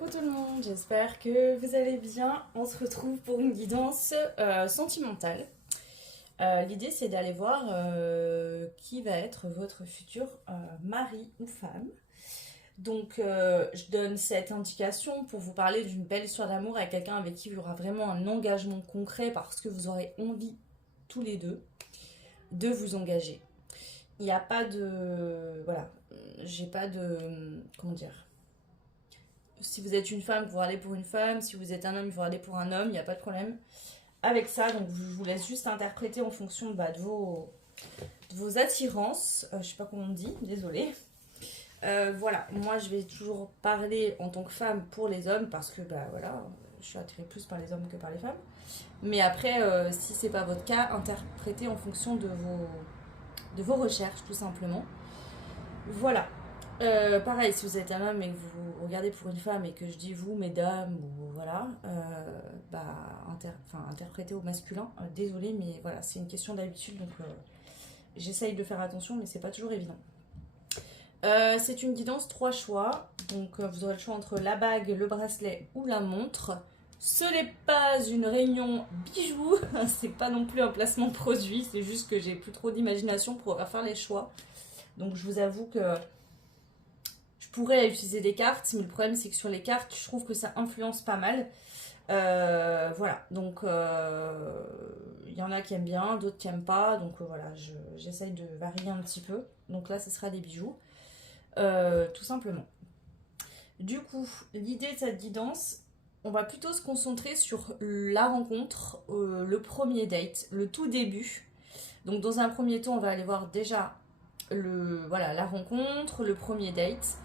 Coucou tout le monde, j'espère que vous allez bien. On se retrouve pour une guidance sentimentale. L'idée c'est d'aller voir qui va être votre futur mari ou femme. Donc je donne cette indication pour vous parler d'une belle histoire d'amour avec quelqu'un avec qui il y aura vraiment un engagement concret parce que vous aurez envie tous les deux de vous engager. Il n'y a pas de... Voilà, j'ai pas de... Comment dire? Si vous êtes une femme, vous allez pour une femme. Si vous êtes un homme, vous allez pour un homme. Il n'y a pas de problème avec ça. Donc, je vous laisse juste interpréter en fonction de vos attirances. Je sais pas comment on dit, désolée. Voilà, moi, je vais toujours parler en tant que femme pour les hommes parce que, bah voilà, je suis attirée plus par les hommes que par les femmes. Mais après, si c'est pas votre cas, interprétez en fonction de vos recherches, tout simplement. Voilà. Pareil, si vous êtes un homme et que vous regardez pour une femme et que je dis vous, mesdames, ou voilà, bah, interprétez au masculin. Désolée, mais voilà, c'est une question d'habitude, donc j'essaye de faire attention, mais c'est pas toujours évident. C'est une guidance 3 choix, donc vous aurez le choix entre la bague, le bracelet ou la montre. Ce n'est pas une réunion bijoux, c'est pas non plus un placement produit, c'est juste que j'ai plus trop d'imagination pour faire les choix. Donc je vous avoue que je pourrais utiliser des cartes, mais le problème c'est que sur les cartes, je trouve que ça influence pas mal. Voilà, donc il y en a qui aiment bien, d'autres qui aiment pas, donc voilà, j'essaye de varier un petit peu. Donc là, ce sera des bijoux, tout simplement. Du coup, l'idée de cette guidance, on va plutôt se concentrer sur la rencontre, le premier date, le tout début. Donc dans un premier temps, on va aller voir déjà voilà, la rencontre, le premier date.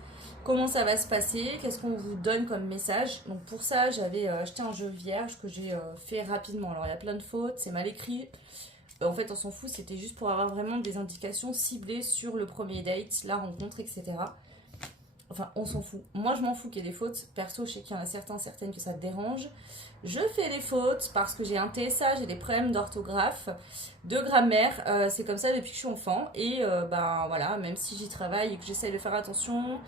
Comment ça va se passer, qu'est-ce qu'on vous donne comme message. Donc pour ça, j'avais acheté un jeu vierge que j'ai fait rapidement. Alors il y a plein de fautes, c'est mal écrit. En fait, on s'en fout, c'était juste pour avoir vraiment des indications ciblées sur le premier date, la rencontre, etc. Enfin, on s'en fout. Moi, je m'en fous qu'il y ait des fautes. Perso, je sais qu'il y en a certaines que ça te dérange. Je fais des fautes parce que j'ai un TSA, j'ai des problèmes d'orthographe, de grammaire. C'est comme ça depuis que je suis enfant. Et ben voilà, même si j'y travaille et que j'essaye de faire attention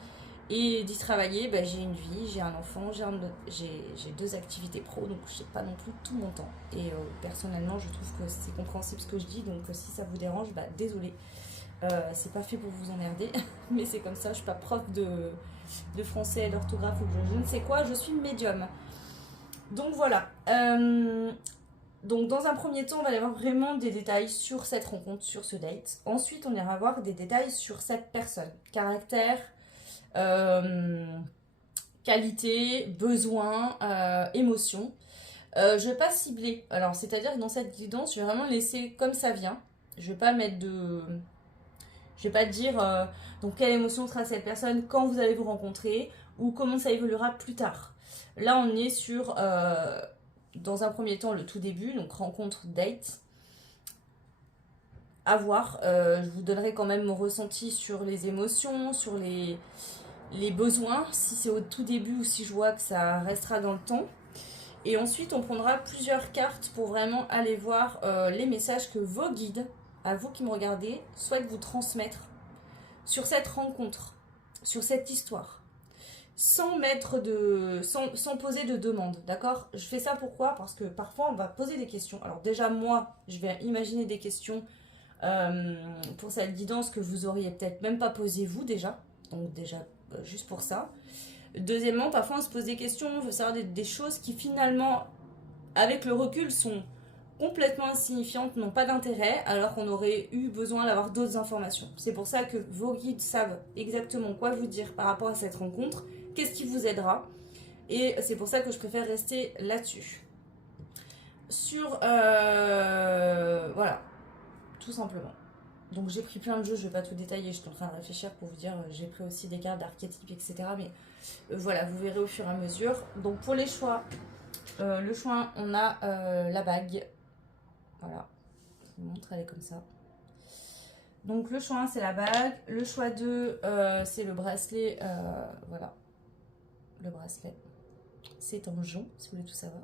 et d'y travailler, ben, j'ai une vie, j'ai un enfant, j'ai deux activités pro, donc je n'ai pas non plus tout mon temps. Et personnellement, je trouve que c'est compréhensible ce que je dis, donc si ça vous dérange, bah désolé. C'est pas fait pour vous emmerder, mais c'est comme ça, je suis pas prof de français, d'orthographe ou je ne sais quoi, je suis médium. Donc voilà. Donc dans un premier temps, on va aller voir vraiment des détails sur cette rencontre, sur ce date. Ensuite, on ira voir des détails sur cette personne. Caractère, qualité, besoin, émotion. Je vais pas cibler. Alors, c'est-à-dire que dans cette guidance, je vais vraiment laisser comme ça vient. Je vais pas mettre de... Je vais pas dire donc quelle émotion sera cette personne quand vous allez vous rencontrer ou comment ça évoluera plus tard. Là, on est sur, dans un premier temps, le tout début, donc rencontre, date. À voir. Je vous donnerai quand même mon ressenti sur les émotions, sur les besoins, si c'est au tout début ou si je vois que ça restera dans le temps. Et ensuite, on prendra plusieurs cartes pour vraiment aller voir les messages que vos guides, à vous qui me regardez, souhaitent vous transmettre sur cette rencontre, sur cette histoire, sans poser de demande, d'accord? Je fais ça pourquoi? Parce que parfois on va poser des questions. Alors déjà moi, je vais imaginer des questions pour cette guidance que vous auriez peut-être même pas posé vous déjà. Donc déjà, juste pour ça. Deuxièmement, parfois on se pose des questions, on veut savoir des choses qui finalement, avec le recul, sont complètement insignifiantes, n'ont pas d'intérêt, alors qu'on aurait eu besoin d'avoir d'autres informations. C'est pour ça que vos guides savent exactement quoi vous dire par rapport à cette rencontre, qu'est-ce qui vous aidera, et c'est pour ça que je préfère rester là-dessus. Voilà, tout simplement. Donc j'ai pris plein de jeux, je vais pas tout détailler, je suis en train de réfléchir pour vous dire, j'ai pris aussi des cartes d'archétypes, etc. Mais voilà, vous verrez au fur et à mesure. Donc pour les choix, le choix, on a la bague. Voilà, je vous montre, elle est comme ça. Donc le choix 1, c'est la bague. Le choix 2, c'est le bracelet. Voilà, le bracelet. C'est en jonc, si vous voulez tout savoir.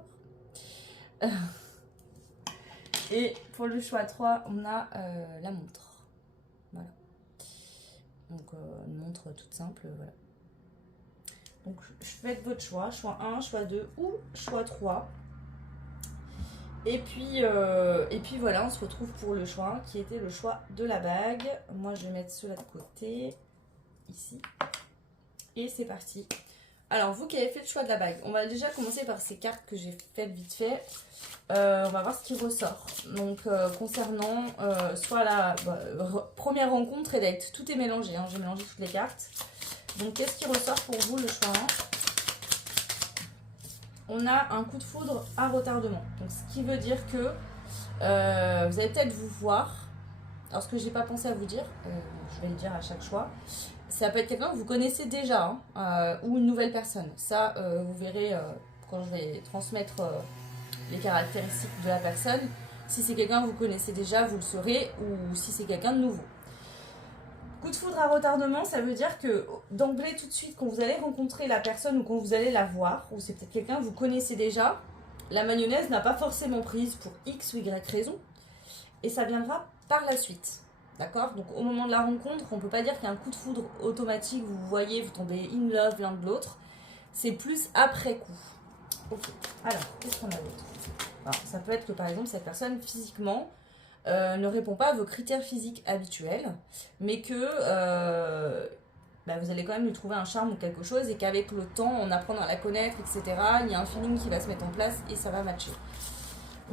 Et pour le choix 3, on a la montre. Voilà. Donc une montre toute simple, voilà. Donc faites votre choix, choix 1, choix 2 ou choix 3. Et puis voilà, on se retrouve pour le choix 1 qui était le choix de la bague. Moi je vais mettre cela de côté, ici. Et c'est parti. Alors vous qui avez fait le choix de la bague, on va déjà commencer par ces cartes que j'ai faites vite fait. On va voir ce qui ressort. Donc concernant soit la première rencontre et date, tout est mélangé, hein, j'ai mélangé toutes les cartes. Donc qu'est-ce qui ressort pour vous le choix 1? On a un coup de foudre à retardement. Donc ce qui veut dire que vous allez peut-être vous voir. Alors ce que j'ai pas pensé à vous dire, je vais le dire à chaque choix. Ça peut être quelqu'un que vous connaissez déjà ou une nouvelle personne. Ça, vous verrez quand je vais transmettre les caractéristiques de la personne. Si c'est quelqu'un que vous connaissez déjà, vous le saurez, ou si c'est quelqu'un de nouveau. Coup de foudre à retardement, ça veut dire que d'emblée, tout de suite, quand vous allez rencontrer la personne ou quand vous allez la voir, ou c'est peut-être quelqu'un que vous connaissez déjà, la mayonnaise n'a pas forcément prise pour X ou Y raison, et ça viendra par la suite. D'accord? Donc au moment de la rencontre, on ne peut pas dire qu'il y a un coup de foudre automatique, vous voyez, vous tombez in love l'un de l'autre. C'est plus après coup. Ok. Alors, qu'est-ce qu'on a d'autre? Alors, ça peut être que par exemple, cette personne physiquement ne répond pas à vos critères physiques habituels, mais que vous allez quand même lui trouver un charme ou quelque chose, et qu'avec le temps, en apprenant à la connaître, etc., il y a un feeling qui va se mettre en place et ça va matcher.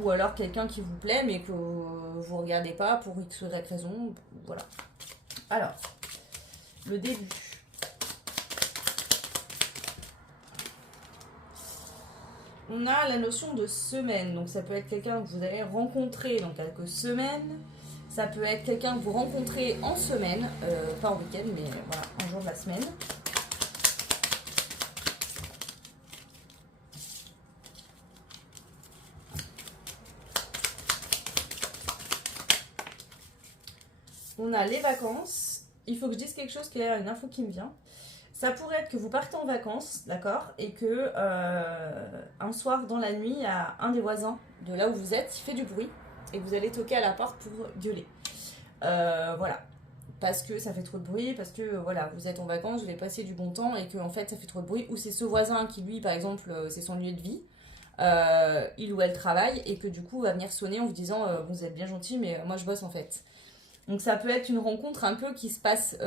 Ou alors quelqu'un qui vous plaît mais que vous ne regardez pas pour X ou Y raison. Voilà. Alors, le début. On a la notion de semaine. Donc ça peut être quelqu'un que vous allez rencontrer dans quelques semaines. Ça peut être quelqu'un que vous rencontrez en semaine. Pas en week-end, mais voilà, un jour de la semaine. On a les vacances. Il faut que je dise quelque chose, qu'il y a une info qui me vient. Ça pourrait être que vous partez en vacances, d'accord, et que un soir dans la nuit, il y a un des voisins de là où vous êtes, il fait du bruit, et vous allez toquer à la porte pour gueuler. Voilà. Parce que ça fait trop de bruit, parce que voilà, vous êtes en vacances, vous allez passer du bon temps, et que en fait ça fait trop de bruit, ou c'est ce voisin qui lui, par exemple, c'est son lieu de vie, il ou elle travaille, et que du coup va venir sonner en vous disant vous êtes bien gentil, mais moi je bosse en fait. Donc ça peut être une rencontre un peu qui se passe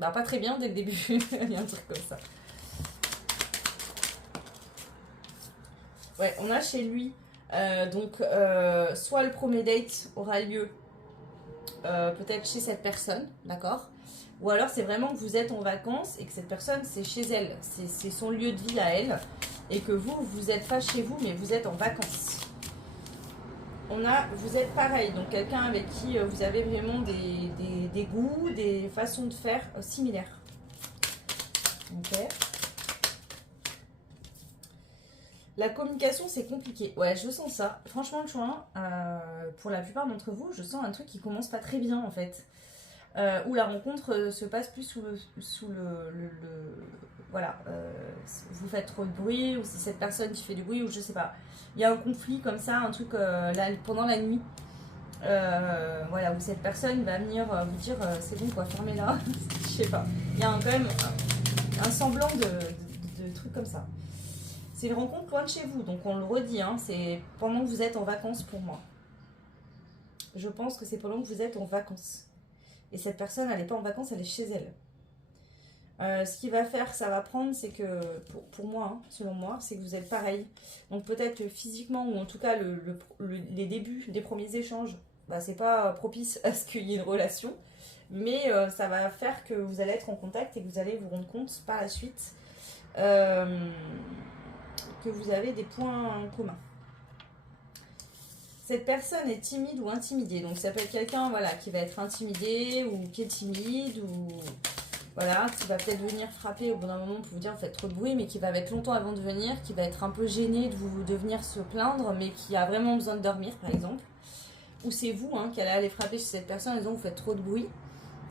pas très bien dès le début. Il y a un truc comme ça. Ouais, on a chez lui soit le premier date aura lieu peut-être chez cette personne, d'accord, ou alors c'est vraiment que vous êtes en vacances et que cette personne c'est chez elle, c'est son lieu de vie à elle, et que vous n'êtes pas chez vous mais vous êtes en vacances. Vous êtes pareil, donc quelqu'un avec qui vous avez vraiment des goûts, des façons de faire similaires. Ok. La communication, c'est compliqué. Ouais, je sens ça. Franchement, le choix, pour la plupart d'entre vous, je sens un truc qui commence pas très bien en fait. Où la rencontre se passe plus sous le voilà, vous faites trop de bruit, ou c'est cette personne qui fait du bruit, ou je sais pas. Il y a un conflit comme ça, un truc pendant la nuit. Voilà, où cette personne va venir vous dire c'est bon quoi, fermez-la. Je sais pas. Il y a quand même un semblant de truc comme ça. C'est une rencontre loin de chez vous, donc on le redit, hein, c'est pendant que vous êtes en vacances pour moi. Je pense que c'est pendant que vous êtes en vacances. Et cette personne, elle n'est pas en vacances, elle est chez elle. Ce qui va faire, ça va prendre, c'est que, pour moi, hein, selon moi, c'est que vous êtes pareil. Donc peut-être que physiquement, ou en tout cas les débuts des premiers échanges, c'est pas propice à ce qu'il y ait une relation. Mais ça va faire que vous allez être en contact et que vous allez vous rendre compte par la suite que vous avez des points communs. Cette personne est timide ou intimidée. Donc ça peut être quelqu'un voilà, qui va être intimidé ou qui est timide, ou voilà, qui va peut-être venir frapper au bout d'un moment pour vous dire vous faites trop de bruit, mais qui va mettre longtemps avant de venir, qui va être un peu gêné de venir se plaindre, mais qui a vraiment besoin de dormir par exemple. Ou c'est vous qui allez aller frapper chez cette personne en disant vous faites trop de bruit,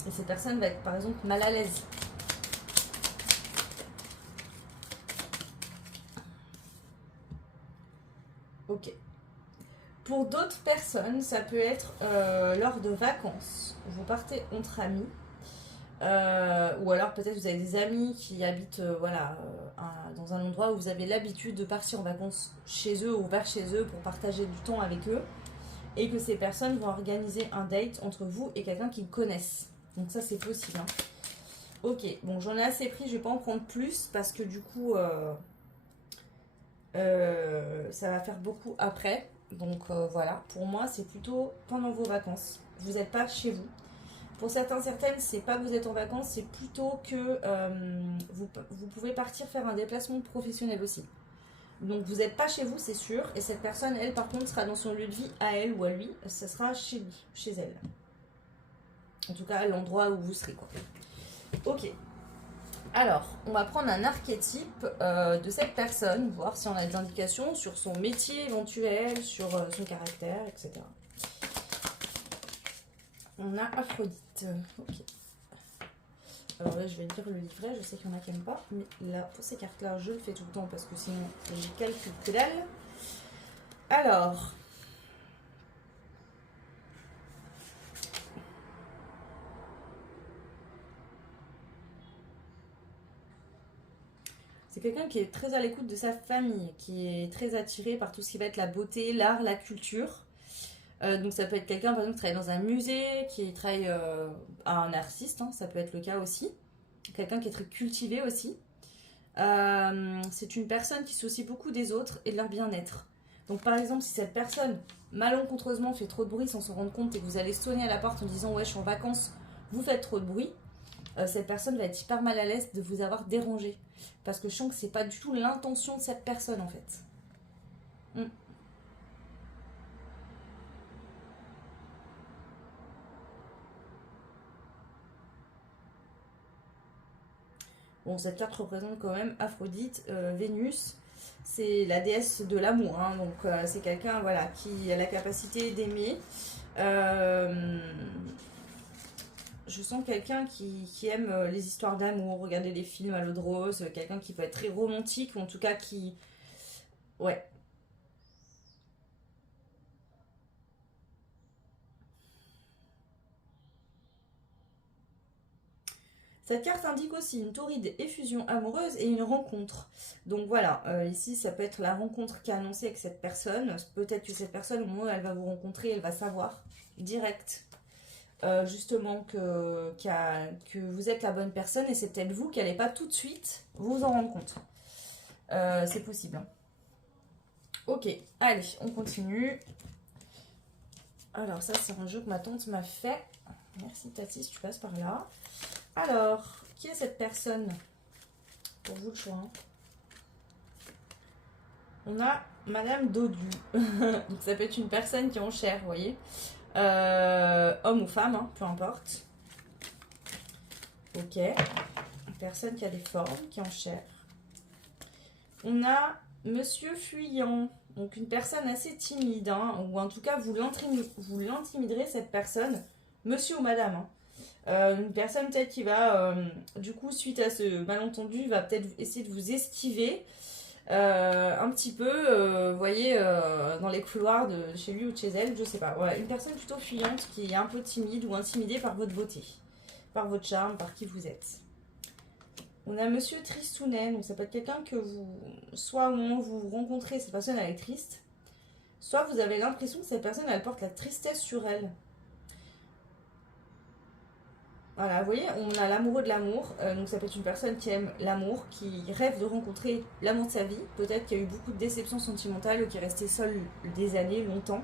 et cette personne va être par exemple mal à l'aise. Ok. Pour d'autres personnes, ça peut être lors de vacances. Vous partez entre amis. Ou alors peut-être vous avez des amis qui habitent voilà, dans un endroit où vous avez l'habitude de partir en vacances chez eux ou vers chez eux pour partager du temps avec eux. Et que ces personnes vont organiser un date entre vous et quelqu'un qu'ils connaissent. Donc ça c'est possible. Hein. Ok, bon j'en ai assez pris, je vais pas en prendre plus parce que du coup ça va faire beaucoup après. Donc voilà, pour moi c'est plutôt pendant vos vacances. Vous n'êtes pas chez vous. Pour certains, certaines, c'est pas que vous êtes en vacances, c'est plutôt que vous pouvez partir faire un déplacement professionnel aussi. Donc vous n'êtes pas chez vous, c'est sûr. Et cette personne, elle, par contre, sera dans son lieu de vie à elle ou à lui. Ça sera chez lui, chez elle. En tout cas, l'endroit où vous serez, quoi. Ok. Alors, on va prendre un archétype de cette personne, voir si on a des indications sur son métier éventuel, sur son caractère, etc. On a Aphrodite. Ok. Alors là, je vais lire le livret. Je sais qu'il y en a qui n'aiment pas. Mais là, pour ces cartes-là, je le fais tout le temps parce que sinon, je calcule que dalle. Alors. C'est quelqu'un qui est très à l'écoute de sa famille, qui est très attiré par tout ce qui va être la beauté, l'art, la culture. Donc ça peut être quelqu'un par exemple qui travaille dans un musée, qui travaille un artiste, hein, ça peut être le cas aussi. Quelqu'un qui est très cultivé aussi. C'est une personne qui soucie beaucoup des autres et de leur bien-être. Donc par exemple si cette personne malencontreusement fait trop de bruit sans s'en rendre compte et que vous allez sonner à la porte en disant ouais je suis en vacances, vous faites trop de bruit, cette personne va être hyper mal à l'aise de vous avoir dérangé. Parce que je sens que c'est pas du tout l'intention de cette personne en fait. Mm. Bon, cette carte représente quand même Aphrodite, Vénus. C'est la déesse de l'amour, hein, donc c'est quelqu'un voilà, qui a la capacité d'aimer. Euh, je sens quelqu'un qui aime les histoires d'amour, regarder les films à l'eau de rose, quelqu'un qui peut être très romantique, ou en tout cas qui... Ouais. Cette carte indique aussi une torride effusion amoureuse et une rencontre. Donc voilà, ici ça peut être la rencontre qui est annoncée avec cette personne. Peut-être que cette personne, au moment où elle va vous rencontrer, elle va savoir direct justement que vous êtes la bonne personne et c'est peut-être vous qui n'allez pas tout de suite vous en rendre compte. C'est possible. Hein. Ok, allez, on continue. Alors ça c'est un jeu que ma tante m'a fait. Merci Tati si tu passes par là. Alors, qui est cette personne? Pour vous le choix. Hein. On a Madame Dodu. Donc ça peut être une personne qui est en chair, vous voyez. Homme ou femme, hein, peu importe. Ok. Une personne qui a des formes, qui est en chair. On a Monsieur Fuyant. Donc une personne assez timide, hein, ou en tout cas vous l'intimiderez cette personne, monsieur ou madame. Hein. Une personne peut-être qui va, du coup, suite à ce malentendu, va peut-être essayer de vous esquiver un petit peu, vous voyez, dans les couloirs de chez lui ou de chez elle, je sais pas. Voilà, une personne plutôt fuyante qui est un peu timide ou intimidée par votre beauté, par votre charme, par qui vous êtes. On a Monsieur Tristounet, donc ça peut être quelqu'un que vous, soit au moment où vous vous rencontrez, cette personne elle est triste, soit vous avez l'impression que cette personne elle porte la tristesse sur elle. Voilà, vous voyez, on a l'amoureux de l'amour, donc ça peut être une personne qui aime l'amour, qui rêve de rencontrer l'amour de sa vie, peut-être qu'il y a eu beaucoup de déceptions sentimentales ou qui est resté seule des années, longtemps.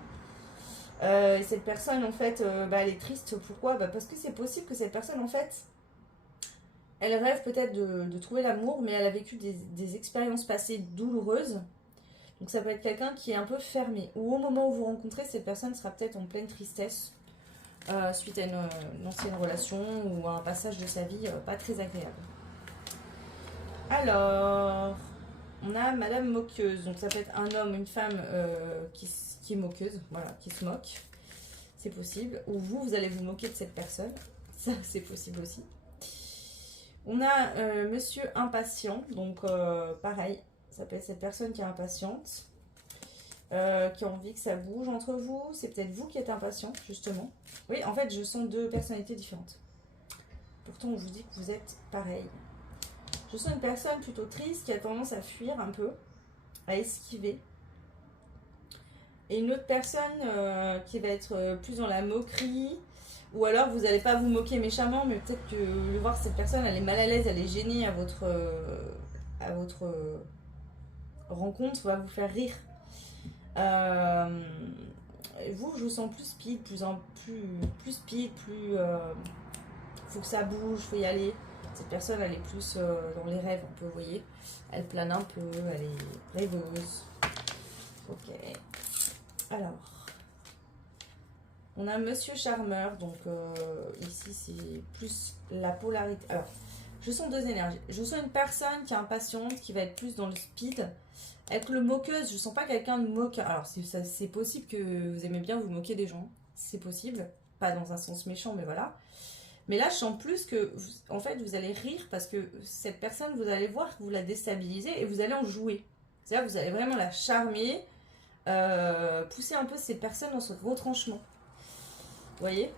Et cette personne, en fait, elle est triste. Pourquoi? Parce que c'est possible que cette personne, en fait, elle rêve peut-être de trouver l'amour, mais elle a vécu des expériences passées douloureuses. Donc ça peut être quelqu'un qui est un peu fermé. Ou au moment où vous rencontrez, cette personne sera peut-être en pleine tristesse. Suite à une ancienne relation ou à un passage de sa vie pas très agréable. Alors, on a Madame Moqueuse. Donc ça peut être un homme, une femme qui est moqueuse, voilà, qui se moque. C'est possible. Ou vous allez vous moquer de cette personne. Ça, c'est possible aussi. On a Monsieur Impatient. Donc pareil, ça peut être cette personne qui est impatiente. Qui a envie que ça bouge entre vous. C'est peut-être vous qui êtes impatient, justement. Oui, en fait, je sens deux personnalités différentes. Pourtant, on vous dit que vous êtes pareil. Je sens une personne plutôt triste qui a tendance à fuir un peu, à esquiver. Et une autre personne qui va être plus dans la moquerie. Ou alors, vous n'allez pas vous moquer méchamment, mais peut-être que voir cette personne, elle est mal à l'aise, elle est gênée à votre rencontre, va vous faire rire. Vous, je vous sens plus speed, plus speed, plus faut que ça bouge, faut y aller. Cette personne, elle est plus dans les rêves, un peu, vous voyez. Elle plane un peu, elle est rêveuse. Ok. Alors, on a Monsieur Charmeur, donc ici c'est plus la polarité. Alors, je sens deux énergies. Je sens une personne qui est impatiente, qui va être plus dans le speed. Avec le moqueuse, je sens pas quelqu'un de moqueur. Alors, c'est possible que vous aimez bien vous moquer des gens. C'est possible. Pas dans un sens méchant, mais voilà. Mais là, je sens plus que, en fait, vous allez rire parce que cette personne, vous allez voir que vous la déstabilisez et vous allez en jouer. C'est-à-dire que vous allez vraiment la charmer, pousser un peu ces personnes dans ce retranchement. Vous voyez,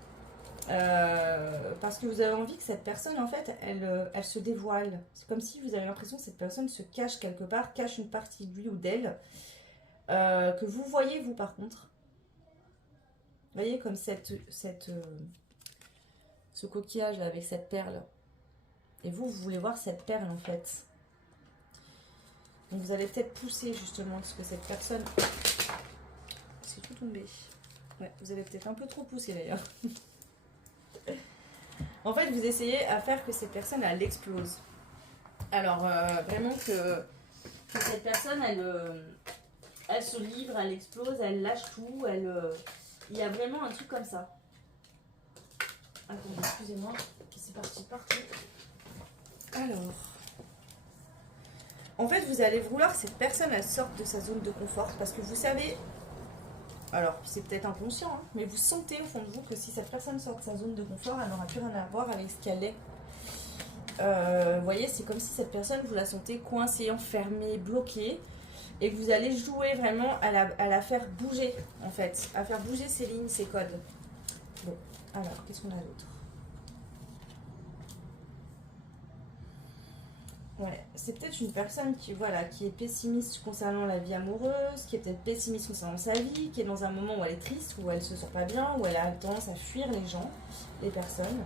parce que vous avez envie que cette personne, en fait, elle se dévoile. C'est comme si vous avez l'impression que cette personne se cache quelque part, cache une partie de lui ou d'elle, que vous voyez, vous, par contre. Vous voyez, comme ce coquillage là avec cette perle. Et vous voulez voir cette perle, en fait. Donc, vous allez peut-être pousser, justement, parce que cette personne... C'est tout tombé. Ouais, vous avez peut-être un peu trop poussé, d'ailleurs. En fait, vous essayez à faire que cette personne, elle explose. Alors, vraiment que cette personne, elle se livre, elle explose, elle lâche tout, il y a vraiment un truc comme ça. Attendez, excusez-moi, c'est parti. Alors, en fait, vous allez vouloir que cette personne, elle sorte de sa zone de confort, parce que vous savez... Alors, c'est peut-être inconscient, hein, mais vous sentez au fond de vous que si cette personne sort de sa zone de confort, elle n'aura plus rien à voir avec ce qu'elle est. Vous voyez, c'est comme si cette personne, vous la sentez coincée, enfermée, bloquée, et que vous allez jouer vraiment à la faire bouger, en fait, à faire bouger ses lignes, ses codes. Bon, alors, qu'est-ce qu'on a d'autre? Ouais, c'est peut-être une personne qui est pessimiste concernant la vie amoureuse, qui est peut-être pessimiste concernant sa vie, qui est dans un moment où elle est triste, où elle se sent pas bien, où elle a tendance à fuir les gens, les personnes.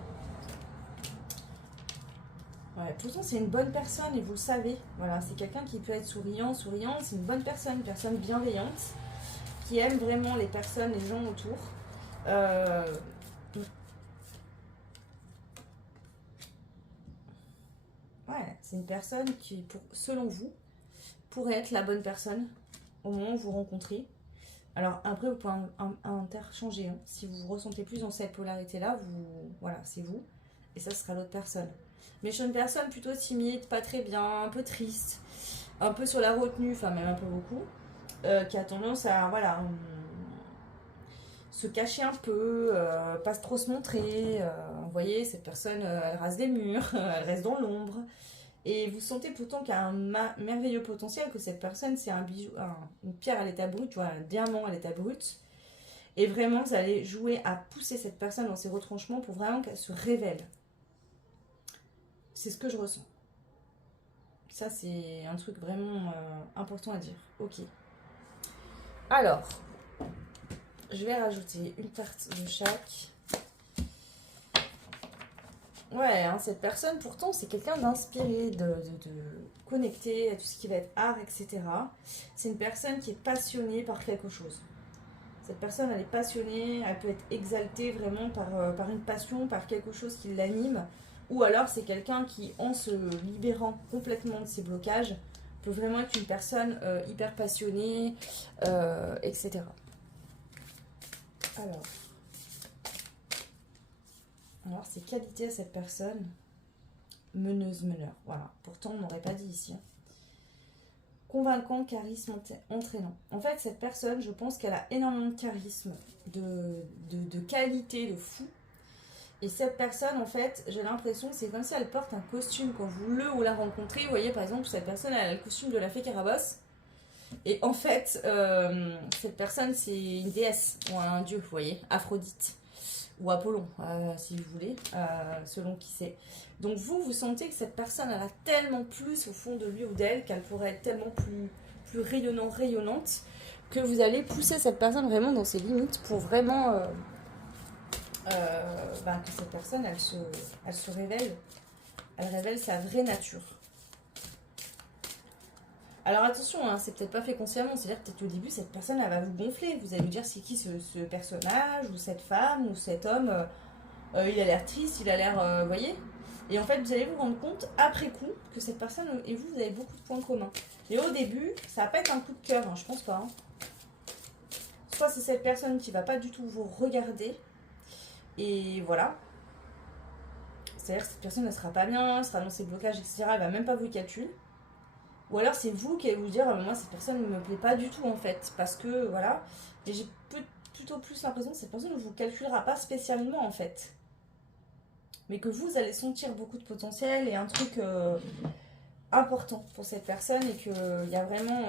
Ouais, pourtant c'est une bonne personne et vous le savez. Voilà, c'est quelqu'un qui peut être souriante, c'est une bonne personne, une personne bienveillante, qui aime vraiment les personnes, les gens autour. Ouais, c'est une personne qui, selon vous, pourrait être la bonne personne au moment où vous rencontrez. Alors après, vous pouvez interchanger. Hein. Si vous vous ressentez plus dans cette polarité-là, voilà, c'est vous. Et ça sera l'autre personne. Mais je suis une personne plutôt timide, pas très bien, un peu triste, un peu sur la retenue, enfin même un peu beaucoup, qui a tendance à, voilà, se cacher un peu, pas trop se montrer. Vous voyez, cette personne, elle rase des murs, elle reste dans l'ombre. Et vous sentez pourtant qu'il y a un merveilleux potentiel, que cette personne, c'est un bijou, une pierre à l'état brut, tu vois, un diamant à l'état brut. Et vraiment, vous allez jouer à pousser cette personne dans ses retranchements pour vraiment qu'elle se révèle. C'est ce que je ressens. Ça, c'est un truc vraiment important à dire. Ok. Alors, je vais rajouter une carte de chaque. Ouais, hein, cette personne, pourtant, c'est quelqu'un d'inspiré, de connecté à tout ce qui va être art, etc. C'est une personne qui est passionnée par quelque chose. Cette personne, elle est passionnée, elle peut être exaltée vraiment par une passion, par quelque chose qui l'anime. Ou alors, c'est quelqu'un qui, en se libérant complètement de ses blocages, peut vraiment être une personne hyper passionnée, etc. Alors, ses qualités à cette personne, meneur, voilà. Pourtant, on n'aurait pas dit ici. Hein. Convaincant, charisme, entraînant. En fait, cette personne, je pense qu'elle a énormément de charisme, de qualité, de fou. Et cette personne, en fait, j'ai l'impression que c'est comme si elle porte un costume quand vous la rencontrez. Vous voyez, par exemple, cette personne, elle a le costume de la fée Carabosse. Et en fait, cette personne, c'est une déesse ou un dieu, vous voyez, Aphrodite. ou Apollon, si vous voulez, selon qui c'est. Donc vous sentez que cette personne, elle a tellement plus au fond de lui ou d'elle, qu'elle pourrait être tellement plus rayonnante, que vous allez pousser cette personne vraiment dans ses limites pour vraiment que cette personne, elle se révèle. Elle révèle sa vraie nature. Alors attention, hein, c'est peut-être pas fait consciemment, c'est-à-dire que peut-être au début, cette personne, elle va vous gonfler. Vous allez vous dire, c'est qui ce personnage, ou cette femme, ou cet homme, il a l'air triste, il a l'air, vous voyez. Et en fait, vous allez vous rendre compte, après coup, que cette personne et vous, vous avez beaucoup de points communs. Et au début, ça va pas être un coup de cœur, hein, je pense pas. Hein. Soit c'est cette personne qui va pas du tout vous regarder, et voilà. C'est-à-dire que cette personne ne sera pas bien, elle sera dans ses blocages, etc. Elle va même pas vous calculer. Ou alors c'est vous qui allez vous dire, moi cette personne ne me plaît pas du tout en fait. Parce que voilà. Et j'ai plutôt plus l'impression que cette personne ne vous calculera pas spécialement en fait. Mais que vous allez sentir beaucoup de potentiel et un truc important pour cette personne. Et qu'il y a vraiment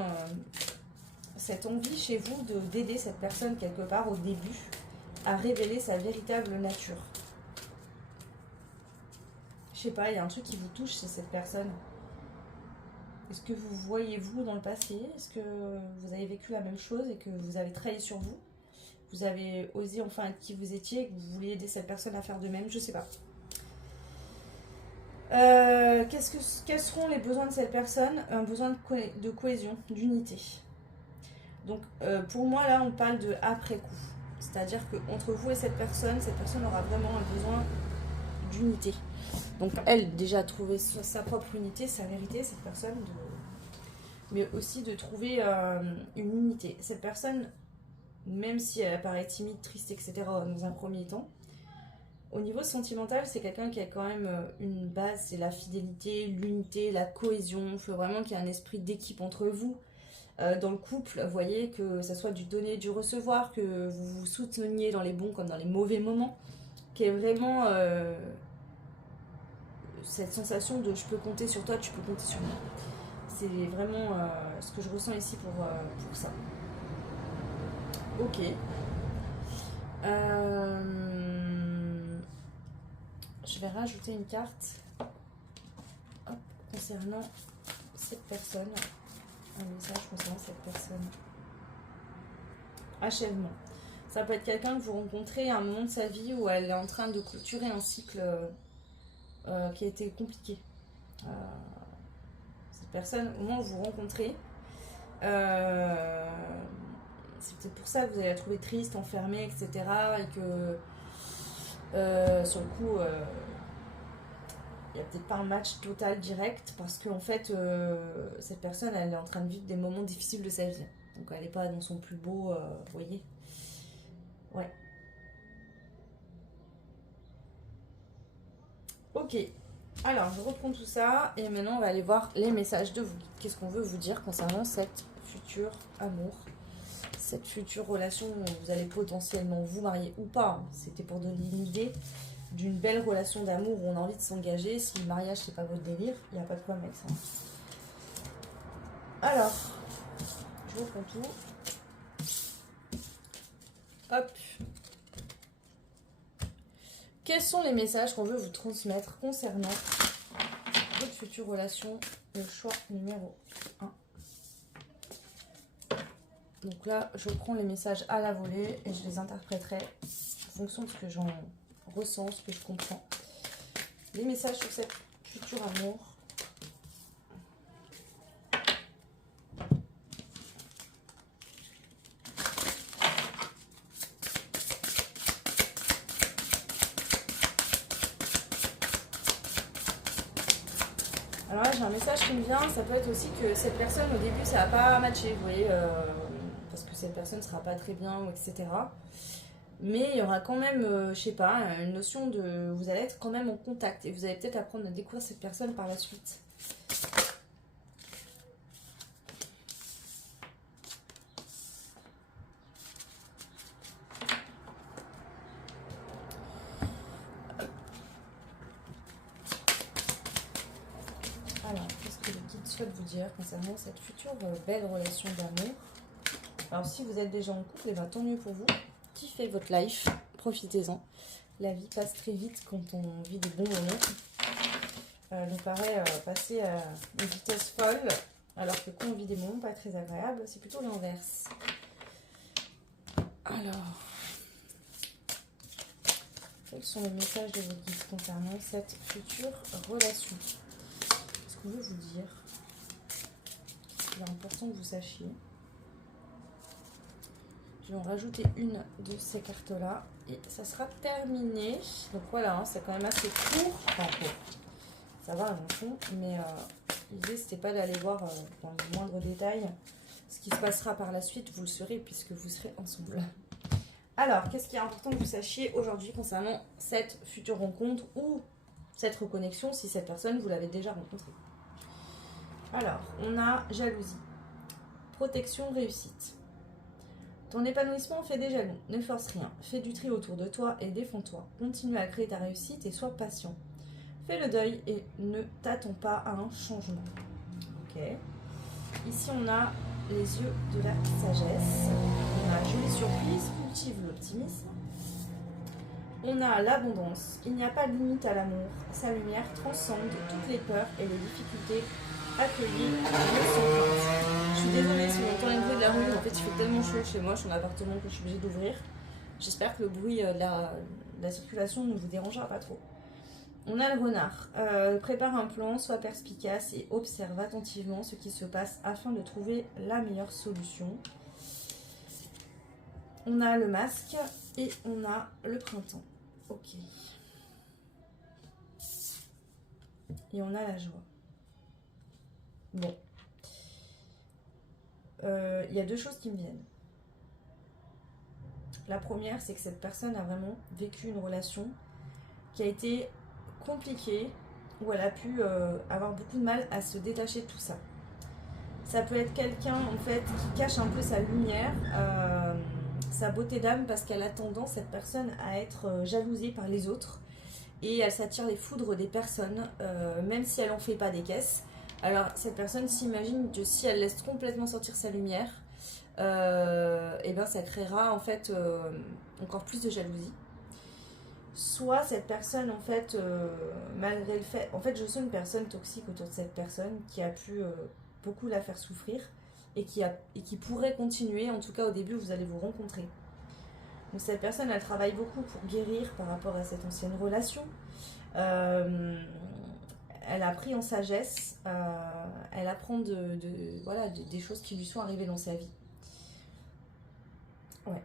cette envie chez vous d'aider cette personne quelque part au début à révéler sa véritable nature. Je sais pas, il y a un truc qui vous touche chez cette personne. Est-ce que vous voyez vous dans le passé? Est-ce que vous avez vécu la même chose et que vous avez travaillé sur vous? Vous avez osé enfin être qui vous étiez et que vous vouliez aider cette personne à faire de même? Je sais pas. Quels seront les besoins de cette personne? Un besoin de cohésion, d'unité. Donc pour moi là on parle de après coup. C'est-à-dire qu'entre vous et cette personne aura vraiment un besoin d'unité. Donc elle déjà trouver sa propre unité, sa vérité, cette personne, mais aussi de trouver une unité. Cette personne, même si elle apparaît timide, triste, etc. dans un premier temps, au niveau sentimental, c'est quelqu'un qui a quand même une base, c'est la fidélité, l'unité, la cohésion. Il faut vraiment qu'il y ait un esprit d'équipe entre vous. Dans le couple, vous voyez, que ça soit du donner, du recevoir, que vous vous souteniez dans les bons comme dans les mauvais moments, qui est vraiment cette sensation de je peux compter sur toi, tu peux compter sur moi. C'est vraiment ce que je ressens ici pour ça. Ok. Je vais rajouter une carte concernant cette personne. Un message concernant cette personne. Achèvement. Ça peut être quelqu'un que vous rencontrez à un moment de sa vie où elle est en train de clôturer un cycle qui a été compliqué. Cette personne, au moment où vous vous rencontrez, c'est peut-être pour ça que vous allez la trouver triste, enfermée, etc. Et que sur le coup, il n'y a peut-être pas un match total direct parce qu'en fait, cette personne, elle est en train de vivre des moments difficiles de sa vie. Donc elle n'est pas dans son plus beau, vous voyez. Ouais. Ok. Alors, je reprends tout ça et maintenant on va aller voir les messages de vous. Qu'est-ce qu'on veut vous dire concernant cette future amour, cette future relation où vous allez potentiellement vous marier ou pas. C'était pour donner une idée d'une belle relation d'amour où on a envie de s'engager. Si le mariage c'est pas votre délire, il n'y a pas de problème avec ça. Alors, je reprends tout. Hop. Quels sont les messages qu'on veut vous transmettre concernant votre future relation? Le choix numéro 1. Donc là, je prends les messages à la volée et je les interpréterai en fonction de ce que j'en ressens, ce que je comprends. Les messages sur cette futur amour. Alors là, j'ai un message qui me vient. Ça peut être aussi que cette personne, au début, ça va pas matcher, vous voyez, parce que cette personne sera pas très bien, etc. Mais il y aura quand même, je sais pas, une notion de... Vous allez être quand même en contact et vous allez peut-être apprendre à découvrir cette personne par la suite. Alors, qu'est-ce que le guide souhaite vous dire concernant cette future belle relation d'amour? Alors, si vous êtes déjà en couple, eh ben, tant mieux pour vous. Kiffez votre life, profitez-en. La vie passe très vite quand on vit des bons moments. Nous paraît passer à une vitesse folle, alors que quand on vit des moments pas très agréables, c'est plutôt l'inverse. Alors, quels sont les messages de votre guide concernant cette future relation? Ce qu'on veut vous dire, il est important que vous sachiez. Je vais en rajouter une de ces cartes-là et ça sera terminé. Donc voilà, hein, c'est quand même assez court. Enfin, court. Ça va, dans le fond, mais l'idée, c'était pas d'aller voir dans le moindre détail ce qui se passera par la suite. Vous le saurez puisque vous serez ensemble. Alors, qu'est-ce qui est important que vous sachiez aujourd'hui concernant cette future rencontre ou cette reconnexion si cette personne, vous l'avez déjà rencontrée? Alors, on a jalousie, protection, réussite. Ton épanouissement fait des jaloux, ne force rien, fais du tri autour de toi et défends-toi. Continue à créer ta réussite et sois patient. Fais le deuil et ne t'attends pas à un changement. Ok. Ici, on a les yeux de la sagesse. On a jolie surprise, cultive l'optimisme. On a l'abondance. Il n'y a pas de limite à l'amour. Sa lumière transcende toutes les peurs et les difficultés. Accueillir le sans crainte. Je suis désolée si on entend les bruits de la rue. En fait, il fait tellement chaud chez moi, je suis en appartement, que je suis obligée d'ouvrir. J'espère que le bruit de la circulation ne vous dérangera pas trop. On a le renard. Prépare un plan, sois perspicace et observe attentivement ce qui se passe afin de trouver la meilleure solution. On a le masque et on a le printemps. Ok. Et on a la joie. Bon. Il y a deux choses qui me viennent. La première, c'est que cette personne a vraiment vécu une relation qui a été compliquée, où elle a pu avoir beaucoup de mal à se détacher de tout ça. Ça peut être quelqu'un en fait qui cache un peu sa lumière, sa beauté d'âme, parce qu'elle a tendance, cette personne, à être jalousée par les autres et elle s'attire les foudres des personnes, même si elle en fait pas des caisses. Alors cette personne s'imagine que si elle laisse complètement sortir sa lumière, et ben ça créera en fait encore plus de jalousie. Soit cette personne, en fait, malgré le fait... En fait, je sens une personne toxique autour de cette personne qui a pu beaucoup la faire souffrir et qui pourrait continuer. En tout cas, au début, vous allez vous rencontrer. Donc cette personne, elle travaille beaucoup pour guérir par rapport à cette ancienne relation. Elle a appris en sagesse. Elle apprend voilà, des choses qui lui sont arrivées dans sa vie. Ouais.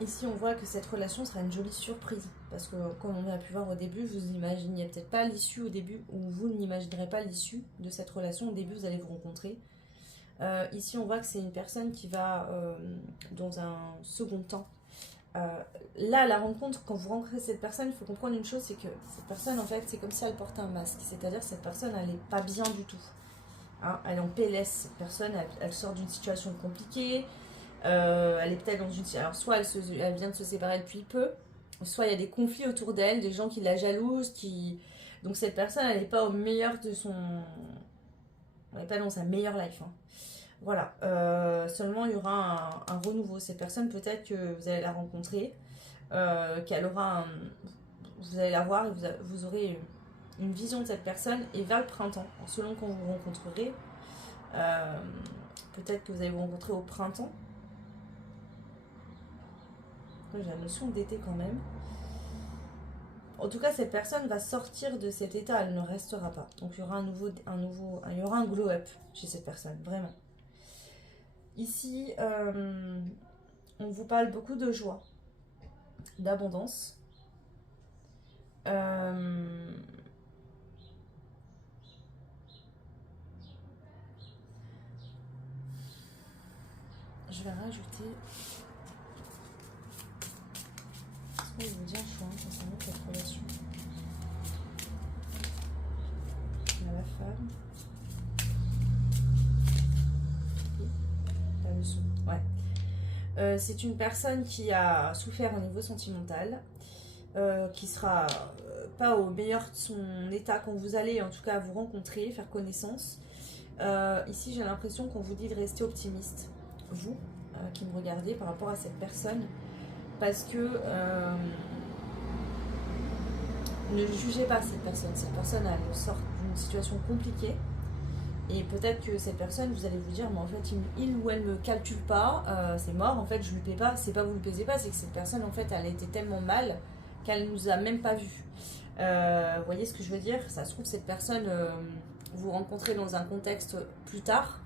Ici, on voit que cette relation sera une jolie surprise. Parce que, comme on a pu voir au début, vous n'imaginiez peut-être pas l'issue au début, ou vous n'imaginerez pas l'issue de cette relation. Au début, vous allez vous rencontrer. Ici, on voit que c'est une personne qui va, dans un second temps, là, la rencontre, quand vous rencontrez cette personne, il faut comprendre une chose, c'est que cette personne, en fait, c'est comme si elle portait un masque. C'est-à-dire que cette personne, elle n'est pas bien du tout. Hein, elle est en PLS. Cette personne, elle sort d'une situation compliquée. Elle est peut-être dans une... Alors, soit elle vient de se séparer depuis peu, soit il y a des conflits autour d'elle, des gens qui la jalousent, Donc, cette personne, elle n'est pas au meilleur de son... Elle n'est pas dans sa meilleure life. Hein. Voilà. Seulement, il y aura un renouveau. Cette personne, peut-être que vous allez la rencontrer, qu'elle aura vous allez la voir et vous aurez une vision de cette personne. Et vers le printemps, selon quand vous vous rencontrerez, peut-être que vous allez vous rencontrer au printemps. J'ai la notion d'été quand même. En tout cas, cette personne va sortir de cet état, elle ne restera pas. Donc il y aura il y aura un glow-up chez cette personne, vraiment. Ici, on vous parle beaucoup de joie, d'abondance. Je vais rajouter... Je vais vous dire concernant cette relation. On a la femme. Et la leçon. Ouais. C'est une personne qui a souffert au niveau sentimental, qui sera pas au meilleur de son état quand vous allez en tout cas vous rencontrer, faire connaissance. Ici j'ai l'impression qu'on vous dit de rester optimiste. Vous qui me regardez par rapport à cette personne, parce que ne jugez pas cette personne. Cette personne, elle sort d'une situation compliquée. Et peut-être que cette personne, vous allez vous dire, mais en fait, il ou elle me calcule pas, c'est mort, en fait, je lui paie pas. C'est pas vous lui payez pas, c'est que cette personne, en fait, elle a été tellement mal qu'elle nous a même pas vus. Vous voyez ce que je veux dire? Ça se trouve, cette personne, vous rencontrez dans un contexte plus tard,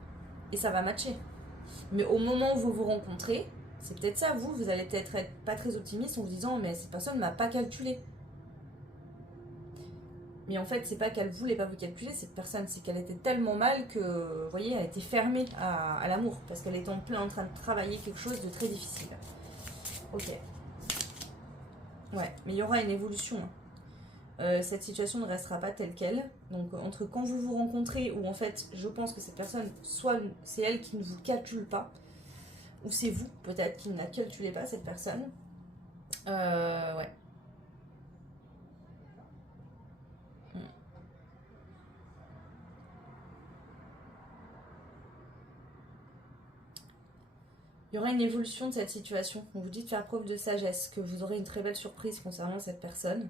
et ça va matcher. Mais au moment où vous vous rencontrez, c'est peut-être ça, vous allez peut-être être pas très optimiste en vous disant, mais cette personne ne m'a pas calculé. Mais en fait, c'est pas qu'elle voulait pas vous calculer, cette personne, c'est qu'elle était tellement mal que, vous voyez, elle était fermée à l'amour, parce qu'elle était en train de travailler quelque chose de très difficile. Ok. Ouais, mais il y aura une évolution. Cette situation ne restera pas telle qu'elle. Donc, entre quand vous vous rencontrez, où en fait, je pense que cette personne, soit c'est elle qui ne vous calcule pas, ou c'est vous, peut-être, qui ne la calculez pas, cette personne. Ouais. Il y aura une évolution de cette situation. On vous dit de faire preuve de sagesse, que vous aurez une très belle surprise concernant cette personne.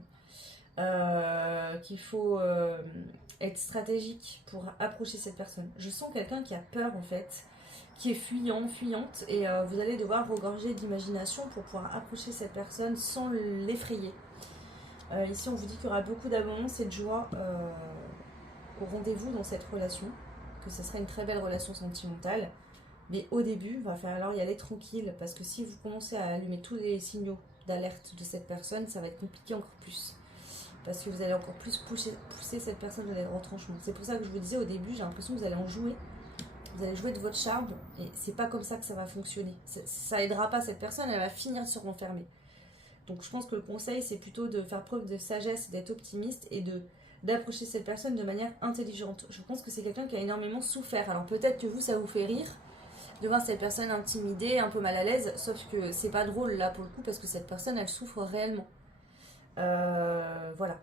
Qu'il faut être stratégique pour approcher cette personne. Je sens quelqu'un qui a peur en fait, qui est fuyant, fuyante, et vous allez devoir regorger d'imagination pour pouvoir approcher cette personne sans l'effrayer. Ici on vous dit qu'il y aura beaucoup d'abondance et de joie au rendez-vous dans cette relation, que ce sera une très belle relation sentimentale. Mais au début, il va falloir y aller tranquille, parce que si vous commencez à allumer tous les signaux d'alerte de cette personne, ça va être compliqué encore plus. Parce que vous allez encore plus pousser cette personne dans les retranchements. C'est pour ça que je vous disais au début, j'ai l'impression que vous allez en jouer. Vous allez jouer de votre charme, et c'est pas comme ça que ça va fonctionner. Ça aidera pas cette personne, elle va finir de se renfermer. Donc je pense que le conseil, c'est plutôt de faire preuve de sagesse, d'être optimiste et d'approcher cette personne de manière intelligente. Je pense que c'est quelqu'un qui a énormément souffert. Alors peut-être que vous, ça vous fait rire de voir cette personne intimidée, un peu mal à l'aise, sauf que c'est pas drôle là pour le coup, parce que cette personne, elle souffre réellement. Voilà.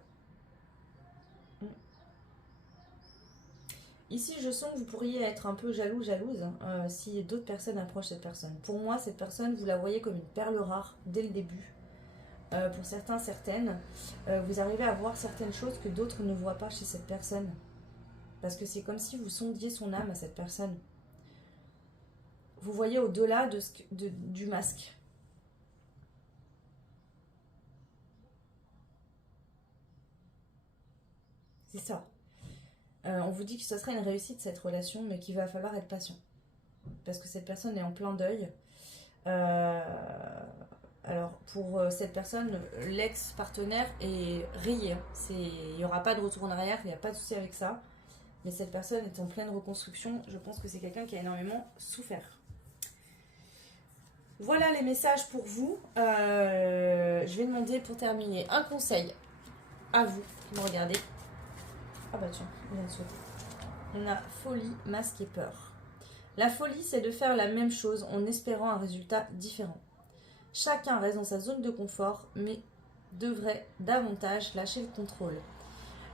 Ici, je sens que vous pourriez être un peu jaloux, jalouse, si d'autres personnes approchent cette personne. Pour moi, cette personne, vous la voyez comme une perle rare dès le début. Pour certains, certaines, vous arrivez à voir certaines choses que d'autres ne voient pas chez cette personne. Parce que c'est comme si vous sondiez son âme à cette personne. Vous voyez au-delà du masque. C'est ça. On vous dit que ce sera une réussite cette relation, mais qu'il va falloir être patient. Parce que cette personne est en plein deuil. Alors pour cette personne, l'ex-partenaire est rayé. Il n'y aura pas de retour en arrière, il n'y a pas de souci avec ça. Mais cette personne est en pleine reconstruction. Je pense que c'est quelqu'un qui a énormément souffert. Voilà les messages pour vous. Je vais demander pour terminer un conseil à vous qui me regardez. Ah bah tiens, il vient de sauter. On a folie, masque et peur. La folie, c'est de faire la même chose en espérant un résultat différent. Chacun reste dans sa zone de confort, mais devrait davantage lâcher le contrôle.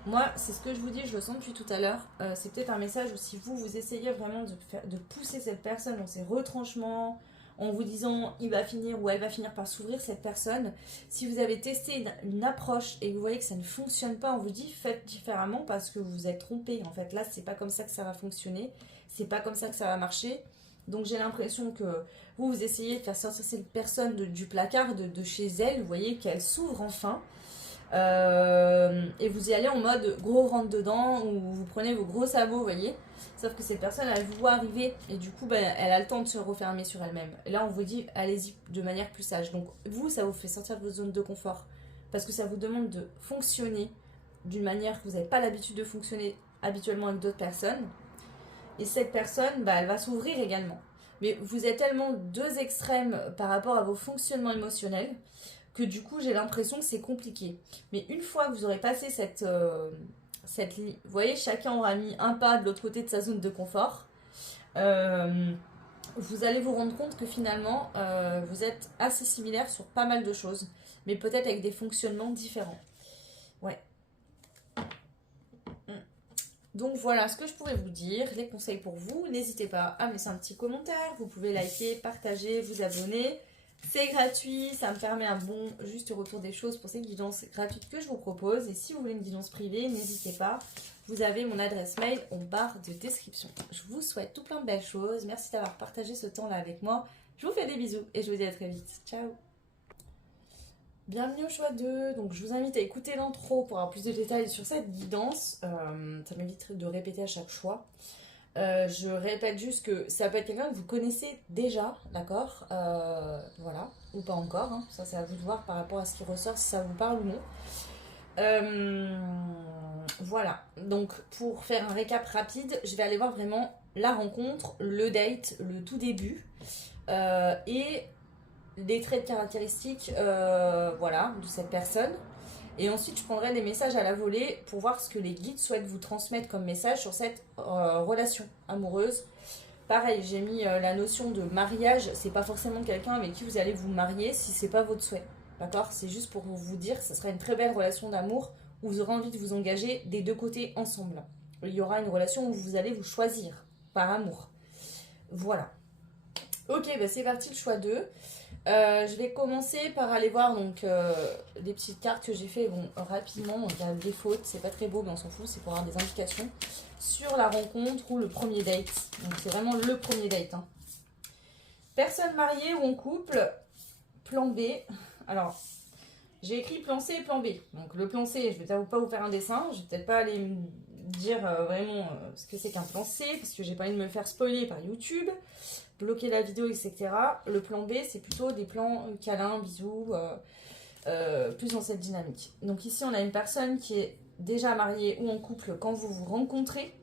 Moi, c'est ce que je vous dis, je le sens depuis tout à l'heure. C'est peut-être un message où si vous essayez vraiment de pousser cette personne dans ses retranchements, en vous disant il va finir ou elle va finir par s'ouvrir, cette personne. Si vous avez testé une approche et que vous voyez que ça ne fonctionne pas, on vous dit faites différemment parce que vous vous êtes trompé. En fait, là, c'est pas comme ça que ça va fonctionner. C'est pas comme ça que ça va marcher. Donc j'ai l'impression que vous essayez de faire sortir cette personne du placard, de chez elle. Vous voyez qu'elle s'ouvre enfin. Et vous y allez en mode gros rentre dedans, ou vous prenez vos gros sabots, vous voyez. Sauf que cette personne, elle vous voit arriver et du coup, elle a le temps de se refermer sur elle-même. Et là, on vous dit, allez-y de manière plus sage. Donc vous, ça vous fait sortir de votre zone de confort parce que ça vous demande de fonctionner d'une manière que vous n'avez pas l'habitude de fonctionner habituellement avec d'autres personnes. Et cette personne, elle va s'ouvrir également. Mais vous êtes tellement deux extrêmes par rapport à vos fonctionnements émotionnels que du coup, j'ai l'impression que c'est compliqué. Mais une fois que vous aurez passé cette ligne, vous voyez, chacun aura mis un pas de l'autre côté de sa zone de confort. Vous allez vous rendre compte que finalement, vous êtes assez similaires sur pas mal de choses, mais peut-être avec des fonctionnements différents. Ouais. Donc voilà ce que je pourrais vous dire, les conseils pour vous. N'hésitez pas à me laisser un petit commentaire, vous pouvez liker, partager, vous abonner. C'est gratuit, ça me permet un bon juste retour des choses pour ces guidances gratuites que je vous propose. Et si vous voulez une guidance privée, n'hésitez pas. Vous avez mon adresse mail en barre de description. Je vous souhaite tout plein de belles choses. Merci d'avoir partagé ce temps-là avec moi. Je vous fais des bisous et je vous dis à très vite. Ciao. Bienvenue au choix 2. Donc je vous invite à écouter l'intro pour avoir plus de détails sur cette guidance. Ça m'éviterait de répéter à chaque choix. Je répète juste que ça peut être quelqu'un que vous connaissez déjà, d'accord, voilà, ou pas encore, hein. Ça c'est à vous de voir par rapport à ce qui ressort, si ça vous parle ou non. Voilà, donc pour faire un récap rapide, je vais aller voir vraiment la rencontre, le date, le tout début, et les traits de caractéristiques voilà, de cette personne. Et ensuite, je prendrai des messages à la volée pour voir ce que les guides souhaitent vous transmettre comme message sur cette relation amoureuse. Pareil, j'ai mis la notion de mariage. C'est pas forcément quelqu'un avec qui vous allez vous marier si c'est pas votre souhait. D'accord? C'est juste pour vous dire que ce sera une très belle relation d'amour où vous aurez envie de vous engager des deux côtés ensemble. Il y aura une relation où vous allez vous choisir par amour. Voilà. Ok, bah c'est parti, le choix 2. Je vais commencer par aller voir donc les petites cartes que j'ai fait rapidement. Donc, il y a des fautes, c'est pas très beau, mais on s'en fout, c'est pour avoir des indications sur la rencontre ou le premier date. Donc c'est vraiment le premier date, hein. Personne mariée ou en couple, plan B. Alors, j'ai écrit plan C et plan B. Donc le plan C, je vais peut-être pas vous faire un dessin, je vais peut-être pas aller me dire vraiment ce que c'est qu'un plan C, parce que j'ai pas envie de me faire spoiler par YouTube, bloquer la vidéo, etc. Le plan B, c'est plutôt des plans câlins, bisous, plus dans cette dynamique. Donc ici, on a une personne qui est déjà mariée ou en couple quand vous vous rencontrez,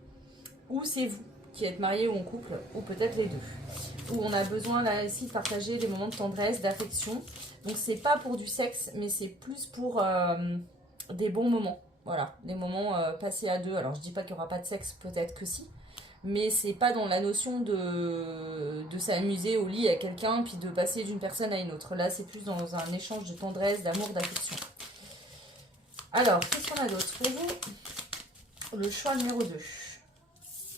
ou c'est vous qui êtes marié ou en couple, ou peut-être les deux. Où on a besoin là ici de partager des moments de tendresse, d'affection. Donc c'est pas pour du sexe, mais c'est plus pour des bons moments. Voilà, des moments passés à deux. Alors je dis pas qu'il n'y aura pas de sexe, peut-être que si. Mais c'est pas dans la notion de s'amuser au lit à quelqu'un puis de passer d'une personne à une autre. Là, c'est plus dans un échange de tendresse, d'amour, d'affection. Alors, qu'est-ce qu'on a d'autre pour vous? Le choix numéro 2.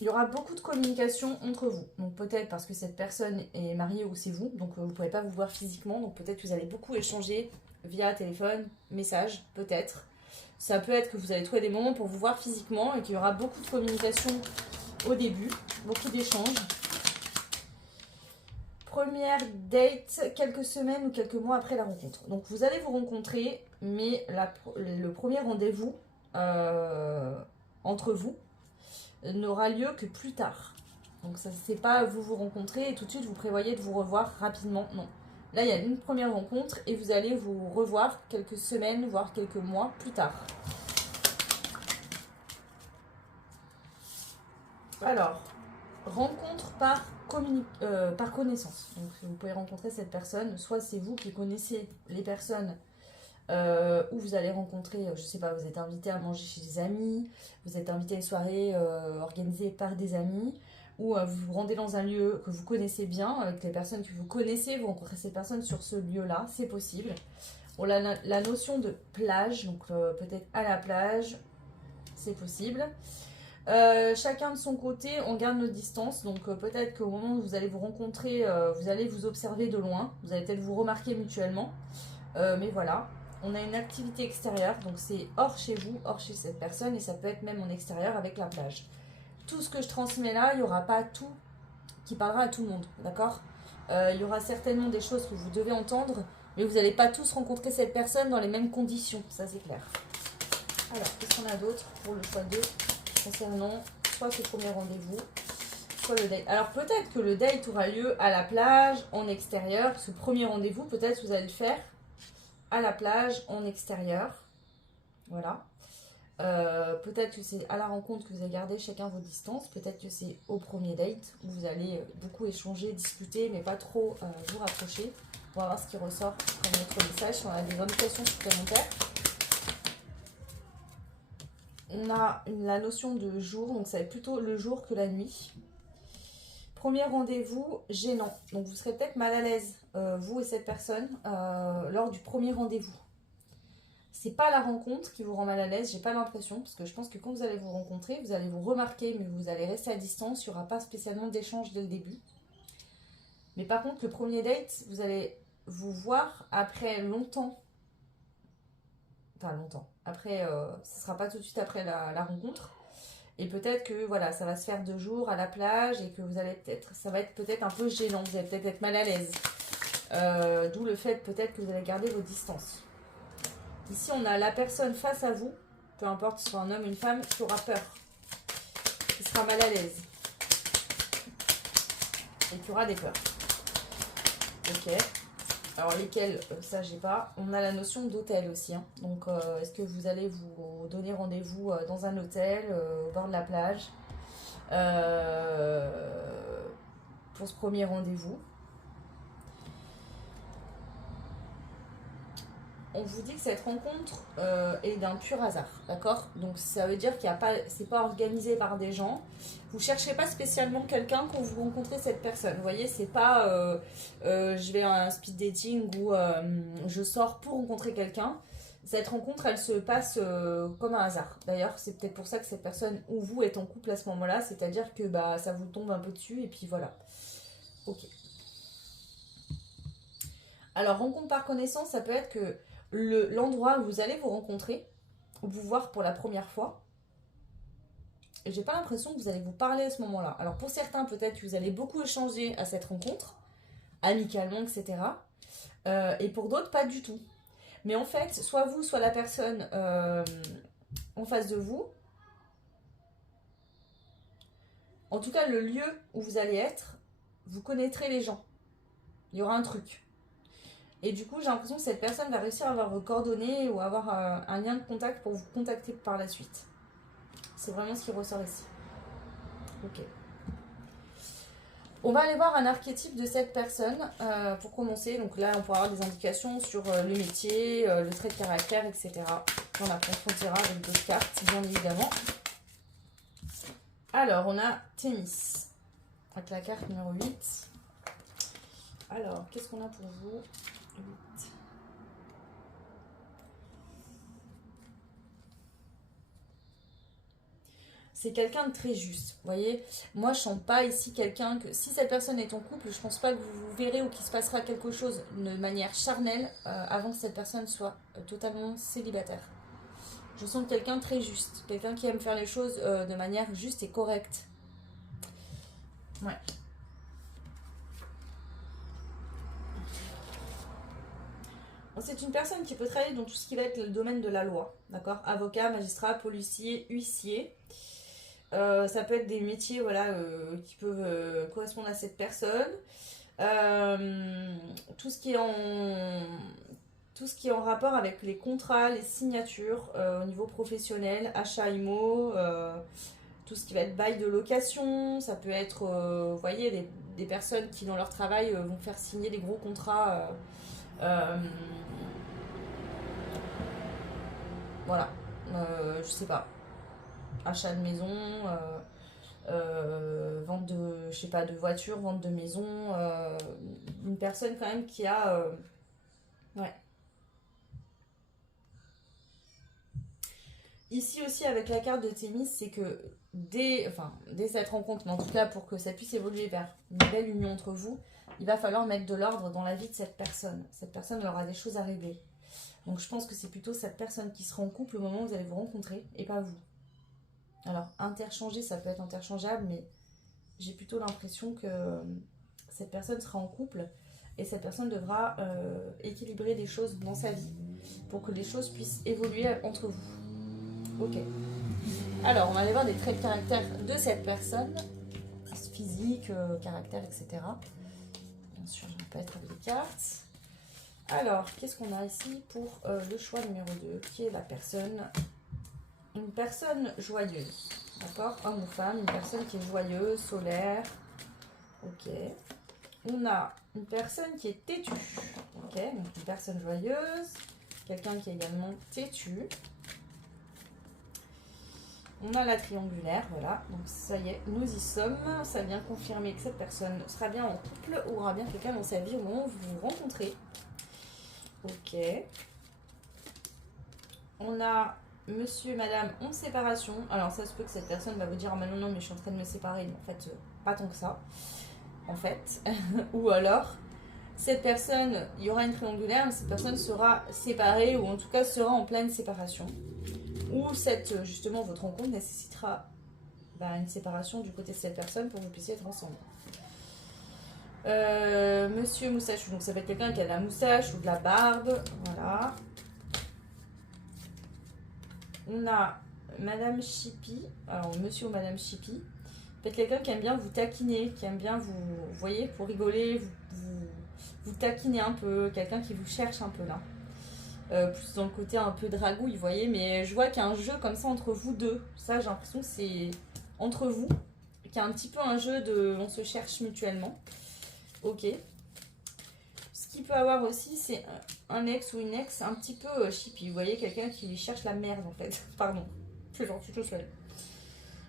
Il y aura beaucoup de communication entre vous. Donc peut-être parce que cette personne est mariée ou c'est vous. Donc vous ne pouvez pas vous voir physiquement. Donc peut-être que vous allez beaucoup échanger via téléphone, message, peut-être. Ça peut être que vous allez trouver des moments pour vous voir physiquement et qu'il y aura beaucoup de communication au début, beaucoup d'échanges. Première date, quelques semaines ou quelques mois après la rencontre. Donc vous allez vous rencontrer, mais le premier rendez-vous entre vous n'aura lieu que plus tard. Donc ça c'est pas vous vous rencontrez et tout de suite vous prévoyez de vous revoir rapidement, non. Là il y a une première rencontre et vous allez vous revoir quelques semaines, voire quelques mois plus tard. Alors, rencontre par connaissance. Donc vous pouvez rencontrer cette personne, soit c'est vous qui connaissez les personnes où vous allez rencontrer, je sais pas, vous êtes invité à manger chez des amis, vous êtes invité à une soirée organisée par des amis, ou vous vous rendez dans un lieu que vous connaissez bien, avec les personnes que vous connaissez, vous rencontrez ces personnes sur ce lieu-là, c'est possible. On a la notion de plage, donc peut-être à la plage, c'est possible. Chacun de son côté, on garde nos distances, donc peut-être qu'au moment où vous allez vous rencontrer, vous allez vous observer de loin, vous allez peut-être vous remarquer mutuellement, mais voilà. On a une activité extérieure, donc c'est hors chez vous, hors chez cette personne, et ça peut être même en extérieur avec la plage. Tout ce que je transmets là, il n'y aura pas tout qui parlera à tout le monde, d'accord? Il y aura certainement des choses que vous devez entendre, mais vous n'allez pas tous rencontrer cette personne dans les mêmes conditions, ça c'est clair. Alors, qu'est-ce qu'on a d'autre pour le choix 2 concernant soit ce premier rendez-vous, soit le date? Alors peut-être que le date aura lieu à la plage, en extérieur. Ce premier rendez-vous, peut-être vous allez le faire à la plage, en extérieur. Voilà. Peut-être que c'est à la rencontre que vous allez garder chacun vos distances. Peut-être que c'est au premier date où vous allez beaucoup échanger, discuter, mais pas trop vous rapprocher. On va voir ce qui ressort comme notre message, si on a des indications supplémentaires. On a la notion de jour, donc ça va être plutôt le jour que la nuit. Premier rendez-vous gênant. Donc vous serez peut-être mal à l'aise, vous et cette personne, lors du premier rendez-vous. C'est pas la rencontre qui vous rend mal à l'aise, j'ai pas l'impression, parce que je pense que quand vous allez vous rencontrer, vous allez vous remarquer, mais vous allez rester à distance, il n'y aura pas spécialement d'échange dès le début. Mais par contre, le premier date, vous allez vous voir après longtemps. Enfin, longtemps. Après, ce sera pas tout de suite après la rencontre. Et peut-être que voilà, ça va se faire 2 jours à la plage et que vous allez peut-être, ça va être peut-être un peu gênant, vous allez peut-être être mal à l'aise. D'où le fait peut-être que vous allez garder vos distances. Ici, on a la personne face à vous, peu importe si c'est un homme ou une femme, qui aura peur, qui sera mal à l'aise et qui aura des peurs. Ok. Alors lesquelles, ça j'ai pas. On a la notion d'hôtel aussi. Hein. Donc est-ce que vous allez vous donner rendez-vous dans un hôtel, au bord de la plage, pour ce premier rendez-vous? On vous dit que cette rencontre est d'un pur hasard, d'accord? Donc ça veut dire qu'il y a pas, c'est pas organisé par des gens. Vous cherchez pas spécialement quelqu'un quand vous rencontrez cette personne. Vous voyez, c'est pas je vais à un speed dating ou je sors pour rencontrer quelqu'un. Cette rencontre, elle se passe comme un hasard. D'ailleurs, c'est peut-être pour ça que cette personne ou vous êtes en couple à ce moment-là, c'est-à-dire que bah ça vous tombe un peu dessus et puis voilà. Ok. Alors rencontre par connaissance, ça peut être que l'endroit où vous allez vous rencontrer, ou vous voir pour la première fois, j'ai pas l'impression que vous allez vous parler à ce moment-là. Alors pour certains, peut-être que vous allez beaucoup échanger à cette rencontre, amicalement, etc. Et pour d'autres, pas du tout. Mais en fait, soit vous, soit la personne en face de vous, en tout cas le lieu où vous allez être, vous connaîtrez les gens. Il y aura un truc. Et du coup, j'ai l'impression que cette personne va réussir à avoir vos coordonnées ou avoir un lien de contact pour vous contacter par la suite. C'est vraiment ce qui ressort ici. Ok. On va aller voir un archétype de cette personne pour commencer. Donc là, on pourra avoir des indications sur le métier, le trait de caractère, etc. On approfondira avec d'autres cartes, bien évidemment. Alors, on a Thémis, avec la carte numéro 8. Alors, qu'est-ce qu'on a pour vous? 8. C'est quelqu'un de très juste. Vous voyez, moi je sens pas ici quelqu'un que si cette personne est en couple, je pense pas que vous verrez ou qu'il se passera quelque chose de manière charnelle avant que cette personne soit totalement célibataire. Je sens quelqu'un de très juste, quelqu'un qui aime faire les choses de manière juste et correcte. Ouais. C'est une personne qui peut travailler dans tout ce qui va être le domaine de la loi, d'accord? Avocat, magistrat, policier, huissier. Ça peut être des métiers voilà, qui peuvent correspondre à cette personne. Tout ce qui est en rapport avec les contrats, les signatures au niveau professionnel, achat IMO, tout ce qui va être bail de location, ça peut être, vous voyez, des personnes qui dans leur travail vont faire signer des gros contrats. Voilà, je sais pas, achat de maison, vente de, je sais pas, de voiture, vente de maison, une personne quand même qui a, ouais. Ici aussi avec la carte de Thémis, c'est que dès cette rencontre, mais en tout cas pour que ça puisse évoluer vers une belle union entre vous, il va falloir mettre de l'ordre dans la vie de cette personne. Cette personne elle aura des choses à régler. Donc je pense que c'est plutôt cette personne qui sera en couple au moment où vous allez vous rencontrer et pas vous. Alors interchanger, ça peut être interchangeable, mais j'ai plutôt l'impression que cette personne sera en couple et cette personne devra équilibrer des choses dans sa vie pour que les choses puissent évoluer entre vous. Ok. Alors, on va aller voir des traits de caractère de cette personne, physique, caractère, etc. Bien sûr, je répète avec les cartes. Alors, qu'est-ce qu'on a ici pour le choix numéro 2, qui est la personne, une personne joyeuse, d'accord? Homme ou femme, une personne qui est joyeuse, solaire. Ok. On a une personne qui est têtue. Ok, donc une personne joyeuse, quelqu'un qui est également têtu. On a la triangulaire, voilà. Donc ça y est, nous y sommes. Ça vient confirmer que cette personne sera bien en couple ou aura bien quelqu'un dans sa vie au moment où vous vous rencontrez. Ok. On a monsieur et madame en séparation. Alors ça se peut que cette personne va vous dire « Ah mais non, mais je suis en train de me séparer. » Mais en fait, pas tant que ça. En fait. Ou alors, Cette personne, il y aura une triangulaire, mais cette personne sera séparée ou en tout cas sera en pleine séparation. Ou justement, votre rencontre nécessitera une séparation du côté de cette personne pour que vous puissiez être ensemble. Monsieur moustachu, donc ça peut être quelqu'un qui a de la moustache ou de la barbe, voilà. On a Madame Chippy, alors monsieur ou Madame Chippy, peut-être quelqu'un qui aime bien vous taquiner, qui aime bien vous voyez, pour rigoler, vous taquiner un peu, quelqu'un qui vous cherche un peu là. Plus dans le côté un peu dragouille, vous voyez, mais je vois qu'il y a un jeu comme ça entre vous deux. Ça, j'ai l'impression que c'est entre vous, qu'il y a un petit peu un jeu de on se cherche mutuellement. Ok. Ce qu'il peut avoir aussi, c'est un ex ou une ex un petit peu chippy. Vous voyez, quelqu'un qui lui cherche la merde en fait. Pardon, c'est gentil tout seul.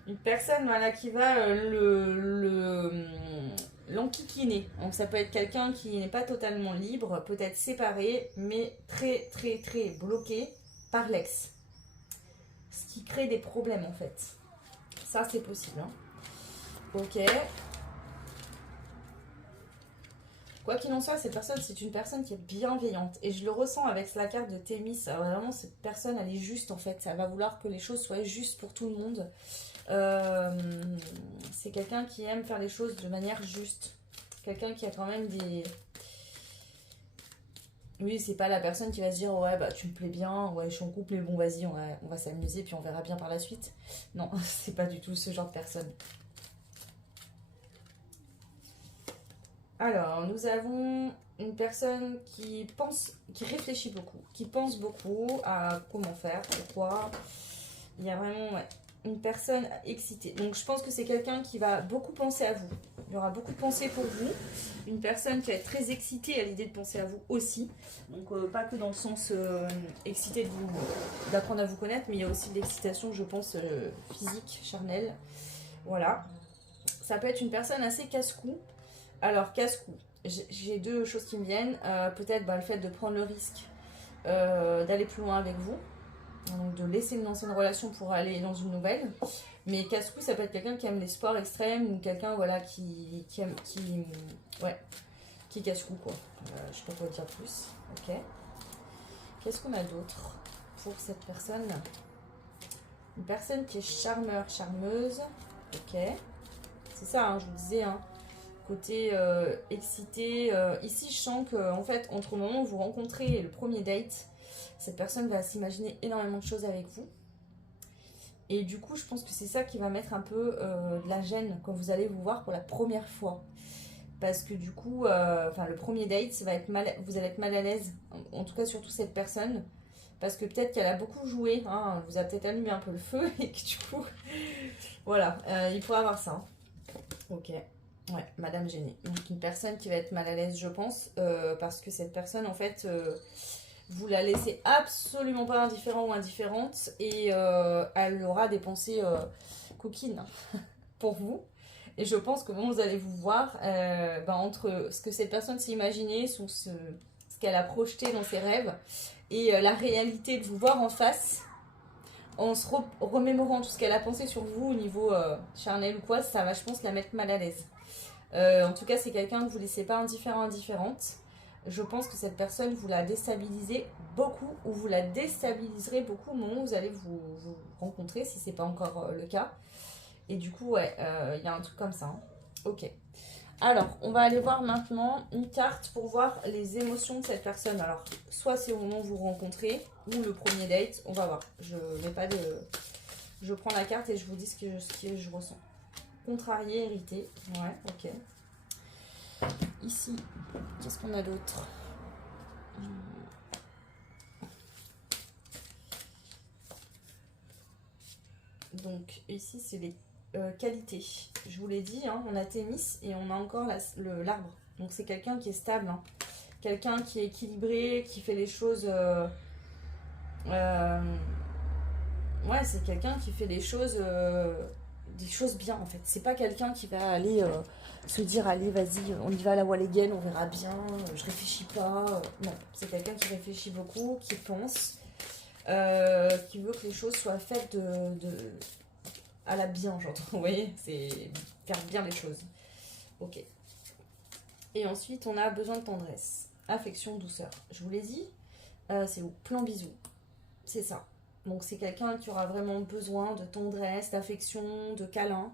Une personne voilà, qui va l'enquiquiner. Donc ça peut être quelqu'un qui n'est pas totalement libre, peut-être séparé, mais très très très bloqué par l'ex. Ce qui crée des problèmes en fait. Ça c'est possible. Hein. Ok. Quoi qu'il en soit, cette personne, c'est une personne qui est bienveillante. Et je le ressens avec la carte de Thémis. Vraiment, cette personne, elle est juste en fait. Elle va vouloir que les choses soient justes pour tout le monde. C'est quelqu'un qui aime faire les choses de manière juste. Quelqu'un qui a quand même des... Oui, c'est pas la personne qui va se dire ouais bah tu me plais bien, ouais je suis en couple mais bon vas-y on va s'amuser puis on verra bien par la suite. Non, c'est pas du tout ce genre de personne. Alors nous avons une personne qui réfléchit beaucoup, qui pense beaucoup à comment faire, pourquoi. Il y a vraiment une personne excitée. Donc je pense que c'est quelqu'un qui va beaucoup penser à vous. Il y aura beaucoup de pensées pour vous. Une personne qui va être très excitée à l'idée de penser à vous aussi. Donc pas que dans le sens excité d'apprendre à vous connaître, mais il y a aussi de l'excitation, je pense, physique, charnelle. Voilà. Ça peut être une personne assez casse-cou. Alors casse-cou, j'ai deux choses qui me viennent. Peut-être le fait de prendre le risque d'aller plus loin avec vous. Donc de laisser une ancienne relation pour aller dans une nouvelle. Mais casse-cou, ça peut être quelqu'un qui aime les sports extrêmes ou quelqu'un voilà, qui casse-cou quoi. Je peux pas dire plus. Ok. Qu'est-ce qu'on a d'autre pour cette personne? Une personne qui est charmeur, charmeuse. Ok. C'est ça, hein, je vous disais. Hein. Côté excité. Ici, je sens qu'en fait, entre le moment où vous rencontrez et le premier date, cette personne va s'imaginer énormément de choses avec vous. Et du coup, je pense que c'est ça qui va mettre un peu de la gêne quand vous allez vous voir pour la première fois. Parce que du coup, le premier date, vous allez être mal à l'aise. En tout cas, surtout cette personne. Parce que peut-être qu'elle a beaucoup joué. Hein, vous a peut-être allumé un peu le feu. Et que du coup, voilà, il faut avoir ça. Hein. Ok. Ouais, Madame Gênée. Donc une personne qui va être mal à l'aise, je pense. Parce que cette personne, en fait... vous la laissez absolument pas indifférent ou indifférente et elle aura des pensées coquines pour vous. Et je pense que quand vous allez vous voir, entre ce que cette personne s'est imaginé, ce qu'elle a projeté dans ses rêves et la réalité de vous voir en face, en se remémorant tout ce qu'elle a pensé sur vous au niveau charnel ou quoi, ça va, je pense, la mettre mal à l'aise. En tout cas, c'est quelqu'un que vous ne laissez pas indifférent, indifférente. Je pense que cette personne, vous la déstabilisez beaucoup ou vous la déstabiliserez beaucoup au moment où vous allez vous rencontrer, si ce n'est pas encore le cas. Et du coup, ouais, il y a un truc comme ça. Hein. Ok. Alors, on va aller voir maintenant une carte pour voir les émotions de cette personne. Alors, soit c'est au moment où vous rencontrez ou le premier date. On va voir. Je n'ai pas de... Je prends la carte et je vous dis ce que je ressens. Contrarié, irrité. Ouais, ok. Ici, qu'est-ce qu'on a d'autre? Donc ici, c'est les qualités. Je vous l'ai dit, hein, on a Thémis et on a encore l'arbre. Donc c'est quelqu'un qui est stable. Hein. Quelqu'un qui est équilibré, qui fait les choses... ouais, c'est quelqu'un qui fait les choses... des choses bien en fait. C'est pas quelqu'un qui va aller se dire allez vas-y on y va à la Walligen, on verra bien, je réfléchis pas. Non, c'est quelqu'un qui réfléchit beaucoup, qui pense, qui veut que les choses soient faites à la bien, j'entends. Vous voyez, c'est faire bien les choses. Ok. Et ensuite, on a besoin de tendresse, affection, douceur. Je vous l'ai dit, c'est où? Plan bisou. C'est ça. Donc, c'est quelqu'un qui aura vraiment besoin de tendresse, d'affection, de câlin.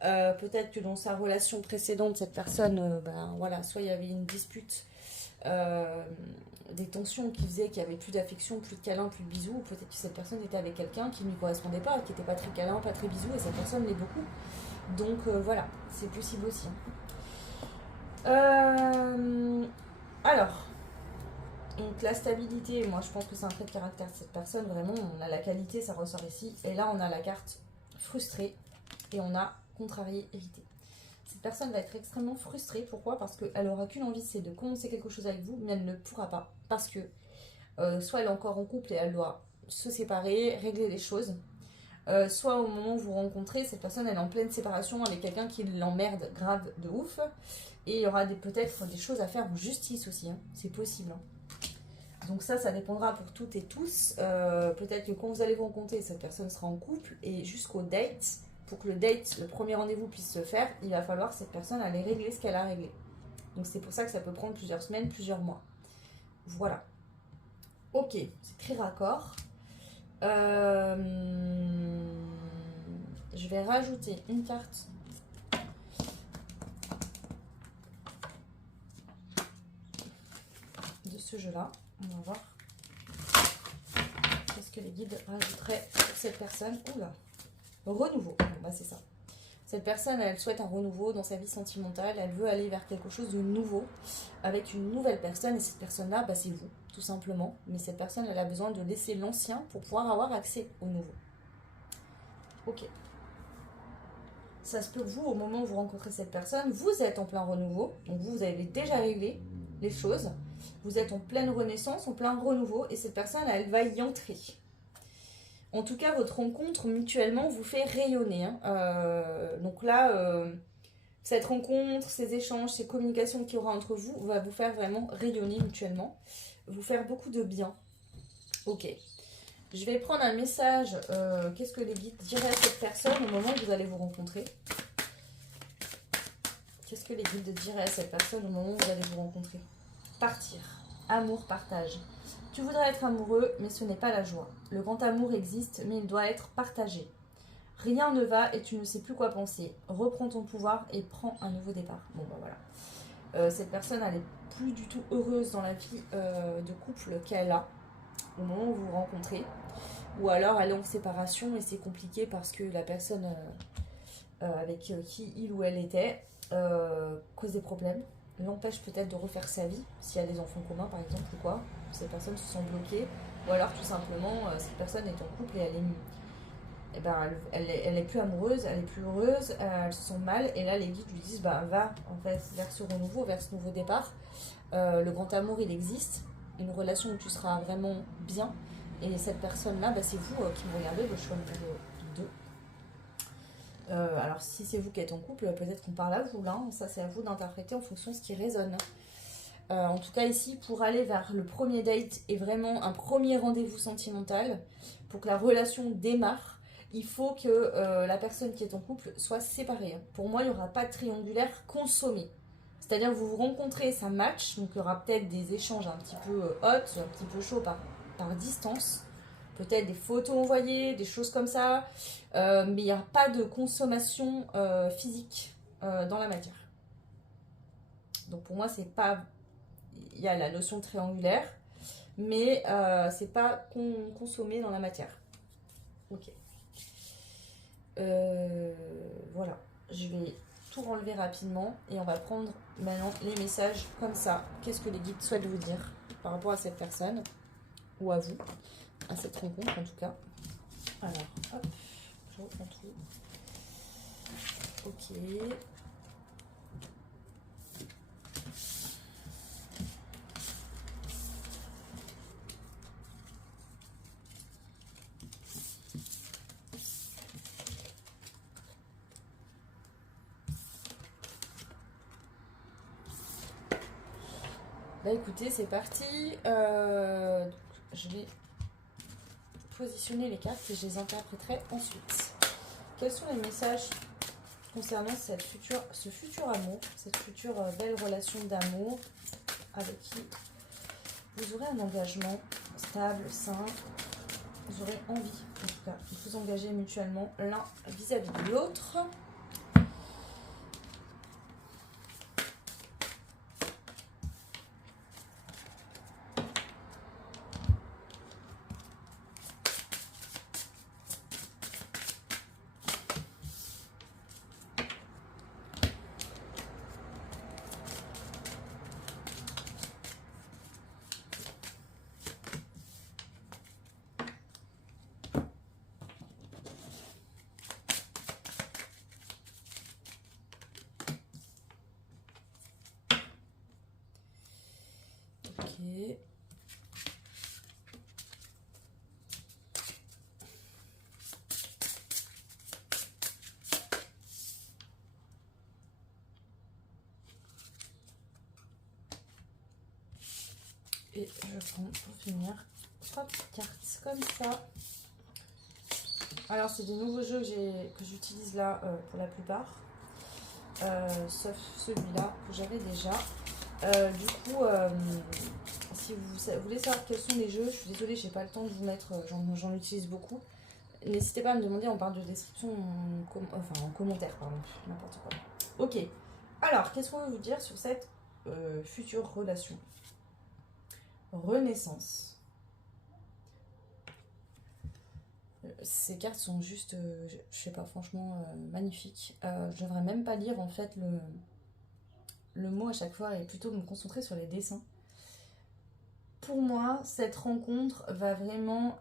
Peut-être que dans sa relation précédente, cette personne, ben, voilà, soit il y avait une dispute, des tensions qui faisaient qu'il n'y avait plus d'affection, plus de câlin, plus de bisous. Ou peut-être que cette personne était avec quelqu'un qui ne lui correspondait pas, qui n'était pas très câlin, pas très bisou, et cette personne l'est beaucoup. Donc voilà, c'est possible aussi. Alors, donc la stabilité, moi je pense que c'est un trait de caractère de cette personne, vraiment, on a la qualité, ça ressort ici. Et là, on a la carte frustrée et on a contrarié, irrité. Cette personne va être extrêmement frustrée. Pourquoi? Parce qu'elle aura qu'une envie, c'est de commencer quelque chose avec vous, mais elle ne pourra pas. Parce que soit elle est encore en couple et elle doit se séparer, régler les choses. Soit au moment où vous rencontrez, cette personne elle est en pleine séparation avec quelqu'un qui l'emmerde grave de ouf. Et il y aura peut-être des choses à faire en justice aussi. Hein. C'est possible. Hein. Donc ça dépendra pour toutes et tous. Peut-être que quand vous allez vous rencontrer, cette personne sera en couple. Et jusqu'au date, pour que le date, le premier rendez-vous puisse se faire, il va falloir que cette personne allait régler ce qu'elle a réglé. Donc c'est pour ça que ça peut prendre plusieurs semaines, plusieurs mois. Voilà. Ok, c'est très raccord. Je vais rajouter une carte de ce jeu-là. On va voir. Qu'est-ce que les guides rajouteraient pour cette personne? Oula. Renouveau. Bon, bah c'est ça. Cette personne, elle souhaite un renouveau dans sa vie sentimentale. Elle veut aller vers quelque chose de nouveau avec une nouvelle personne. Et cette personne-là, bah, c'est vous, tout simplement. Mais cette personne, elle a besoin de laisser l'ancien pour pouvoir avoir accès au nouveau. Ok. Ça se peut que vous, au moment où vous rencontrez cette personne, vous êtes en plein renouveau. Donc vous avez déjà réglé les choses. Vous êtes en pleine renaissance, en plein renouveau. Et cette personne, elle va y entrer. En tout cas, votre rencontre mutuellement vous fait rayonner. Hein. Donc là, cette rencontre, ces échanges, ces communications qu'il y aura entre vous, va vous faire vraiment rayonner mutuellement. Vous faire beaucoup de bien. Ok. Je vais prendre un message. Qu'est-ce que les guides diraient à cette personne au moment où vous allez vous rencontrer? Qu'est-ce que les guides diraient à cette personne au moment où vous allez vous rencontrer? Partir. Amour, partage. Tu voudrais être amoureux, mais ce n'est pas la joie. Le grand amour existe, mais il doit être partagé. Rien ne va et tu ne sais plus quoi penser. Reprends ton pouvoir et prends un nouveau départ. Bon, ben voilà. Cette personne, elle n'est plus du tout heureuse dans la vie de couple qu'elle a au moment où vous vous rencontrez. Ou alors, elle est en séparation et c'est compliqué parce que la personne avec qui il ou elle était cause des problèmes. L'empêche peut-être de refaire sa vie, s'il y a des enfants communs par exemple ou quoi, ces personnes se sont bloquées, ou alors tout simplement cette personne est en couple et elle est plus amoureuse, elle est plus heureuse, elle se sent mal, et là les guides lui disent va en fait vers ce renouveau, vers ce nouveau départ. Le grand amour il existe, une relation où tu seras vraiment bien, et cette personne là c'est vous qui me regardez, le choix numéro 2. Alors si c'est vous qui êtes en couple, peut-être qu'on parle à vous là, ça c'est à vous d'interpréter en fonction de ce qui résonne. En tout cas ici, pour aller vers le premier date et vraiment un premier rendez-vous sentimental, pour que la relation démarre, il faut que la personne qui est en couple soit séparée. Pour moi, il n'y aura pas de triangulaire consommé. C'est-à-dire que vous vous rencontrez, ça match, donc il y aura peut-être des échanges un petit peu hot, un petit peu chaud par distance. Peut-être des photos envoyées, des choses comme ça. Mais il n'y a pas de consommation physique dans la matière. Donc pour moi, c'est pas... Il y a la notion triangulaire, mais c'est pas consommé dans la matière. Ok. Voilà. Je vais tout enlever rapidement et on va prendre maintenant les messages comme ça. Qu'est-ce que les guides souhaitent vous dire par rapport à cette personne ou à vous, à cette rencontre en tout cas. Alors, hop, je reprends tout. Ok. Bah écoutez, c'est parti. Je vais positionner les cartes et je les interpréterai ensuite. Quels sont les messages concernant ce futur amour, cette future belle relation d'amour avec qui vous aurez un engagement stable, sain, vous aurez envie en tout cas de vous engager mutuellement l'un vis-à-vis de l'autre. Ok. Et je prends pour finir 3 petites cartes comme ça. Alors c'est des nouveaux jeux que j'utilise là pour la plupart. Sauf celui-là que j'avais déjà. Du coup, si vous voulez savoir quels sont les jeux, je suis désolée, j'ai pas le temps de vous mettre, j'en utilise beaucoup. N'hésitez pas à me demander en barre de description, en commentaire, pardon, n'importe quoi. Ok, alors qu'est-ce qu'on veut vous dire sur cette future relation? Renaissance. Ces cartes sont juste, je sais pas, franchement magnifiques. Je devrais même pas lire en fait le mot à chaque fois et plutôt me concentrer sur les dessins. Pour moi, cette rencontre va vraiment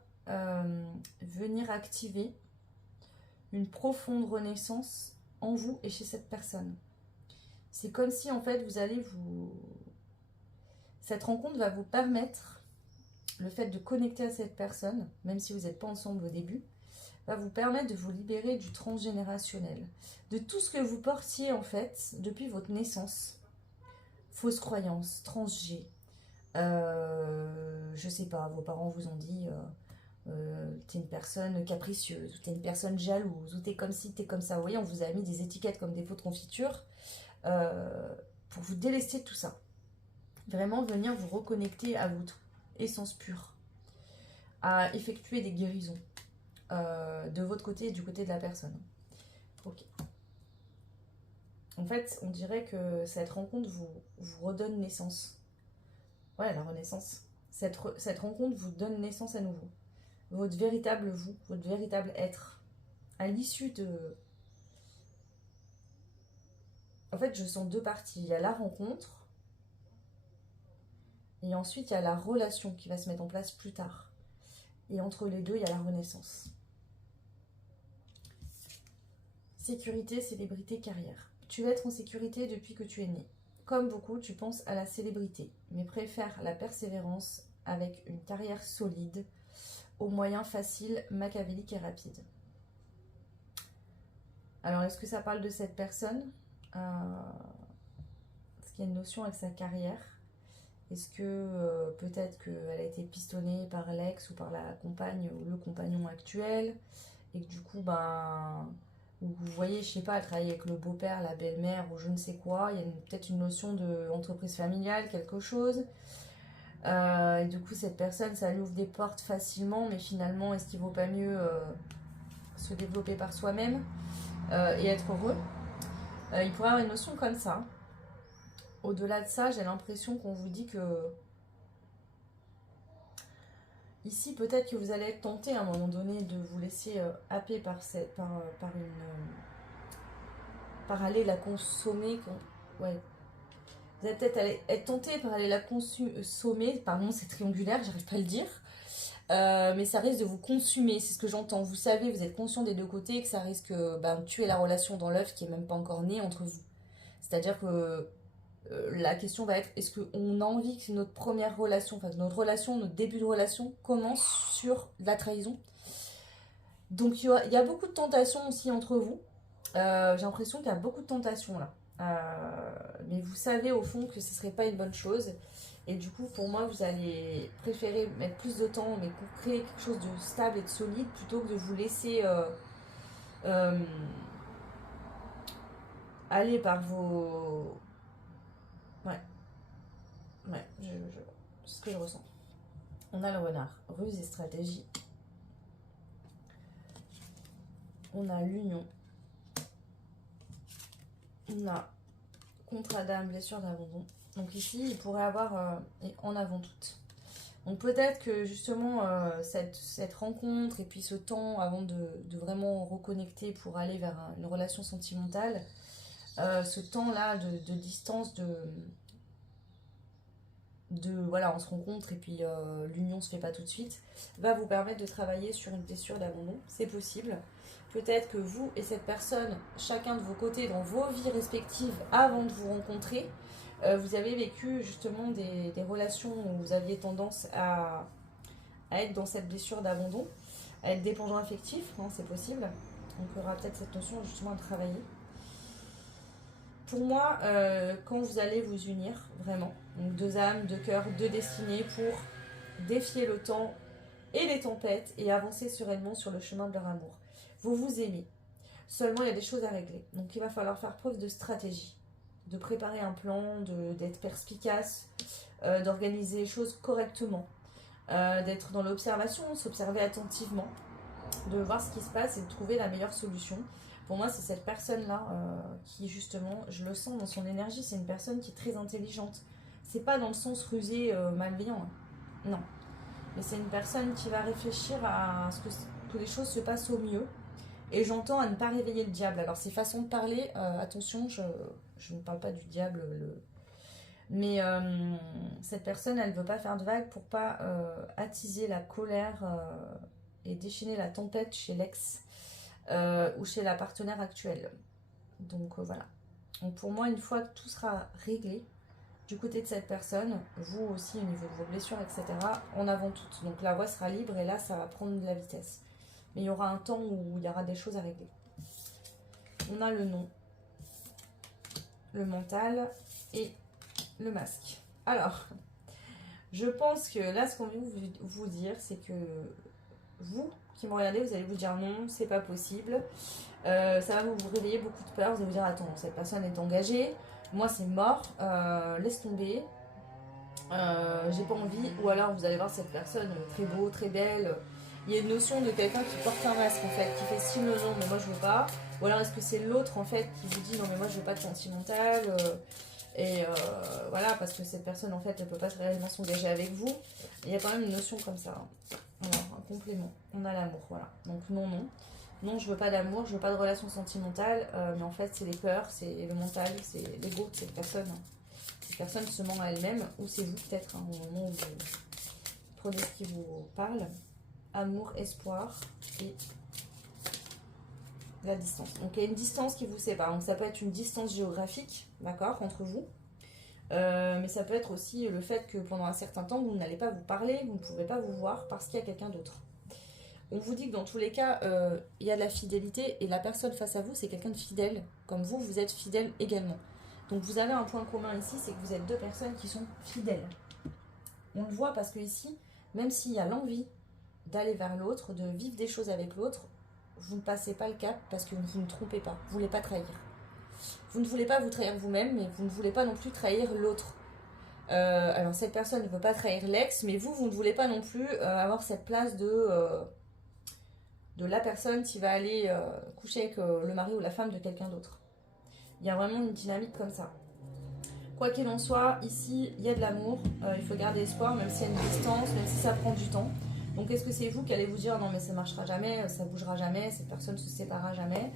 venir activer une profonde renaissance en vous et chez cette personne. C'est comme si en fait vous allez cette rencontre va vous permettre, le fait de connecter à cette personne, même si vous n'êtes pas ensemble au début, va vous permettre de vous libérer du transgénérationnel, de tout ce que vous portiez en fait depuis votre naissance. Fausses croyances, transgé, je sais pas, vos parents vous ont dit t'es une personne capricieuse, ou t'es une personne jalouse, ou t'es comme ci, t'es comme ça. Vous voyez, on vous a mis des étiquettes comme des pots de confiture pour vous délester de tout ça. Vraiment venir vous reconnecter à votre essence pure, à effectuer des guérisons de votre côté et du côté de la personne. Ok. En fait, on dirait que cette rencontre vous redonne naissance. Ouais, la renaissance. Cette rencontre vous donne naissance à nouveau. Votre véritable vous, votre véritable être. À l'issue de... En fait, je sens deux parties. Il y a la rencontre et ensuite il y a la relation qui va se mettre en place plus tard. Et entre les deux, il y a la renaissance. Sécurité, célébrité, carrière. Tu veux être en sécurité depuis que tu es né. Comme beaucoup, tu penses à la célébrité, mais préfères la persévérance avec une carrière solide aux moyens faciles, machiavéliques et rapides. Alors, est-ce que ça parle de cette personne Est-ce qu'il y a une notion avec sa carrière? Est-ce que peut-être qu'elle a été pistonnée par l'ex ou par la compagne ou le compagnon actuel et que du coup, vous voyez, je sais pas, elle travaille avec le beau-père, la belle-mère ou je ne sais quoi. Il y a peut-être une notion d'entreprise familiale, quelque chose. Et du coup, cette personne, ça lui ouvre des portes facilement, mais finalement, est-ce qu'il vaut pas mieux se développer par soi-même et être heureux? Il pourrait y avoir une notion comme ça. Au-delà de ça, j'ai l'impression qu'on vous dit que ici, peut-être que vous allez être tenté à un moment donné de vous laisser happer par aller la consommer. Ouais. Vous allez peut-être être tenté par aller la consommer. Pardon, c'est triangulaire, j'arrive pas à le dire. Mais ça risque de vous consumer, c'est ce que j'entends. Vous savez, vous êtes conscient des deux côtés que ça risque de tuer la relation dans l'œuf qui est même pas encore née entre vous. C'est-à-dire que la question va être, est-ce qu'on a envie que notre première relation, enfin notre relation, notre début de relation commence sur la trahison? Donc il y a beaucoup de tentations aussi entre vous. J'ai l'impression qu'il y a beaucoup de tentations là. Mais vous savez au fond que ce serait pas une bonne chose. Et du coup, pour moi, vous allez préférer mettre plus de temps, mais pour créer quelque chose de stable et de solide, plutôt que de vous laisser allez par vos... Ouais, ouais, c'est ce que je ressens. On a le renard, ruse et stratégie. On a l'union. On a contrat d'âme, blessure d'abandon. Donc ici, il pourrait avoir en avant toute. Donc peut-être que justement, cette rencontre et puis ce temps avant de vraiment reconnecter pour aller vers une relation sentimentale, ce temps-là de distance, voilà, on se rencontre et puis l'union se fait pas tout de suite, va vous permettre de travailler sur une blessure d'abandon. C'est possible. Peut-être que vous et cette personne, chacun de vos côtés, dans vos vies respectives, avant de vous rencontrer, vous avez vécu justement des relations où vous aviez tendance à être dans cette blessure d'abandon, à être dépendant affectif, hein, c'est possible. Donc il y aura peut-être cette notion justement à travailler. Pour moi, quand vous allez vous unir, vraiment, donc deux âmes, deux cœurs, deux destinées pour défier le temps et les tempêtes et avancer sereinement sur le chemin de leur amour. Vous vous aimez. Seulement, il y a des choses à régler. Donc, il va falloir faire preuve de stratégie, de préparer un plan, d'être perspicace, d'organiser les choses correctement, d'être dans l'observation, s'observer attentivement, de voir ce qui se passe et de trouver la meilleure solution. Pour moi, c'est cette personne-là qui, justement, je le sens dans son énergie, c'est une personne qui est très intelligente. C'est pas dans le sens rusé, malveillant. Hein. Non. Mais c'est une personne qui va réfléchir à ce que les choses se passent au mieux. Et j'entends à ne pas réveiller le diable. Alors, ces façons de parler, attention, je ne parle pas du diable, mais cette personne, elle ne veut pas faire de vagues pour pas attiser la colère et déchaîner la tempête chez l'ex ou chez la partenaire actuelle. Donc voilà. Donc pour moi, une fois que tout sera réglé, du côté de cette personne, vous aussi au niveau de vos blessures, etc., en avant toutes. Donc la voie sera libre et là, ça va prendre de la vitesse. Mais il y aura un temps où il y aura des choses à régler. On a le nom, le mental et le masque. Alors, je pense que là, ce qu'on veut vous dire, c'est que vous qui me regardez, vous allez vous dire non, c'est pas possible. Ça va vous réveiller beaucoup de peur. Vous allez vous dire attends, cette personne est engagée, moi c'est mort, laisse tomber. J'ai pas envie. Ou alors vous allez voir cette personne très beau, très belle. Il y a une notion de quelqu'un qui porte un masque en fait, qui fait style non, mais moi je veux pas. Ou alors est-ce que c'est l'autre en fait qui vous dit non mais moi je veux pas de sentimental. Et voilà, parce que cette personne en fait ne peut pas réellement s'engager avec vous. Il y a quand même une notion comme ça. Hein. Alors, un complément. On a l'amour, voilà. Donc non, non. Non, je veux pas d'amour, je veux pas de relation sentimentale. Mais en fait, c'est les peurs, c'est le mental, c'est l'ego de cette personne. Hein. Cette personne se ment à elle-même, ou c'est vous peut-être, hein, au moment où vous prenez ce qui vous parle. Amour, espoir et la distance. Donc il y a une distance qui vous sépare. Donc ça peut être une distance géographique, d'accord, entre vous. Mais ça peut être aussi le fait que pendant un certain temps, vous n'allez pas vous parler, vous ne pouvez pas vous voir parce qu'il y a quelqu'un d'autre. On vous dit que dans tous les cas, il y a de la fidélité et la personne face à vous, c'est quelqu'un de fidèle. Comme vous, vous êtes fidèle également. Donc vous avez un point commun ici, c'est que vous êtes deux personnes qui sont fidèles. On le voit parce que ici, même s'il y a l'envie d'aller vers l'autre, de vivre des choses avec l'autre, vous ne passez pas le cap parce que vous ne trompez pas, vous ne voulez pas trahir. Vous ne voulez pas vous trahir vous-même, mais vous ne voulez pas non plus trahir l'autre. Alors cette personne ne veut pas trahir l'ex, mais vous ne voulez pas non plus avoir cette place de la personne qui va aller coucher avec le mari ou la femme de quelqu'un d'autre. Il y a vraiment une dynamique comme ça. Quoi qu'il en soit, ici, il y a de l'amour, il faut garder espoir, même s'il y a une distance, même si ça prend du temps. Donc est-ce que c'est vous qui allez vous dire non mais ça marchera jamais, ça bougera jamais, cette personne se séparera jamais,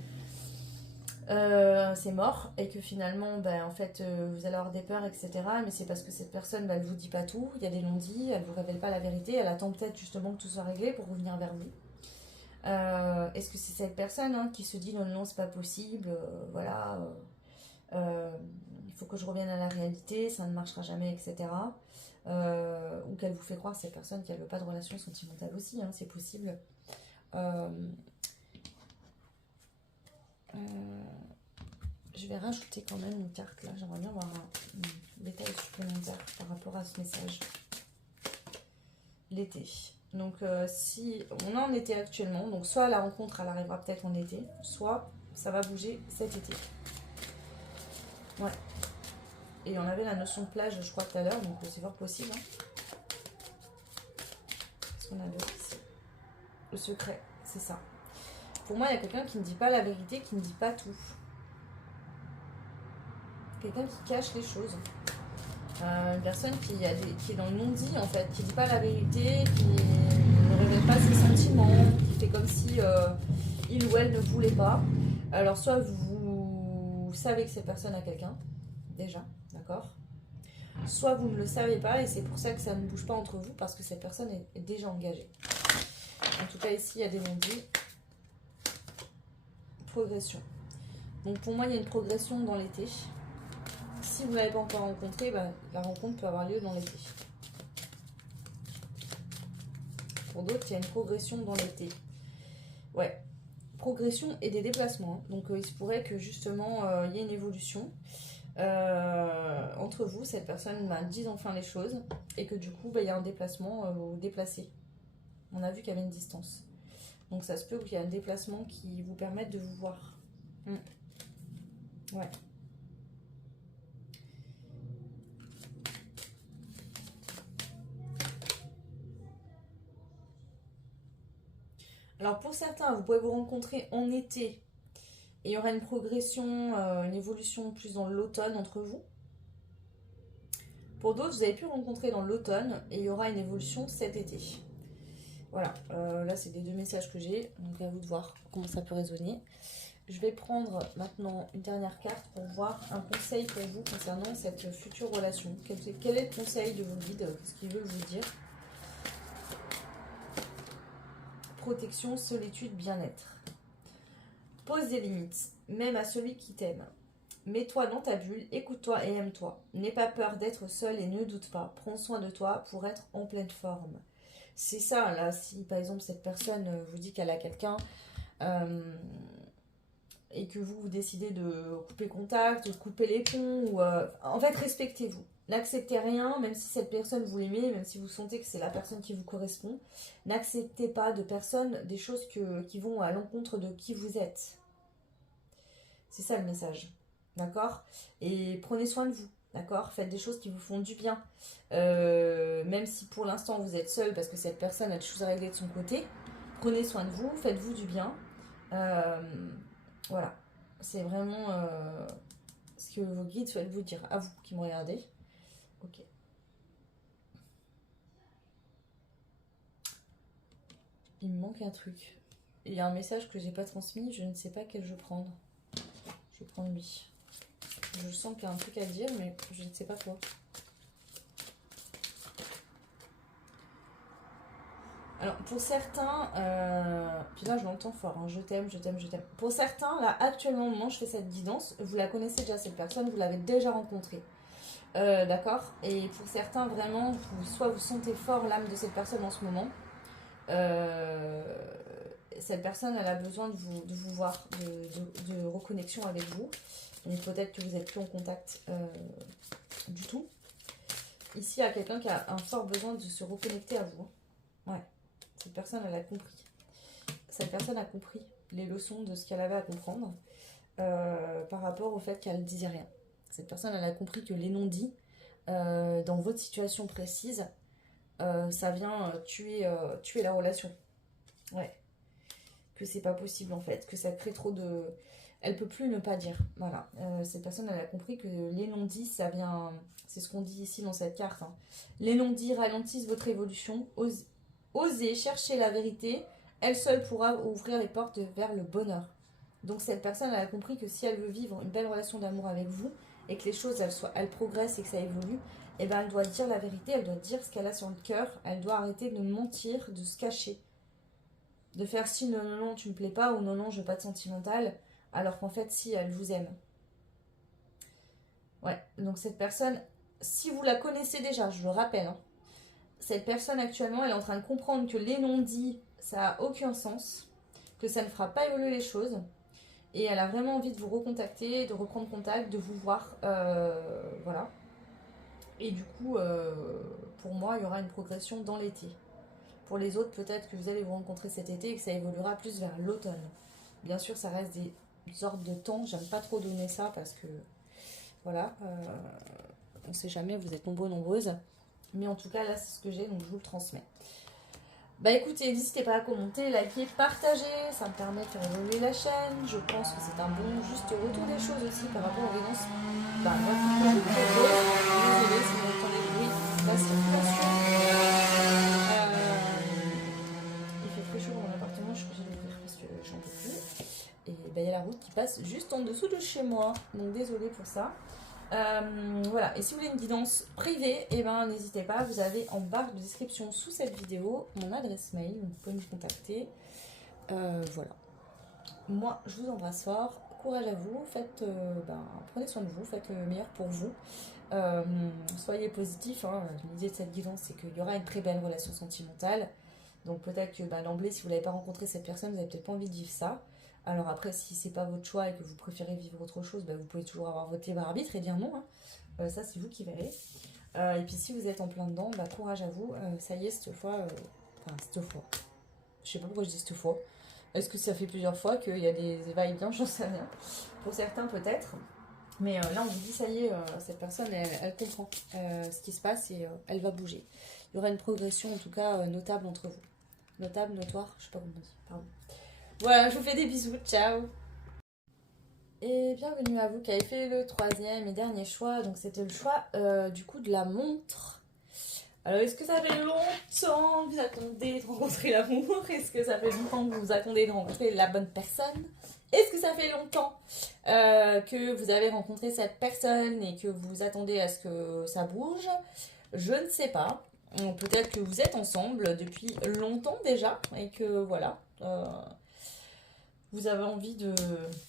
c'est mort, et que finalement en fait vous allez avoir des peurs, etc. Mais c'est parce que cette personne elle vous dit pas tout, il y a des non-dits, elle vous révèle pas la vérité, elle attend peut-être justement que tout soit réglé pour revenir vers vous. Est-ce que c'est cette personne qui se dit non non c'est pas possible, voilà, il faut que je revienne à la réalité, ça ne marchera jamais, etc. Ou qu'elle vous fait croire, cette personne, qu'elle veut pas de relation sentimentale aussi, hein, c'est possible. Je vais rajouter quand même une carte là, j'aimerais bien avoir un détail supplémentaire par rapport à ce message. L'été. Donc si on est en été actuellement, donc soit la rencontre elle arrivera peut-être en été, soit ça va bouger cet été. Ouais. Et on avait la notion de plage, je crois, tout à l'heure, donc c'est fort possible. Hein. Qu'est-ce qu'on a d'autre ici? Le secret, c'est ça. Pour moi, il y a quelqu'un qui ne dit pas la vérité, qui ne dit pas tout. Quelqu'un qui cache les choses. Une personne qui est dans le non-dit, en fait, qui ne dit pas la vérité, qui ne révèle pas ses sentiments, qui fait comme si il ou elle ne voulait pas. Alors, soit vous savez que cette personne a quelqu'un, déjà, d'accord? Soit vous ne le savez pas et c'est pour ça que ça ne bouge pas entre vous parce que cette personne est déjà engagée. En tout cas, ici, il y a des non-dits. Progression. Donc, pour moi, il y a une progression dans l'été. Si vous ne l'avez pas encore rencontré, bah, la rencontre peut avoir lieu dans l'été. Pour d'autres, il y a une progression dans l'été. Ouais, progression et des déplacements. Hein. Donc, il se pourrait que justement, il y ait une évolution entre vous. Cette personne dise enfin les choses et que du coup, il y a un déplacement, vous vous déplacez. On a vu qu'il y avait une distance. Donc, ça se peut qu'il y ait un déplacement qui vous permette de vous voir. Ouais. Alors pour certains, vous pouvez vous rencontrer en été et il y aura une progression, une évolution plus dans l'automne entre vous. Pour d'autres, vous avez pu rencontrer dans l'automne et il y aura une évolution cet été. Voilà, là c'est les deux messages que j'ai, donc à vous de voir comment ça peut résonner. Je vais prendre maintenant une dernière carte pour voir un conseil pour vous concernant cette future relation. Quel est le conseil de vos guides? Qu'est-ce qu'ils veulent vous dire? Protection, solitude, bien-être. Pose des limites, même à celui qui t'aime. Mets-toi dans ta bulle, écoute-toi et aime-toi. N'aie pas peur d'être seul et ne doute pas. Prends soin de toi pour être en pleine forme. C'est ça, là, si par exemple cette personne vous dit qu'elle a quelqu'un et que vous décidez de couper contact, de couper les ponts, ou, en fait respectez-vous. N'acceptez rien, même si cette personne vous l'aimez, même si vous sentez que c'est la personne qui vous correspond. N'acceptez pas de personnes, des choses qui vont à l'encontre de qui vous êtes. C'est ça le message. D'accord? Et prenez soin de vous. D'accord? Faites des choses qui vous font du bien. Même si pour l'instant vous êtes seul parce que cette personne a des choses à régler de son côté. Prenez soin de vous, faites-vous du bien. Voilà. C'est vraiment ce que vos guides souhaitent vous dire. À vous qui me regardez. Ok. Il me manque un truc. Il y a un message que j'ai pas transmis. Je ne sais pas quel je vais prendre. Je vais prendre lui. Je sens qu'il y a un truc à dire, mais je ne sais pas quoi. Alors, pour certains, puis là je l'entends fort, hein, je t'aime, je t'aime, je t'aime. Pour certains, là actuellement, au moment où je fais cette guidance, vous la connaissez déjà cette personne, vous l'avez déjà rencontrée. D'accord? Et pour certains, vraiment, soit vous sentez fort l'âme de cette personne en ce moment. Cette personne, elle a besoin de vous voir, de reconnexion avec vous. Donc peut-être que vous n'êtes plus en contact du tout. Ici, il y a quelqu'un qui a un fort besoin de se reconnecter à vous. Ouais, cette personne, elle a compris. Cette personne a compris les leçons de ce qu'elle avait à comprendre par rapport au fait qu'elle ne disait rien. Cette personne, elle a compris que les non-dits, dans votre situation précise, ça vient tuer la relation. Ouais. Que c'est pas possible en fait, que ça crée trop de... Elle peut plus ne pas dire. Voilà. Cette personne, elle a compris que les non-dits, ça vient... C'est ce qu'on dit ici dans cette carte. Hein. Les non-dits ralentissent votre évolution. Osez chercher la vérité. Elle seule pourra ouvrir les portes vers le bonheur. Donc cette personne, elle a compris que si elle veut vivre une belle relation d'amour avec vous et que les choses, elles progressent et que ça évolue, eh ben, elle doit dire la vérité, elle doit dire ce qu'elle a sur le cœur. Elle doit arrêter de mentir, de se cacher. De faire si non, non, non, tu me plais pas, ou non, non, je veux pas de sentimental, alors qu'en fait, si, elle vous aime. Ouais, donc cette personne, si vous la connaissez déjà, je le rappelle, hein, cette personne actuellement, elle est en train de comprendre que les non-dits, ça n'a aucun sens, que ça ne fera pas évoluer les choses, et elle a vraiment envie de vous recontacter, de reprendre contact, de vous voir, voilà. Et du coup, pour moi, il y aura une progression dans l'été. Pour les autres, peut-être que vous allez vous rencontrer cet été et que ça évoluera plus vers l'automne. Bien sûr, ça reste des ordres de temps. J'aime pas trop donner ça parce que Voilà, on sait jamais, vous êtes nombreux, nombreuses. Mais en tout cas, là, c'est ce que j'ai, donc je vous le transmets. Bah écoutez, n'hésitez pas à commenter, liker, partager, ça me permet de faire évoluer la chaîne. Je pense que c'est un bon juste retour des choses aussi par rapport aux guidances. Bah moi, c'est ce que je vous propose. Désolée si vous entendez le bruit, la circulation. Il fait très chaud dans mon appartement, je suis obligée d'ouvrir parce que j'en peux plus. Et bah, il y a la route qui passe juste en dessous de chez moi, donc désolée pour ça. Voilà, et si vous voulez une guidance privée, et ben n'hésitez pas, vous avez en barre de description sous cette vidéo mon adresse mail, donc vous pouvez me contacter. Voilà. Moi, je vous embrasse fort, courage à vous, faites, prenez soin de vous, faites le meilleur pour vous. Soyez positifs, hein. L'idée de cette guidance, c'est qu'il y aura une très belle relation sentimentale. Donc peut-être que d'emblée, si vous n'avez pas rencontré cette personne, vous n'avez peut-être pas envie de vivre ça. Alors après, si c'est pas votre choix et que vous préférez vivre autre chose, vous pouvez toujours avoir votre libre arbitre et dire non. Hein. Ça, c'est vous qui verrez. Et puis si vous êtes en plein dedans, courage à vous. Ça y est, cette fois... cette fois. Je sais pas pourquoi je dis cette fois. Est-ce que ça fait plusieurs fois qu'il y a des va-et-vient? J'en sais rien. Pour certains, peut-être. Mais là, on vous dit, ça y est, cette personne, elle comprend ce qui se passe et elle va bouger. Il y aura une progression, en tout cas, notable entre vous. Notable, notoire, je sais pas comment on dit. Pardon. Voilà, je vous fais des bisous, ciao. Et bienvenue à vous qui avez fait le troisième et dernier choix. Donc c'était le choix du coup de la montre. Alors est-ce que ça fait longtemps que vous attendez de rencontrer l'amour? Est-ce que ça fait longtemps que vous attendez de rencontrer la bonne personne? Est-ce que ça fait longtemps que vous avez rencontré cette personne et que vous attendez à ce que ça bouge? Je ne sais pas. Peut-être que vous êtes ensemble depuis longtemps déjà et que voilà... vous avez envie de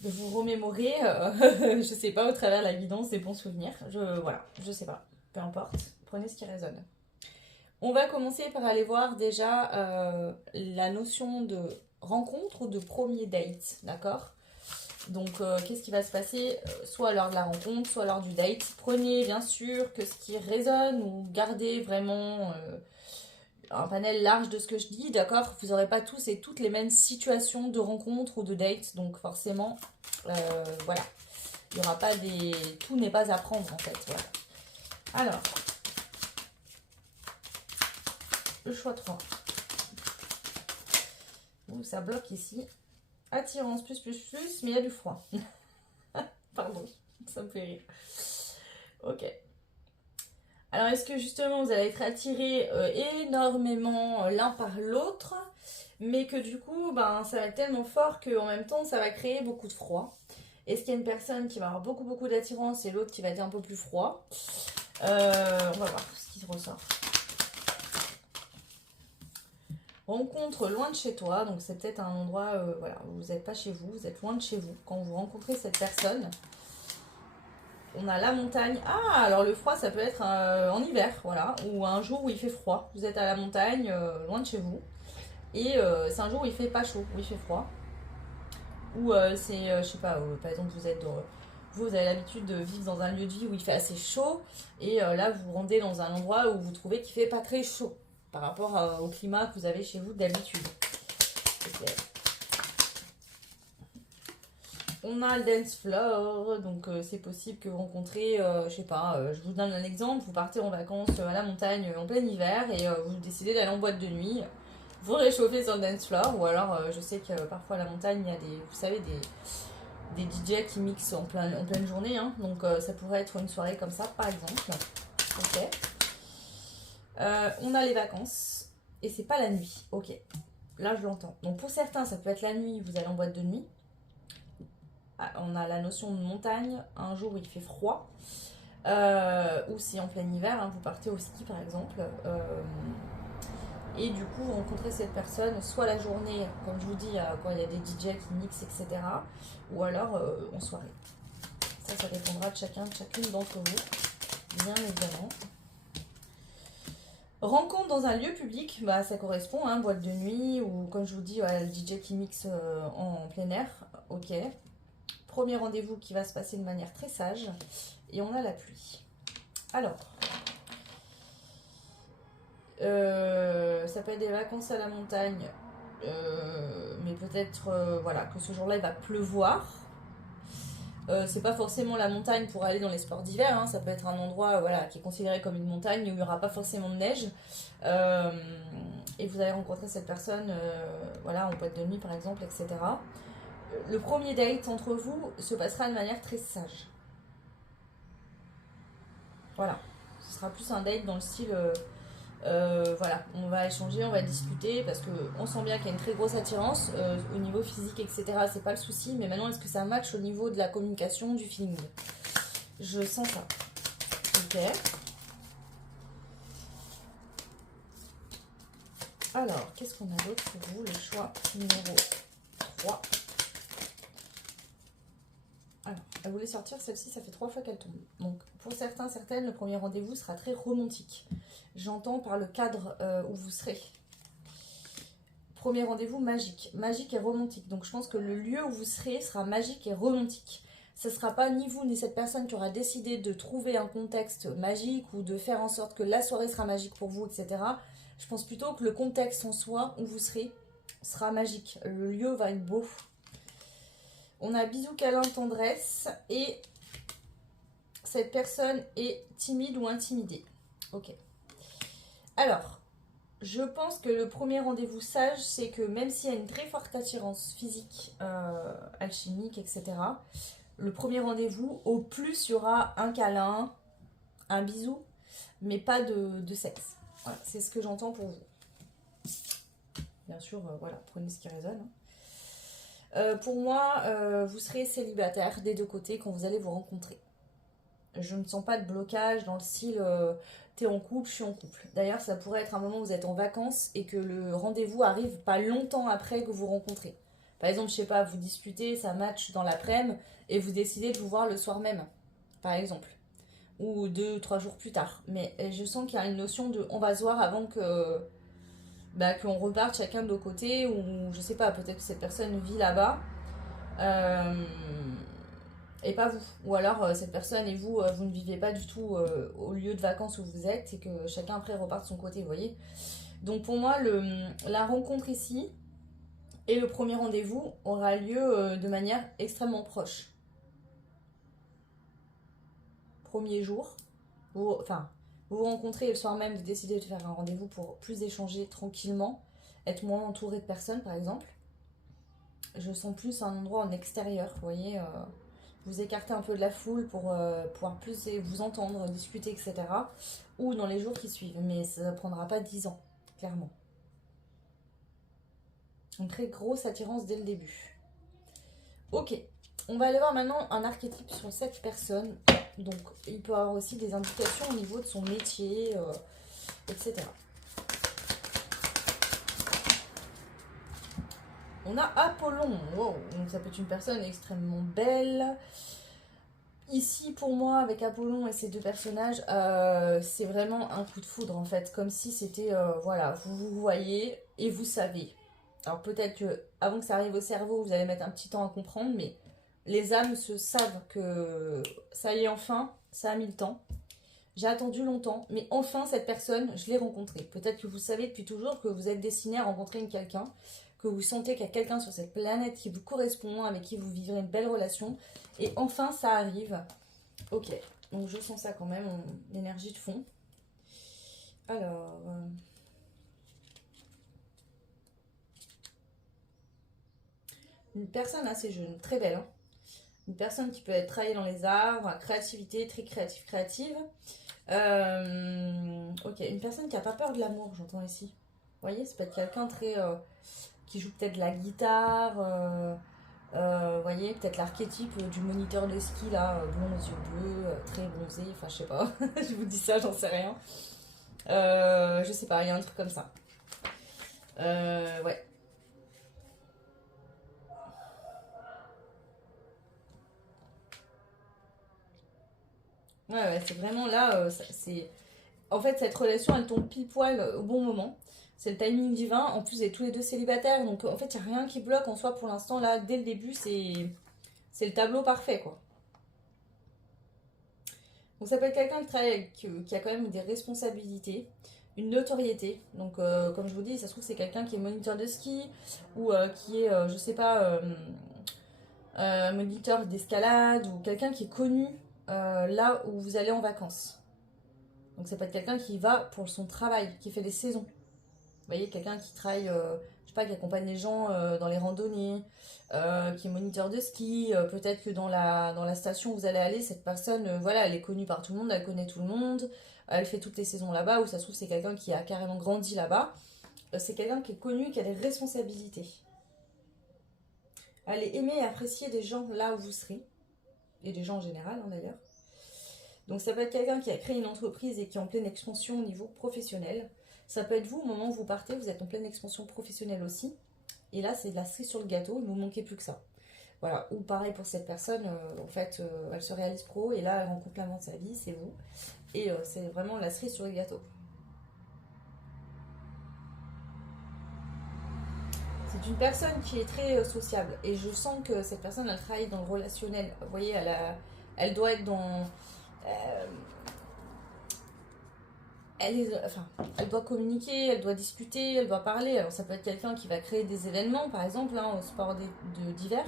vous remémorer, je sais pas, au travers de la guidance, des bons souvenirs. Voilà, je sais pas. Peu importe, prenez ce qui résonne. On va commencer par aller voir déjà la notion de rencontre ou de premier date, d'accord? Donc, qu'est-ce qui va se passer soit lors de la rencontre, soit lors du date. Prenez bien sûr que ce qui résonne ou gardez vraiment... un panel large de ce que je dis, d'accord? Vous n'aurez pas tous et toutes les mêmes situations de rencontre ou de date, donc forcément, voilà. Il n'y aura pas des... Tout n'est pas à prendre, en fait, voilà. Alors, le choix 3. Ouh, ça bloque ici. Attirance, plus, mais il y a du froid. Pardon, ça me fait rire. Ok. Alors, est-ce que justement vous allez être attirés énormément l'un par l'autre, mais que du coup, ça va être tellement fort qu'en même temps, ça va créer beaucoup de froid? Est-ce qu'il y a une personne qui va avoir beaucoup d'attirance et l'autre qui va être un peu plus froid? On va voir ce qui se ressort. Rencontre loin de chez toi, donc c'est peut-être un endroit, voilà, où vous n'êtes pas chez vous, vous êtes loin de chez vous quand vous rencontrez cette personne. On a la montagne. Ah, alors le froid, ça peut être en hiver, voilà. Ou un jour où il fait froid. Vous êtes à la montagne, loin de chez vous. Et c'est un jour où il fait pas chaud, où il fait froid. Ou c'est, je sais pas, par exemple, vous avez l'habitude de vivre dans un lieu de vie où il fait assez chaud. Et là, vous vous rendez dans un endroit où vous trouvez qu'il fait pas très chaud. Par rapport au climat que vous avez chez vous d'habitude. Okay. On a le dance floor, donc c'est possible que vous rencontrez, je sais pas, je vous donne un exemple, vous partez en vacances à la montagne en plein hiver et vous décidez d'aller en boîte de nuit, vous réchauffez sur le dance floor, ou alors je sais que parfois à la montagne il y a vous savez, des DJ qui mixent en pleine journée, hein, donc ça pourrait être une soirée comme ça par exemple. Ok. On a les vacances et c'est pas la nuit, ok. Là je l'entends. Donc pour certains ça peut être la nuit, vous allez en boîte de nuit. On a la notion de montagne, un jour où il fait froid, ou si en plein hiver, hein, vous partez au ski par exemple, et du coup vous rencontrez cette personne soit la journée, comme je vous dis, quand il y a des DJ qui mixent, etc., ou alors en soirée. Ça dépendra de chacune d'entre vous, bien évidemment. Rencontre dans un lieu public, ça correspond, hein, boîte de nuit, ou comme je vous dis, le DJ qui mixe en plein air, ok. Premier rendez-vous qui va se passer de manière très sage. Et on a la pluie. Alors, ça peut être des vacances à la montagne, mais peut-être voilà, que ce jour-là, il va pleuvoir. C'est pas forcément la montagne pour aller dans les sports d'hiver, hein. Ça peut être un endroit voilà, qui est considéré comme une montagne où il n'y aura pas forcément de neige. Euh, et vous allez rencontrer cette personne voilà, en boîte de nuit par exemple, etc. Le premier date entre vous se passera de manière très sage. Voilà. Ce sera plus un date dans le style voilà, on va échanger, on va discuter parce que on sent bien qu'il y a une très grosse attirance au niveau physique, etc. C'est pas le souci, mais maintenant est-ce que ça match au niveau de la communication, du feeling? Je sens ça. Ok. Alors, qu'est-ce qu'on a d'autre pour vous? Le choix numéro 3. Alors, elle voulait sortir, celle-ci, ça fait 3 fois qu'elle tombe. Donc, pour certains, certaines, le premier rendez-vous sera très romantique. J'entends par le cadre où vous serez. Premier rendez-vous magique. Magique et romantique. Donc, je pense que le lieu où vous serez sera magique et romantique. Ce ne sera pas ni vous ni cette personne qui aura décidé de trouver un contexte magique ou de faire en sorte que la soirée sera magique pour vous, etc. Je pense plutôt que le contexte en soi où vous serez sera magique. Le lieu va être beau. On a bisous, câlin, tendresse et cette personne est timide ou intimidée. Ok. Alors, je pense que le premier rendez-vous sage, c'est que même s'il y a une très forte attirance physique, alchimique, etc., le premier rendez-vous, au plus, il y aura un câlin, un bisou, mais pas de sexe. Voilà, c'est ce que j'entends pour vous. Bien sûr, voilà, prenez ce qui résonne. Pour moi, vous serez célibataire des deux côtés quand vous allez vous rencontrer. Je ne sens pas de blocage dans le style t'es en couple, je suis en couple. D'ailleurs, ça pourrait être un moment où vous êtes en vacances et que le rendez-vous arrive pas longtemps après que vous rencontrez. Par exemple, je sais pas, vous disputez, ça match dans l'après-midi et vous décidez de vous voir le soir même, par exemple. Ou 2, 3 jours plus tard. Mais je sens qu'il y a une notion de on va se voir avant que qu'on reparte chacun de nos côtés, ou je sais pas, peut-être que cette personne vit là-bas. Euh, et pas vous. Ou alors cette personne et vous, vous ne vivez pas du tout au lieu de vacances où vous êtes et que chacun après repart de son côté, vous voyez. Donc pour moi, la rencontre ici et le premier rendez-vous aura lieu de manière extrêmement proche. Premier jour, vous vous rencontrez et le soir même, vous décidez de faire un rendez-vous pour plus échanger tranquillement, être moins entouré de personnes par exemple. Je sens plus un endroit en extérieur, vous voyez. Vous écartez un peu de la foule pour pouvoir plus vous entendre, discuter, etc. Ou dans les jours qui suivent. Mais ça ne prendra pas 10 ans, clairement. Une très grosse attirance dès le début. Ok, on va aller voir maintenant un archétype sur cette personne. Donc, il peut avoir aussi des indications au niveau de son métier, etc. On a Apollon. Wow. Donc, ça peut être une personne extrêmement belle. Ici, pour moi, avec Apollon et ces deux personnages, c'est vraiment un coup de foudre en fait. Comme si c'était, voilà, vous vous voyez et vous savez. Alors peut-être que avant que ça arrive au cerveau, vous allez mettre un petit temps à comprendre, mais les âmes se savent que ça y est, enfin, ça a mis le temps. J'ai attendu longtemps, mais enfin cette personne, je l'ai rencontrée. Peut-être que vous savez depuis toujours que vous êtes destiné à rencontrer quelqu'un, que vous sentez qu'il y a quelqu'un sur cette planète qui vous correspond, avec qui vous vivrez une belle relation. Et enfin ça arrive. Ok, donc je sens ça quand même, l'énergie de fond. Alors... une personne assez jeune, très belle. Hein. Une personne qui peut être travaillée dans les arts, enfin, créativité, très créative. Ok, une personne qui n'a pas peur de l'amour, j'entends ici. Vous voyez, ça peut être quelqu'un très... qui joue peut-être de la guitare. Vous voyez, peut-être l'archétype du moniteur de ski, là, blond aux yeux bleus, très bronzé, enfin je sais pas. Je vous dis ça, j'en sais rien. Je sais pas, il y a un truc comme ça. Ouais. Ouais, c'est vraiment là, c'est... En fait, cette relation, elle tombe pile poil au bon moment. C'est le timing divin. En plus, vous êtes tous les deux célibataires. Donc, en fait, il n'y a rien qui bloque en soi pour l'instant. Là, dès le début, c'est le tableau parfait, quoi. Donc, ça peut être quelqu'un qui a quand même des responsabilités, une notoriété. Donc, comme je vous dis, ça se trouve, c'est quelqu'un qui est moniteur de ski ou qui est, je sais pas, moniteur d'escalade ou quelqu'un qui est connu là où vous allez en vacances. Donc ça peut être quelqu'un qui va pour son travail, qui fait les saisons. Vous voyez, quelqu'un qui travaille, je sais pas, qui accompagne les gens dans les randonnées, qui est moniteur de ski. Peut-être que dans la station où vous allez aller, cette personne, voilà, elle est connue par tout le monde, elle connaît tout le monde, elle fait toutes les saisons là-bas, ou ça se trouve c'est quelqu'un qui a carrément grandi là-bas. C'est quelqu'un qui est connu, qui a des responsabilités. Elle est aimée et appréciée des gens là où vous serez, et des gens en général hein, d'ailleurs. Donc ça peut être quelqu'un qui a créé une entreprise et qui est en pleine expansion au niveau professionnel. Ça peut être vous, au moment où vous partez, vous êtes en pleine expansion professionnelle aussi. Et là, c'est de la cerise sur le gâteau, il ne vous manquait plus que ça. Voilà, ou pareil pour cette personne, en fait, elle se réalise pro et là, elle rencontre l'amant de sa vie, c'est vous. Et c'est vraiment la cerise sur le gâteau. C'est une personne qui est très sociable et je sens que cette personne, elle travaille dans le relationnel. Vous voyez, elle doit être dans... euh, elle doit communiquer, elle doit discuter, elle doit parler. Alors ça peut être quelqu'un qui va créer des événements, par exemple, hein, au sport d'hiver,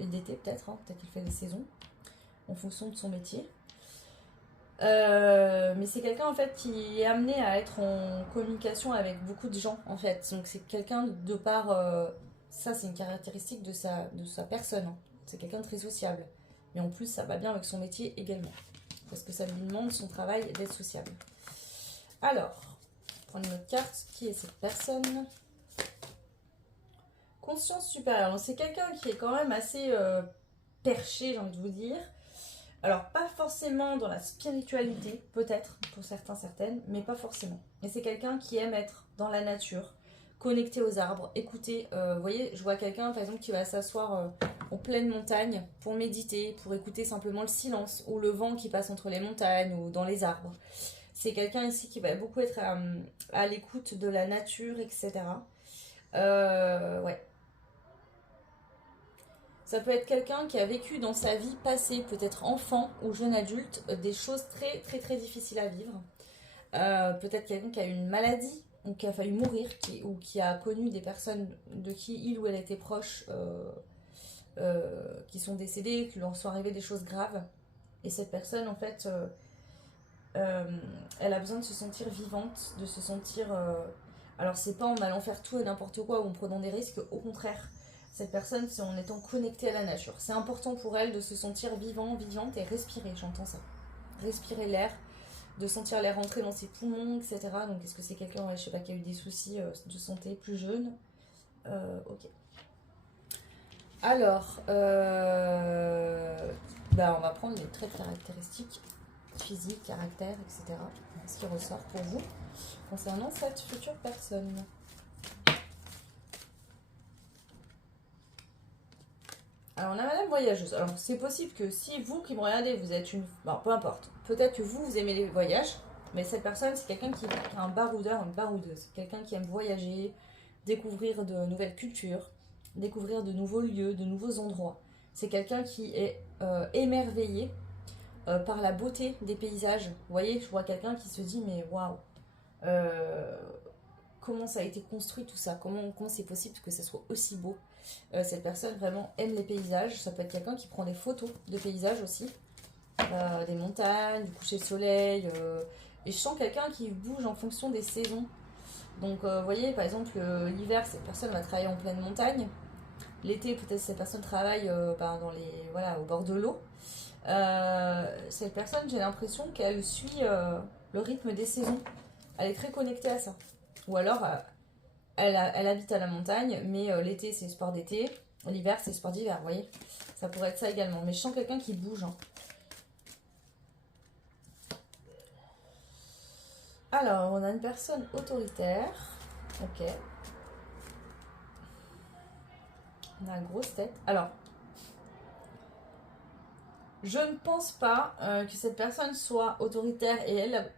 et d'été peut-être, hein, peut-être qu'il fait des saisons, en fonction de son métier. Mais c'est quelqu'un en fait qui est amené à être en communication avec beaucoup de gens en fait. Donc c'est quelqu'un de par... ça c'est une caractéristique de sa personne. Hein. C'est quelqu'un de très sociable. Mais en plus ça va bien avec son métier également. Parce que ça lui demande son travail d'être sociable. Alors, prendre une autre carte. Qui est cette personne? Conscience supérieure. C'est quelqu'un qui est quand même assez perché, j'ai envie de vous dire. Alors, pas forcément dans la spiritualité, peut-être, pour certains, certaines, mais pas forcément. Mais c'est quelqu'un qui aime être dans la nature, connecté aux arbres, écouter. Vous voyez, je vois quelqu'un, par exemple, qui va s'asseoir en pleine montagne pour méditer, pour écouter simplement le silence, ou le vent qui passe entre les montagnes, ou dans les arbres. C'est quelqu'un ici qui va beaucoup être à l'écoute de la nature, etc. Ouais. Ça peut être quelqu'un qui a vécu dans sa vie passée, peut-être enfant ou jeune adulte, des choses très très très difficiles à vivre. Peut-être quelqu'un qui a eu une maladie ou qui a failli mourir ou qui a connu des personnes de qui il ou elle était proche qui sont décédées, qui lui en sont arrivées des choses graves. Et cette personne, en fait, elle a besoin de se sentir vivante, de se sentir... alors c'est pas en allant faire tout et n'importe quoi ou en prenant des risques, au contraire. Cette personne, c'est en étant connectée à la nature. C'est important pour elle de se sentir vivant, vivante et respirer, j'entends ça. Respirer l'air, de sentir l'air rentrer dans ses poumons, etc. Donc est-ce que c'est quelqu'un, ouais, je sais pas, qui a eu des soucis de santé plus jeune? Ok. Alors, on va prendre les traits de caractéristiques physique, caractère, etc. Ce qui ressort pour vous concernant cette future personne. Alors on a Madame Voyageuse. Alors c'est possible que si vous qui me regardez, vous êtes une... Bon, peu importe. Peut-être que vous aimez les voyages, mais cette personne, c'est quelqu'un qui est un baroudeur, une baroudeuse. Quelqu'un qui aime voyager, découvrir de nouvelles cultures, découvrir de nouveaux lieux, de nouveaux endroits. C'est quelqu'un qui est émerveillé par la beauté des paysages. Vous voyez, je vois quelqu'un qui se dit, mais waouh, comment ça a été construit tout ça, comment c'est possible que ça soit aussi beau. Cette personne vraiment aime les paysages. Ça peut être quelqu'un qui prend des photos de paysages aussi, des montagnes, du coucher de soleil. Et je sens quelqu'un qui bouge en fonction des saisons. Donc, vous voyez, par exemple, l'hiver, cette personne va travailler en pleine montagne. L'été, peut-être cette personne travaille au bord de l'eau. Cette personne, j'ai l'impression qu'elle suit le rythme des saisons. Elle est très connectée à ça. Ou alors, elle habite à la montagne, mais l'été, c'est sport d'été. L'hiver, c'est sport d'hiver, vous voyez. Ça pourrait être ça également. Mais je sens quelqu'un qui bouge. Hein. Alors, on a une personne autoritaire. Ok. On a une grosse tête. Alors, je ne pense pas que cette personne soit autoritaire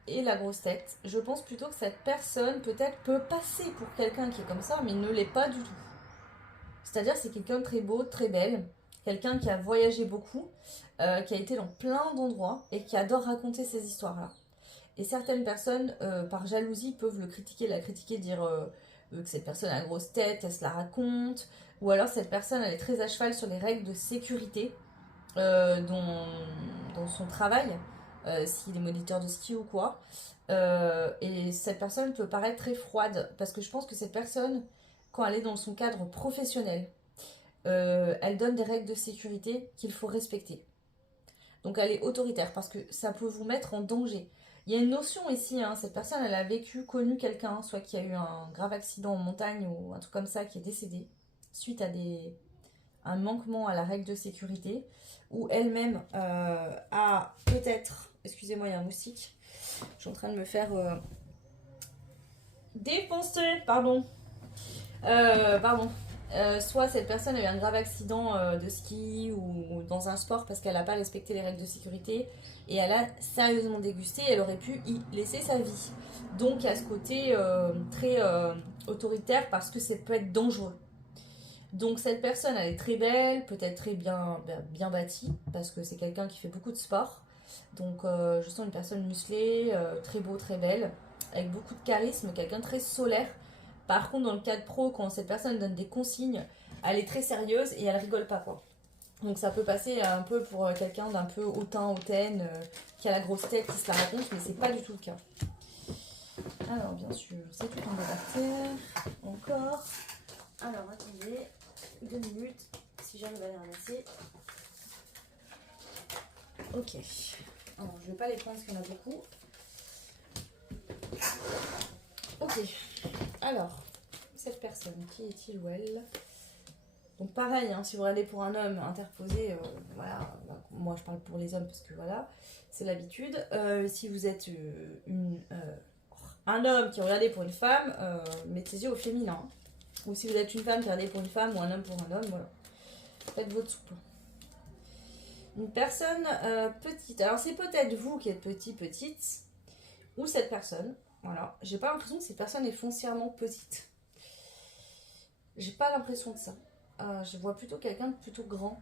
et la grosse tête. Je pense plutôt que cette personne peut-être peut passer pour quelqu'un qui est comme ça, mais ne l'est pas du tout. C'est-à-dire c'est quelqu'un de très beau, très belle, quelqu'un qui a voyagé beaucoup, qui a été dans plein d'endroits et qui adore raconter ces histoires-là. Et certaines personnes, par jalousie, peuvent la critiquer, dire que cette personne a la grosse tête, elle se la raconte, ou alors cette personne elle est très à cheval sur les règles de sécurité dans son travail, s'il est moniteur de ski ou quoi. Et cette personne peut paraître très froide, parce que je pense que cette personne, quand elle est dans son cadre professionnel, elle donne des règles de sécurité qu'il faut respecter. Donc elle est autoritaire, parce que ça peut vous mettre en danger. Il y a une notion ici, hein, cette personne, elle a connu quelqu'un, soit qui a eu un grave accident en montagne ou un truc comme ça, qui est décédé, suite à un manquement à la règle de sécurité, ou elle-même a peut-être, excusez-moi, il y a un moustique, je suis en train de me faire défoncer, pardon. Pardon. Soit cette personne a eu un grave accident de ski ou dans un sport parce qu'elle n'a pas respecté les règles de sécurité et elle a sérieusement dégusté, elle aurait pu y laisser sa vie. Donc il y a ce côté très autoritaire parce que ça peut être dangereux. Donc cette personne elle est très belle, peut-être très bien bâtie parce que c'est quelqu'un qui fait beaucoup de sport. Donc je sens une personne musclée, très beau, très belle, avec beaucoup de charisme, quelqu'un de très solaire. Par contre, dans le cadre pro, quand cette personne donne des consignes, elle est très sérieuse et elle rigole pas, quoi. Donc ça peut passer un peu pour quelqu'un d'un peu hautain, hautaine, qui a la grosse tête, qui se la raconte, mais c'est pas du tout le cas. Alors, bien sûr, c'est tout tombé par terre. Encore. Alors, attendez, 2 minutes, si j'arrive à les ramasser. Ok. Alors, je vais pas les prendre parce qu'il y en a beaucoup. Ok. Alors, cette personne, qui est-il ou elle? Donc pareil, hein, si vous regardez pour un homme interposé, voilà, bah, moi je parle pour les hommes parce que voilà, c'est l'habitude. Si vous êtes un homme qui regardez pour une femme, mettez les yeux au féminin. Hein. Ou si vous êtes une femme qui regardez pour une femme ou un homme pour un homme, voilà. Faites votre soupe. Une personne petite. Alors c'est peut-être vous qui êtes petite, ou cette personne. Voilà. J'ai pas l'impression que cette personne est foncièrement petite. J'ai pas l'impression de ça. Je vois plutôt quelqu'un de plutôt grand.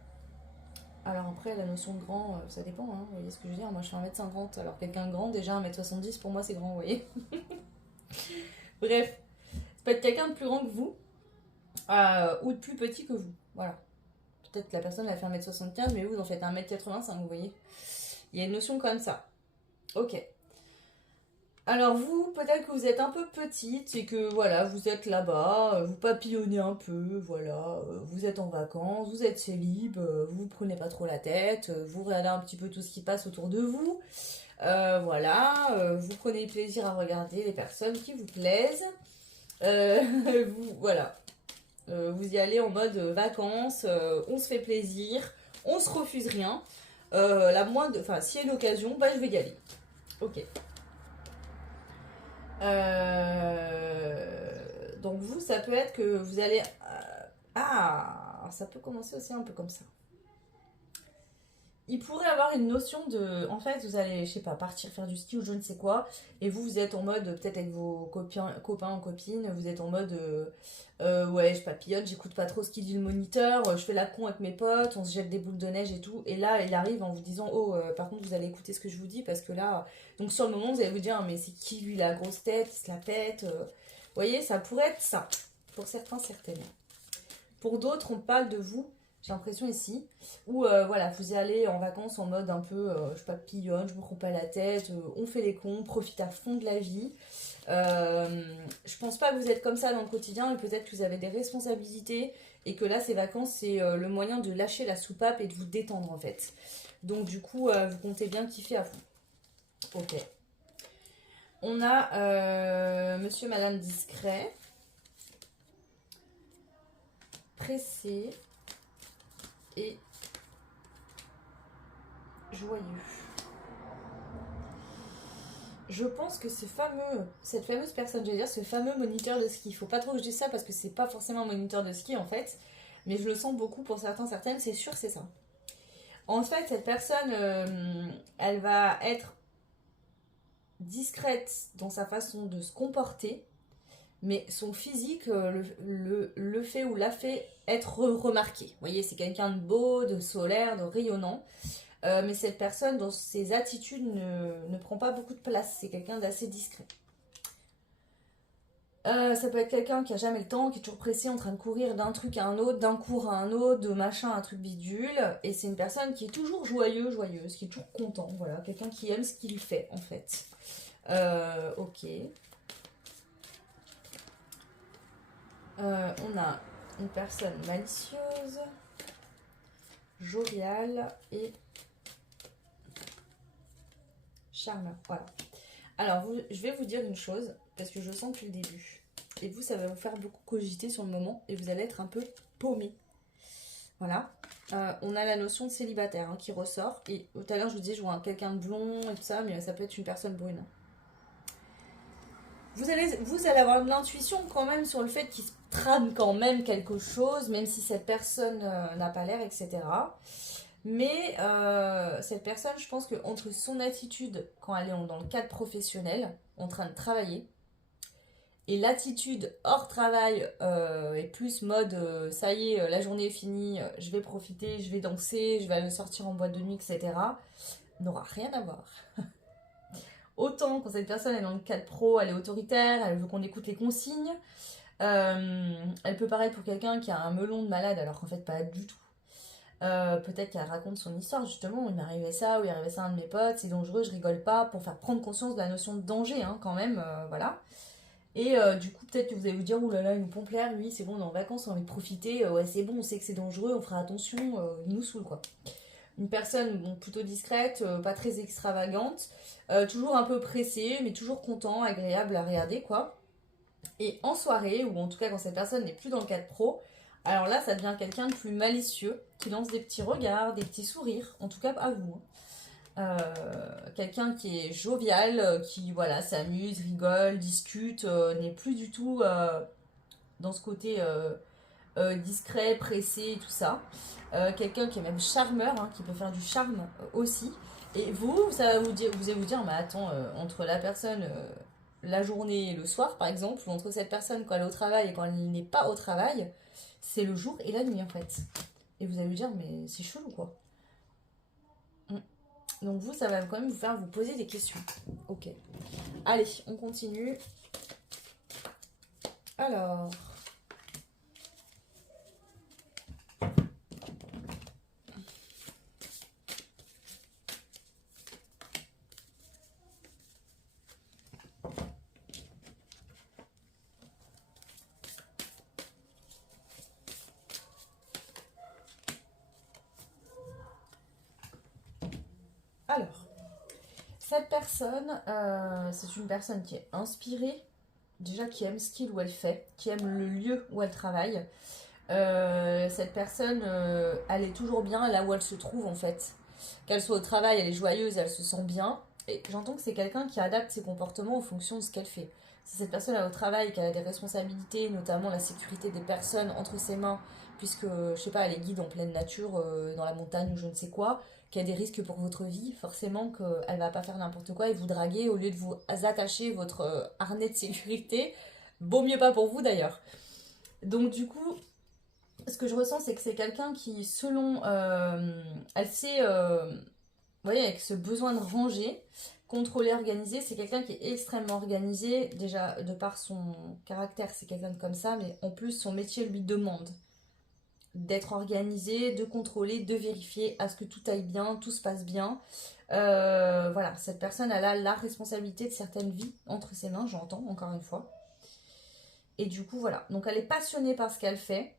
Alors après, la notion de grand, ça dépend, hein, vous voyez ce que je veux dire. Moi, je fais 1m50, alors quelqu'un de grand, déjà 1m70, pour moi, c'est grand, vous voyez. Bref, ça peut être quelqu'un de plus grand que vous, ou de plus petit que vous, voilà. Peut-être que la personne, elle fait 1m75, mais vous en faites 1m85, vous voyez. Il y a une notion comme ça. Ok. Alors vous, peut-être que vous êtes un peu petite et que voilà, vous êtes là-bas, vous papillonnez un peu, voilà, vous êtes en vacances, vous êtes célib, vous prenez pas trop la tête, vous regardez un petit peu tout ce qui passe autour de vous, voilà, vous prenez plaisir à regarder les personnes qui vous plaisent, voilà, vous y allez en mode vacances, on se fait plaisir, on se refuse rien, s'il y a l'occasion, bah je vais y aller. Ok. Donc vous, ça peut être que vous allez... ça peut commencer aussi un peu comme ça. Il pourrait avoir une notion de... En fait, vous allez, je sais pas, partir faire du ski ou je ne sais quoi, et vous êtes en mode, peut-être avec vos copains ou copines, vous êtes en mode... ouais, je papillote, j'écoute pas trop ce qu'il dit le moniteur, je fais la con avec mes potes, on se jette des boules de neige et tout. Et là, il arrive en vous disant, oh, par contre, vous allez écouter ce que je vous dis parce que là... Donc sur le moment, vous allez vous dire, mais c'est qui lui la grosse tête, il se la pète. Vous voyez, ça pourrait être ça, pour certains, certaines. Pour d'autres, on parle de vous, j'ai l'impression ici, où voilà, vous y allez en vacances en mode un peu, je papillonne, je me prends pas la tête, on fait les cons, on profite à fond de la vie. Je pense pas que vous êtes comme ça dans le quotidien, mais peut-être que vous avez des responsabilités et que là, ces vacances, c'est le moyen de lâcher la soupape et de vous détendre en fait. Donc du coup, vous comptez bien kiffer à fond. Ok. On a monsieur, madame discret, pressé et joyeux. Je pense que cette fameuse personne, je veux dire, ce fameux moniteur de ski, il faut pas trop que je dise ça parce que c'est pas forcément un moniteur de ski en fait, mais je le sens beaucoup pour certains, certaines, c'est sûr, c'est ça. En fait, cette personne, elle va être discrète dans sa façon de se comporter, mais son physique le fait ou l'a fait être remarqué. Vous voyez, c'est quelqu'un de beau, de solaire, de rayonnant. Mais cette personne, dans ses attitudes, ne prend pas beaucoup de place. C'est quelqu'un d'assez discret. Ça peut être quelqu'un qui a jamais le temps, qui est toujours pressé, en train de courir d'un truc à un autre, d'un cours à un autre, de machin à un truc bidule. Et c'est une personne qui est toujours joyeuse, qui est toujours content. Voilà, quelqu'un qui aime ce qu'il fait en fait. Ok. On a une personne malicieuse, joviale et charmeur. Voilà. Alors, je vais vous dire une chose, parce que je sens depuis le début. Et vous, ça va vous faire beaucoup cogiter sur le moment, et vous allez être un peu paumé. Voilà. On a la notion de célibataire hein, qui ressort. Et tout à l'heure, je vous disais, je vois quelqu'un de blond et tout ça, mais ça peut être une personne brune. Vous allez avoir de l'intuition quand même sur le fait qu'il se trame quand même quelque chose, même si cette personne n'a pas l'air, etc. Mais cette personne, je pense qu'entre son attitude quand elle est dans le cadre professionnel, en train de travailler, et l'attitude hors travail est plus mode ça y est, la journée est finie, je vais profiter, je vais danser, je vais aller sortir en boîte de nuit, etc. N'aura rien à voir. Autant quand cette personne est dans le cadre pro, elle est autoritaire, elle veut qu'on écoute les consignes. Elle peut paraître pour quelqu'un qui a un melon de malade alors qu'en fait pas du tout. Peut-être qu'elle raconte son histoire justement, il m'est arrivé ça, ou il m'est arrivé ça à un de mes potes, c'est dangereux, je rigole pas, pour faire prendre conscience de la notion de danger hein, quand même, voilà. Et du coup peut-être que vous allez vous dire, oh là là, il nous pompe l'air, lui, c'est bon, on est en vacances, on a envie de profiter, ouais c'est bon, on sait que c'est dangereux, on fera attention, il nous saoule quoi. Une personne bon, plutôt discrète, pas très extravagante, toujours un peu pressée, mais toujours content, agréable à regarder quoi. Et en soirée, ou en tout cas quand cette personne n'est plus dans le cadre pro, alors là ça devient quelqu'un de plus malicieux, qui lance des petits regards, des petits sourires, en tout cas à vous. Quelqu'un qui est jovial, qui voilà s'amuse, rigole, discute, n'est plus du tout dans ce côté discret, pressé, tout ça. Quelqu'un qui est même charmeur, hein, qui peut faire du charme aussi. Et vous, ça va vous allez vous dire, mais attends, entre la personne la journée et le soir, par exemple, ou entre cette personne quand elle est au travail et quand elle n'est pas au travail, c'est le jour et la nuit en fait. Et vous allez vous dire, mais c'est chelou quoi. Mm. Donc vous, ça va quand même vous faire vous poser des questions. Ok. Allez, on continue. Alors, alors, cette personne, c'est une personne qui est inspirée, déjà qui aime ce qu'il ou elle fait, qui aime le lieu où elle travaille. Cette personne, elle est toujours bien là où elle se trouve en fait. Qu'elle soit au travail, elle est joyeuse, elle se sent bien. Et j'entends que c'est quelqu'un qui adapte ses comportements en fonction de ce qu'elle fait. Si cette personne est au travail, qu'elle a des responsabilités, notamment la sécurité des personnes entre ses mains, puisque, je sais pas, elle est guide en pleine nature, dans la montagne ou je ne sais quoi, qu'il y a des risques pour votre vie, forcément qu'elle va pas faire n'importe quoi et vous draguer au lieu de vous attacher votre harnais de sécurité. Vaut mieux pas pour vous d'ailleurs. Donc du coup, ce que je ressens, c'est que c'est quelqu'un qui, selon, elle sait, vous voyez, avec ce besoin de ranger, contrôler, organiser, c'est quelqu'un qui est extrêmement organisé. Déjà, de par son caractère, c'est quelqu'un de comme ça, mais en plus, son métier lui demande d'être organisé, de contrôler, de vérifier à ce que tout aille bien, tout se passe bien. Voilà, cette personne, elle a la responsabilité de certaines vies entre ses mains, j'entends, encore une fois. Et du coup, voilà. Donc, elle est passionnée par ce qu'elle fait.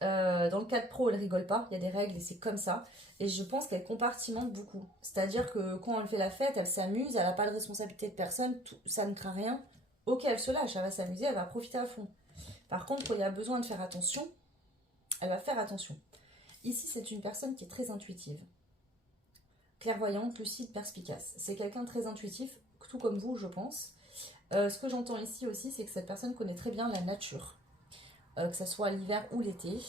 Dans le cadre pro, elle rigole pas, il y a des règles et c'est comme ça. Et je pense qu'elle compartimente beaucoup. C'est-à-dire que quand elle fait la fête, elle s'amuse, elle n'a pas de responsabilité de personne, ça ne craint rien. Ok, elle se lâche, elle va s'amuser, elle va profiter à fond. Par contre, quand il y a besoin de faire attention, elle va faire attention. Ici, c'est une personne qui est très intuitive, clairvoyante, lucide, perspicace. C'est quelqu'un de très intuitif, tout comme vous, je pense. Ce que j'entends ici aussi, c'est que cette personne connaît très bien la nature. Que ce soit l'hiver ou l'été.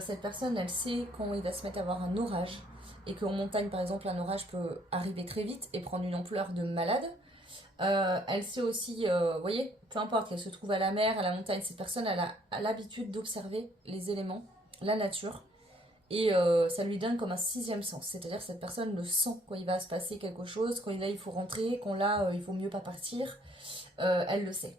Cette personne, elle sait quand il va se mettre à avoir un orage. Et qu'en montagne, par exemple, un orage peut arriver très vite et prendre une ampleur de malade. Elle sait aussi, vous voyez, peu importe qu'elle se trouve à la mer, à la montagne, cette personne elle a l'habitude d'observer les éléments, la nature. Et ça lui donne comme un sixième sens. C'est-à-dire que cette personne le sent quand il va se passer quelque chose, quand il faut rentrer, quand là, il vaut mieux pas partir. Elle le sait.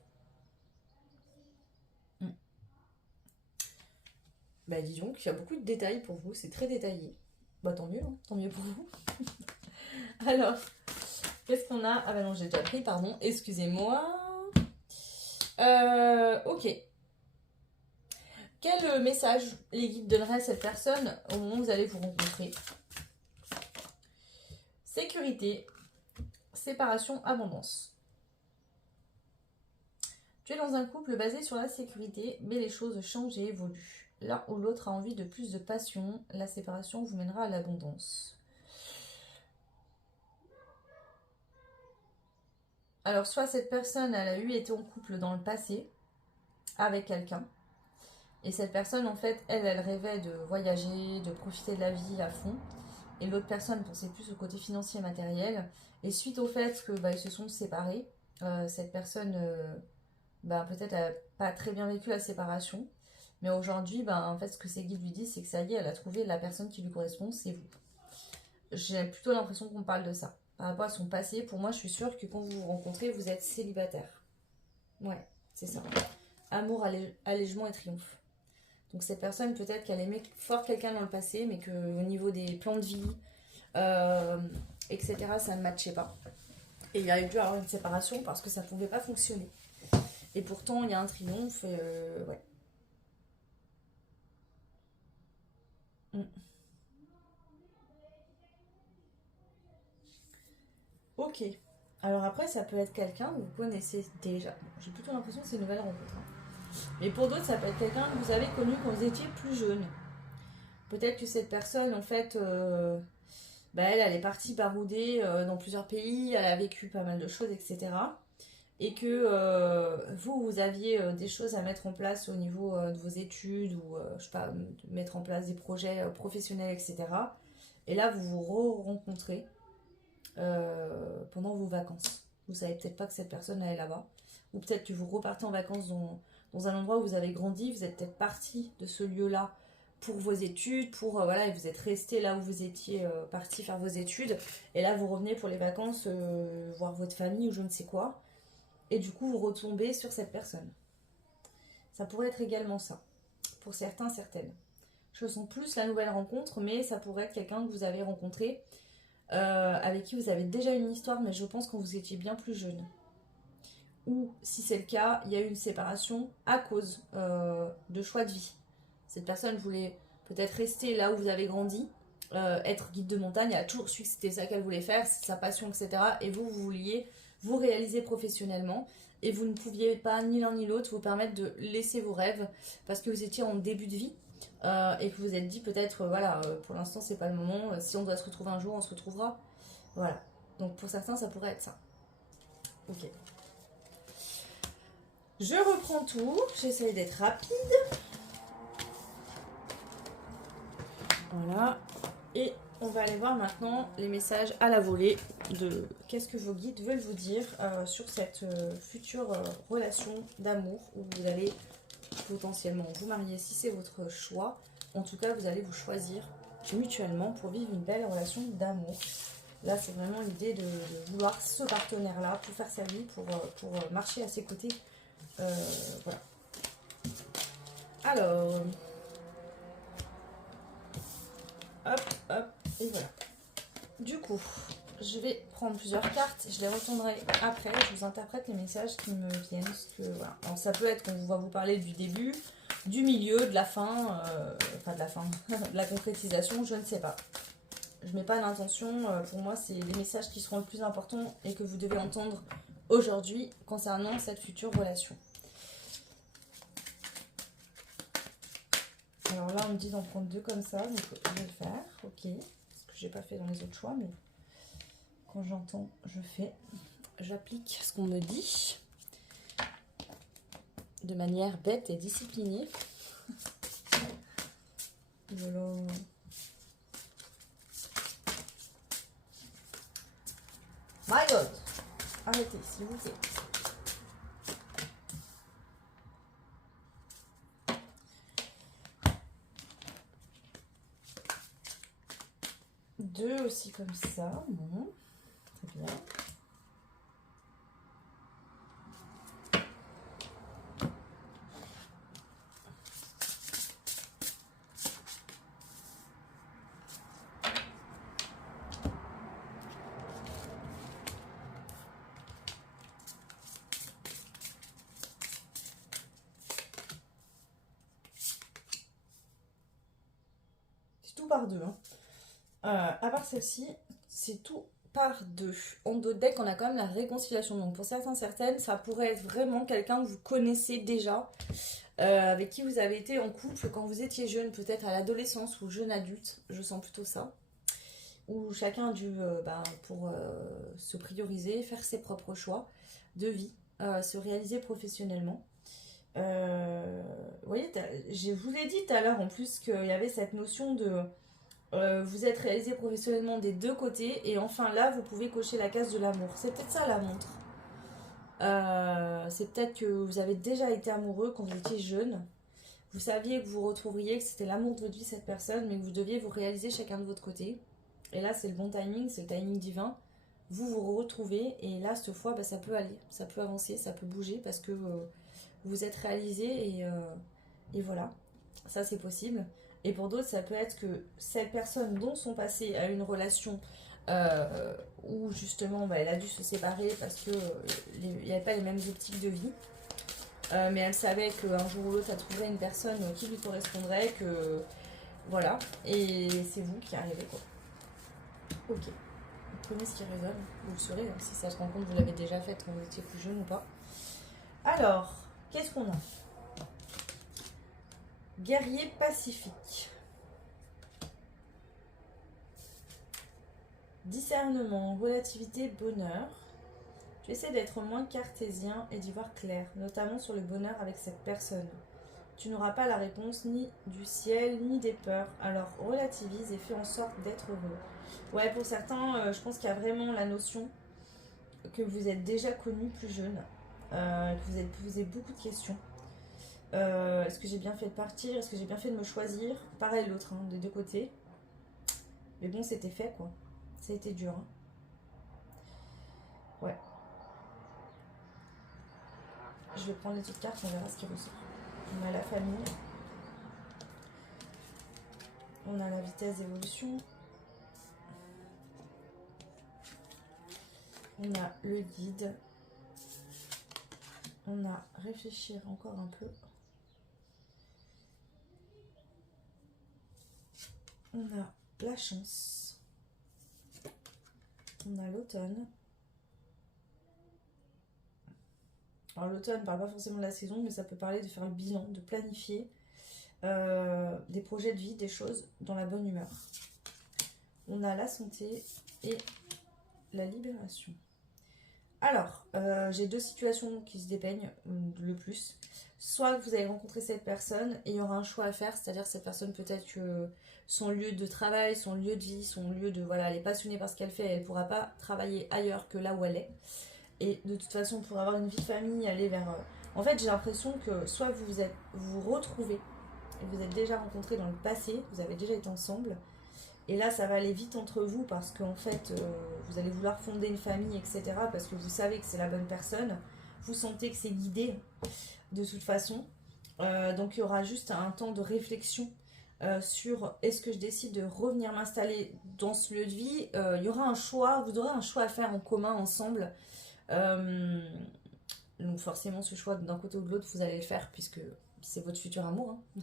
Bah dis donc, il y a beaucoup de détails pour vous, c'est très détaillé. Bah tant mieux, hein, tant mieux pour vous. Alors, qu'est-ce qu'on a? Ah bah non, j'ai déjà pris, pardon, excusez-moi. Ok. Quel message les guides donneraient à cette personne au moment où vous allez vous rencontrer? Sécurité, séparation, abondance. Tu es dans un couple basé sur la sécurité, mais les choses changent et évoluent. L'un ou l'autre a envie de plus de passion. La séparation vous mènera à l'abondance. Alors, soit cette personne, elle a été en couple dans le passé avec quelqu'un. Et cette personne, en fait, elle rêvait de voyager, de profiter de la vie à fond. Et l'autre personne pensait plus au côté financier et matériel. Et suite au fait que ils se sont séparés, cette personne, peut-être n'a pas très bien vécu la séparation. Mais aujourd'hui, en fait, ce que ses guides lui disent, c'est que ça y est, elle a trouvé la personne qui lui correspond, c'est vous. J'ai plutôt l'impression qu'on parle de ça. Par rapport à son passé, pour moi, je suis sûre que quand vous vous rencontrez, vous êtes célibataire. Ouais, c'est ça. Amour, allègement et triomphe. Donc cette personne, peut-être qu'elle aimait fort quelqu'un dans le passé, mais qu'au niveau des plans de vie, euh, etc., ça ne matchait pas. Et il a dû avoir une séparation parce que ça ne pouvait pas fonctionner. Et pourtant, il y a un triomphe. Ouais. Mm. Ok. Alors après, ça peut être quelqu'un que vous connaissez déjà. Bon, j'ai plutôt l'impression que c'est une nouvelle rencontre, hein. Mais pour d'autres, ça peut être quelqu'un que vous avez connu quand vous étiez plus jeune. Peut-être que cette personne, en fait, elle est partie barouder dans plusieurs pays, elle a vécu pas mal de choses, etc. Et que vous aviez des choses à mettre en place au niveau de vos études ou, je sais pas, mettre en place des projets professionnels, etc. Et là, vous vous rencontrez pendant vos vacances. Vous savez peut-être pas que cette personne elle est là-bas. Ou peut-être que vous repartez en vacances dans un endroit où vous avez grandi, vous êtes peut-être parti de ce lieu-là pour vos études, et vous êtes resté là où vous étiez parti faire vos études, et là vous revenez pour les vacances voir votre famille ou je ne sais quoi, et du coup vous retombez sur cette personne. Ça pourrait être également ça, pour certains, certaines. Je sens plus la nouvelle rencontre, mais ça pourrait être quelqu'un que vous avez rencontré avec qui vous avez déjà une histoire, mais je pense quand vous étiez bien plus jeune. Ou, si c'est le cas, il y a eu une séparation à cause de choix de vie. Cette personne voulait peut-être rester là où vous avez grandi, être guide de montagne, elle a toujours su que c'était ça qu'elle voulait faire, c'est sa passion, etc. Et vous vouliez vous réaliser professionnellement, et vous ne pouviez pas, ni l'un ni l'autre, vous permettre de laisser vos rêves, parce que vous étiez en début de vie, et que vous vous êtes dit peut-être, pour l'instant c'est pas le moment, si on doit se retrouver un jour, on se retrouvera. Voilà. Donc pour certains, ça pourrait être ça. Ok. Je reprends tout, j'essaye d'être rapide. Voilà. Et on va aller voir maintenant les messages à la volée de qu'est-ce que vos guides veulent vous dire sur cette future relation d'amour où vous allez potentiellement vous marier si c'est votre choix. En tout cas, vous allez vous choisir mutuellement pour vivre une belle relation d'amour. Là, c'est vraiment l'idée de vouloir ce partenaire-là pour faire sa vie, pour marcher à ses côtés. Voilà. Alors, hop, hop, et voilà. Du coup, je vais prendre plusieurs cartes, je les retournerai après, je vous interprète les messages qui me viennent. Parce que, voilà. Alors, ça peut être qu'on va vous parler du début, du milieu, de la fin, de la fin, de la concrétisation, je ne sais pas. Je mets pas l'intention, pour moi c'est les messages qui seront le plus importants et que vous devez entendre aujourd'hui concernant cette future relation. Alors là on me dit d'en prendre deux comme ça, donc je vais le faire, ok. Ce que j'ai pas fait dans les autres choix, mais quand j'entends, je fais. J'applique ce qu'on me dit de manière bête et disciplinée. Voilà. My God, arrêtez s'il vous plaît. Deux aussi comme ça, bon, très bien. par deux. Hein. À part celle-ci, c'est tout par deux. En dos de deck, on a quand même la réconciliation. Donc pour certains, certaines, ça pourrait être vraiment quelqu'un que vous connaissez déjà, avec qui vous avez été en couple quand vous étiez jeune, peut-être à l'adolescence ou jeune adulte. Je sens plutôt ça. Où chacun a dû, pour se prioriser, faire ses propres choix de vie, se réaliser professionnellement. Vous voyez, je vous ai dit tout à l'heure en plus qu'il y avait cette notion de vous êtes réalisé professionnellement des deux côtés et enfin là vous pouvez cocher la case de l'amour. C'est peut-être ça la montre. C'est peut-être que vous avez déjà été amoureux quand vous étiez jeune. Vous saviez que vous retrouveriez, que c'était l'amour de votre vie cette personne, mais que vous deviez vous réaliser chacun de votre côté. Et là c'est le bon timing, c'est le timing divin. Vous vous retrouvez et là cette fois ça peut aller, ça peut avancer, ça peut bouger parce que vous êtes réalisé et voilà, ça c'est possible. Et pour d'autres, ça peut être que cette personne dont son passé a une relation où justement elle a dû se séparer parce que il n'y avait pas les mêmes optiques de vie, mais elle savait qu'un jour ou l'autre, elle trouverait une personne qui lui correspondrait, que voilà, et c'est vous qui arrivez quoi. Ok, vous prenez ce qui résonne, vous le saurez, si ça se rend compte, vous l'avez déjà fait quand vous étiez plus jeune ou pas. Alors, qu'est-ce qu'on a? Guerrier pacifique. Discernement, relativité, bonheur. Tu essaies d'être moins cartésien et d'y voir clair, notamment sur le bonheur avec cette personne. Tu n'auras pas la réponse ni du ciel, ni des peurs, alors relativise et fais en sorte d'être heureux. Ouais, pour certains, je pense qu'il y a vraiment la notion que vous êtes déjà connu plus jeune, que vous avez posé beaucoup de questions. Est-ce que j'ai bien fait de partir? Est-ce que j'ai bien fait de me choisir? Pareil l'autre, hein, des deux côtés. Mais bon, c'était fait quoi. Ça a été dur. Hein. Ouais. Je vais prendre les petites cartes, on verra ce qui ressort. On a la famille. On a la vitesse d'évolution. On a le guide. On a réfléchir encore un peu. On a la chance. On a l'automne. Alors l'automne ne parle pas forcément de la saison, mais ça peut parler de faire le bilan, de planifier des projets de vie, des choses dans la bonne humeur. On a la santé et la libération. Alors, j'ai deux situations qui se dépeignent le plus. Soit vous allez rencontrer cette personne et il y aura un choix à faire, c'est-à-dire cette personne peut-être que son lieu de travail, son lieu de vie, son lieu de... Voilà, elle est passionnée par ce qu'elle fait, elle ne pourra pas travailler ailleurs que là où elle est. Et de toute façon, pour avoir une vie de famille, aller vers... En fait, j'ai l'impression que soit vous retrouvez, et vous êtes déjà rencontrés dans le passé, vous avez déjà été ensemble, et là, ça va aller vite entre vous parce qu'en fait, vous allez vouloir fonder une famille, etc. Parce que vous savez que c'est la bonne personne. Vous sentez que c'est guidé de toute façon. Donc, il y aura juste un temps de réflexion sur est-ce que je décide de revenir m'installer dans ce lieu de vie. Il y aura un choix, vous aurez un choix à faire en commun, ensemble. Donc, forcément, ce choix d'un côté ou de l'autre, vous allez le faire puisque c'est votre futur amour. Hein.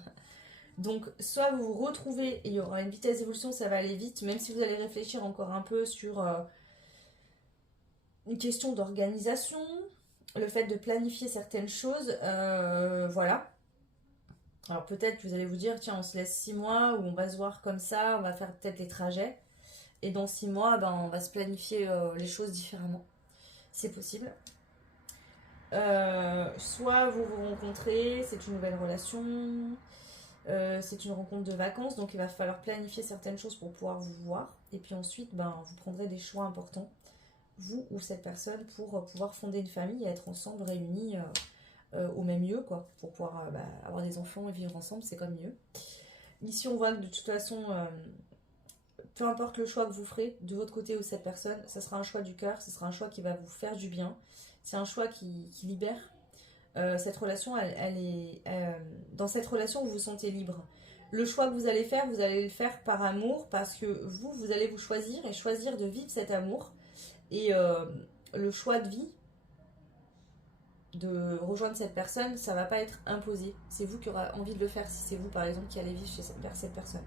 Donc, soit vous vous retrouvez et il y aura une vitesse d'évolution, ça va aller vite, même si vous allez réfléchir encore un peu sur une question d'organisation, le fait de planifier certaines choses, voilà. Alors peut-être que vous allez vous dire, tiens, on se laisse 6 mois, ou on va se voir comme ça, on va faire peut-être les trajets, et dans 6 mois, on va se planifier les choses différemment. C'est possible. Soit vous vous rencontrez, c'est une nouvelle relation... c'est une rencontre de vacances, donc il va falloir planifier certaines choses pour pouvoir vous voir. Et puis ensuite, vous prendrez des choix importants, vous ou cette personne, pour pouvoir fonder une famille et être ensemble, réunis au même lieu, quoi. Pour pouvoir avoir des enfants et vivre ensemble, c'est comme mieux. Ici, on voit que de toute façon, peu importe le choix que vous ferez, de votre côté ou de cette personne, ça sera un choix du cœur, ce sera un choix qui va vous faire du bien. C'est un choix qui libère. Cette relation, dans cette relation, vous vous sentez libre. Le choix que vous allez le faire par amour, parce que vous allez vous choisir et choisir de vivre cet amour. Et le choix de vie, de rejoindre cette personne, ça va pas être imposé. C'est vous qui aurez envie de le faire, si c'est vous, par exemple, qui allez vivre vers cette personne.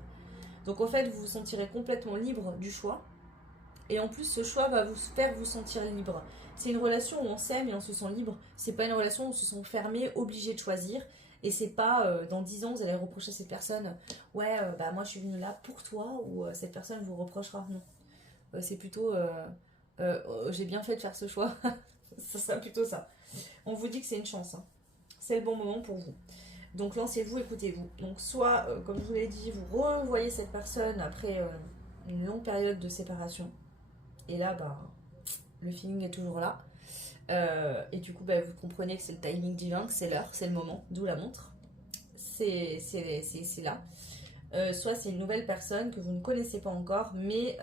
Donc en fait, vous vous sentirez complètement libre du choix. Et en plus, ce choix va vous faire vous sentir libre. C'est une relation où on s'aime et on se sent libre. C'est pas une relation où on se sent fermé, obligé de choisir. Et c'est pas dans 10 ans, vous allez reprocher à cette personne, ouais, bah moi je suis venue là pour toi, ou cette personne vous reprochera. Non. C'est plutôt, j'ai bien fait de faire ce choix. Ça sera plutôt ça. On vous dit que c'est une chance. Hein. C'est le bon moment pour vous. Donc lancez-vous, écoutez-vous. Donc soit, comme je vous l'ai dit, vous revoyez cette personne après une longue période de séparation. Et là, bah, le feeling est toujours là. Et du coup, bah, vous comprenez que c'est le timing divin, que c'est l'heure, c'est le moment, d'où la montre. C'est là. Soit c'est une nouvelle personne que vous ne connaissez pas encore, mais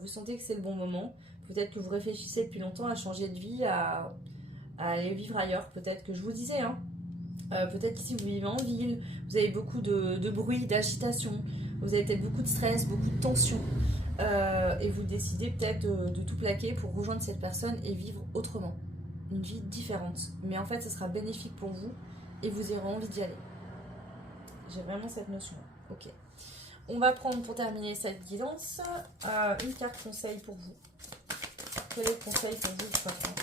vous sentez que c'est le bon moment. Peut-être que vous réfléchissez depuis longtemps à changer de vie, à aller vivre ailleurs. Peut-être que je vous disais, hein. Peut-être qu'ici vous vivez en ville, vous avez beaucoup de bruit, d'agitation, vous avez peut-être beaucoup de stress, beaucoup de tension. Et vous décidez peut-être de tout plaquer pour rejoindre cette personne et vivre autrement. Une vie différente. Mais en fait, ce sera bénéfique pour vous et vous aurez envie d'y aller. J'ai vraiment cette notion. Ok. On va prendre pour terminer cette guidance une carte conseil pour vous. Quel est le conseil pour vous, le choix 3?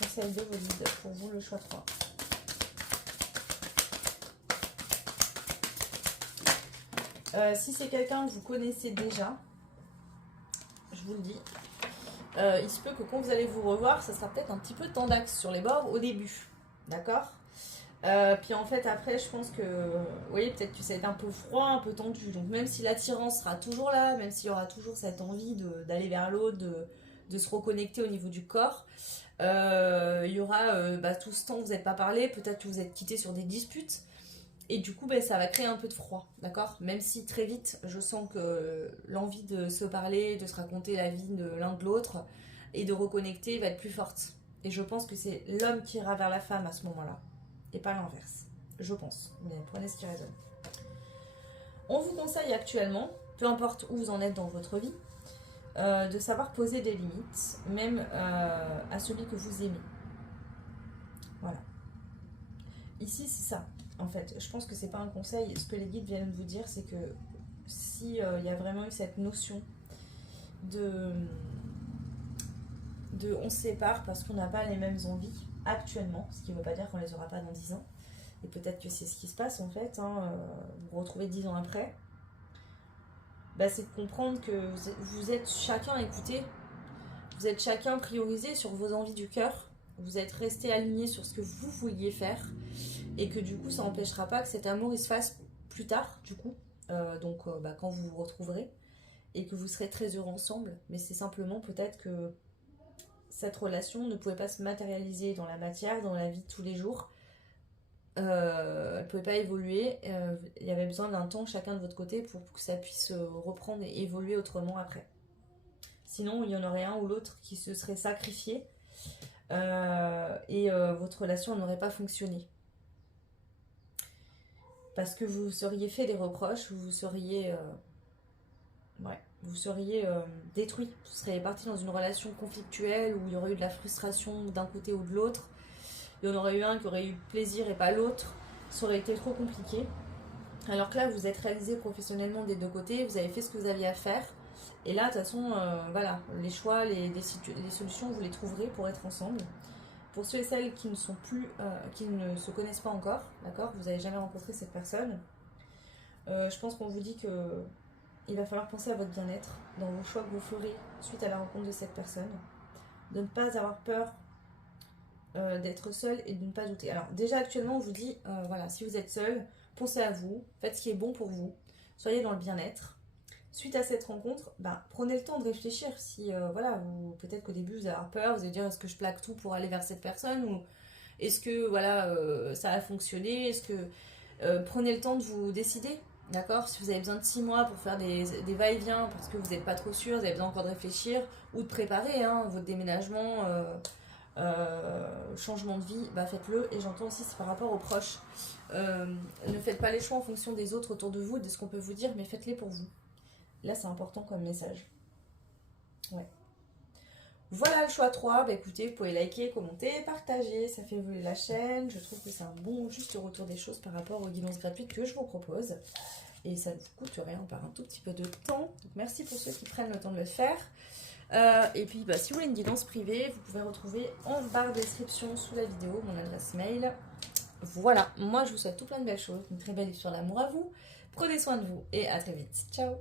Conseil de vos guides pour vous, le choix 3. Si c'est quelqu'un que vous connaissez déjà, je vous le dis, il se peut que quand vous allez vous revoir, ça sera peut-être un petit peu tendax sur les bords au début. D'accord? Puis en fait, après, je pense que, vous voyez, peut-être que ça va être un peu froid, un peu tendu. Donc même si l'attirance sera toujours là, même s'il y aura toujours cette envie d'aller vers l'autre, de se reconnecter au niveau du corps, il y aura tout ce temps où vous n'êtes pas parlé, peut-être que vous êtes quittés sur des disputes. Et du coup, ça va créer un peu de froid, d'accord? Même si très vite, je sens que l'envie de se parler, de se raconter la vie de l'un de l'autre et de reconnecter va être plus forte. Et je pense que c'est l'homme qui ira vers la femme à ce moment-là, et pas l'inverse. Je pense, mais prenez ce qui résonne. On vous conseille actuellement, peu importe où vous en êtes dans votre vie, de savoir poser des limites, même à celui que vous aimez. Voilà. Ici, c'est ça. En fait, je pense que c'est pas un conseil. Ce que les guides viennent vous dire, c'est que si y a vraiment eu cette notion de on se sépare parce qu'on n'a pas les mêmes envies actuellement, ce qui ne veut pas dire qu'on les aura pas dans 10 ans. Et peut-être que c'est ce qui se passe en fait. Vous vous retrouvez 10 ans après. C'est de comprendre que vous êtes chacun écouté, vous êtes chacun priorisé sur vos envies du cœur. Vous êtes resté aligné sur ce que vous vouliez faire. Et que du coup ça n'empêchera pas que cet amour il se fasse plus tard du coup quand vous vous retrouverez et que vous serez très heureux ensemble, mais c'est simplement peut-être que cette relation ne pouvait pas se matérialiser dans la matière, dans la vie de tous les jours, elle ne pouvait pas évoluer, il y avait besoin d'un temps chacun de votre côté pour que ça puisse reprendre et évoluer autrement après. Sinon il y en aurait un ou l'autre qui se serait sacrifié et votre relation n'aurait pas fonctionné. Parce que vous seriez fait des reproches, vous seriez détruit. Vous seriez parti dans une relation conflictuelle où il y aurait eu de la frustration d'un côté ou de l'autre. Il y en aurait eu un qui aurait eu plaisir et pas l'autre. Ça aurait été trop compliqué. Alors que là, vous êtes réalisé professionnellement des deux côtés, vous avez fait ce que vous aviez à faire. Et là, de toute façon, les choix, les solutions, vous les trouverez pour être ensemble. Pour ceux et celles qui ne sont plus, qui ne se connaissent pas encore, d'accord, vous n'avez jamais rencontré cette personne, je pense qu'on vous dit que il va falloir penser à votre bien-être dans vos choix que vous ferez suite à la rencontre de cette personne, de ne pas avoir peur d'être seul et de ne pas douter. Alors déjà actuellement on vous dit, si vous êtes seul, pensez à vous, faites ce qui est bon pour vous, soyez dans le bien-être. Suite à cette rencontre, prenez le temps de réfléchir. Si peut-être qu'au début vous allez avoir peur, vous allez dire est-ce que je plaque tout pour aller vers cette personne ou est-ce que ça a fonctionné, est-ce que prenez le temps de vous décider, d'accord? Si vous avez besoin de 6 mois pour faire des va-et-vient parce que vous n'êtes pas trop sûr, vous avez besoin encore de réfléchir ou de préparer votre déménagement, changement de vie, faites-le. Et j'entends aussi c'est par rapport aux proches. Ne faites pas les choix en fonction des autres autour de vous et de ce qu'on peut vous dire, mais faites-les pour vous. Là, c'est important comme message. Ouais. Voilà le choix 3. Écoutez, vous pouvez liker, commenter, partager. Ça fait évoluer la chaîne. Je trouve que c'est un bon juste retour des choses par rapport aux guidances gratuites que je vous propose. et ça ne vous coûte rien, on perd un tout petit peu de temps. Donc merci pour ceux qui prennent le temps de le faire. Et puis si vous voulez une guidance privée, vous pouvez retrouver en barre de description sous la vidéo mon adresse mail. Voilà, moi je vous souhaite tout plein de belles choses, une très belle histoire d'amour à vous. Prenez soin de vous et à très vite. Ciao!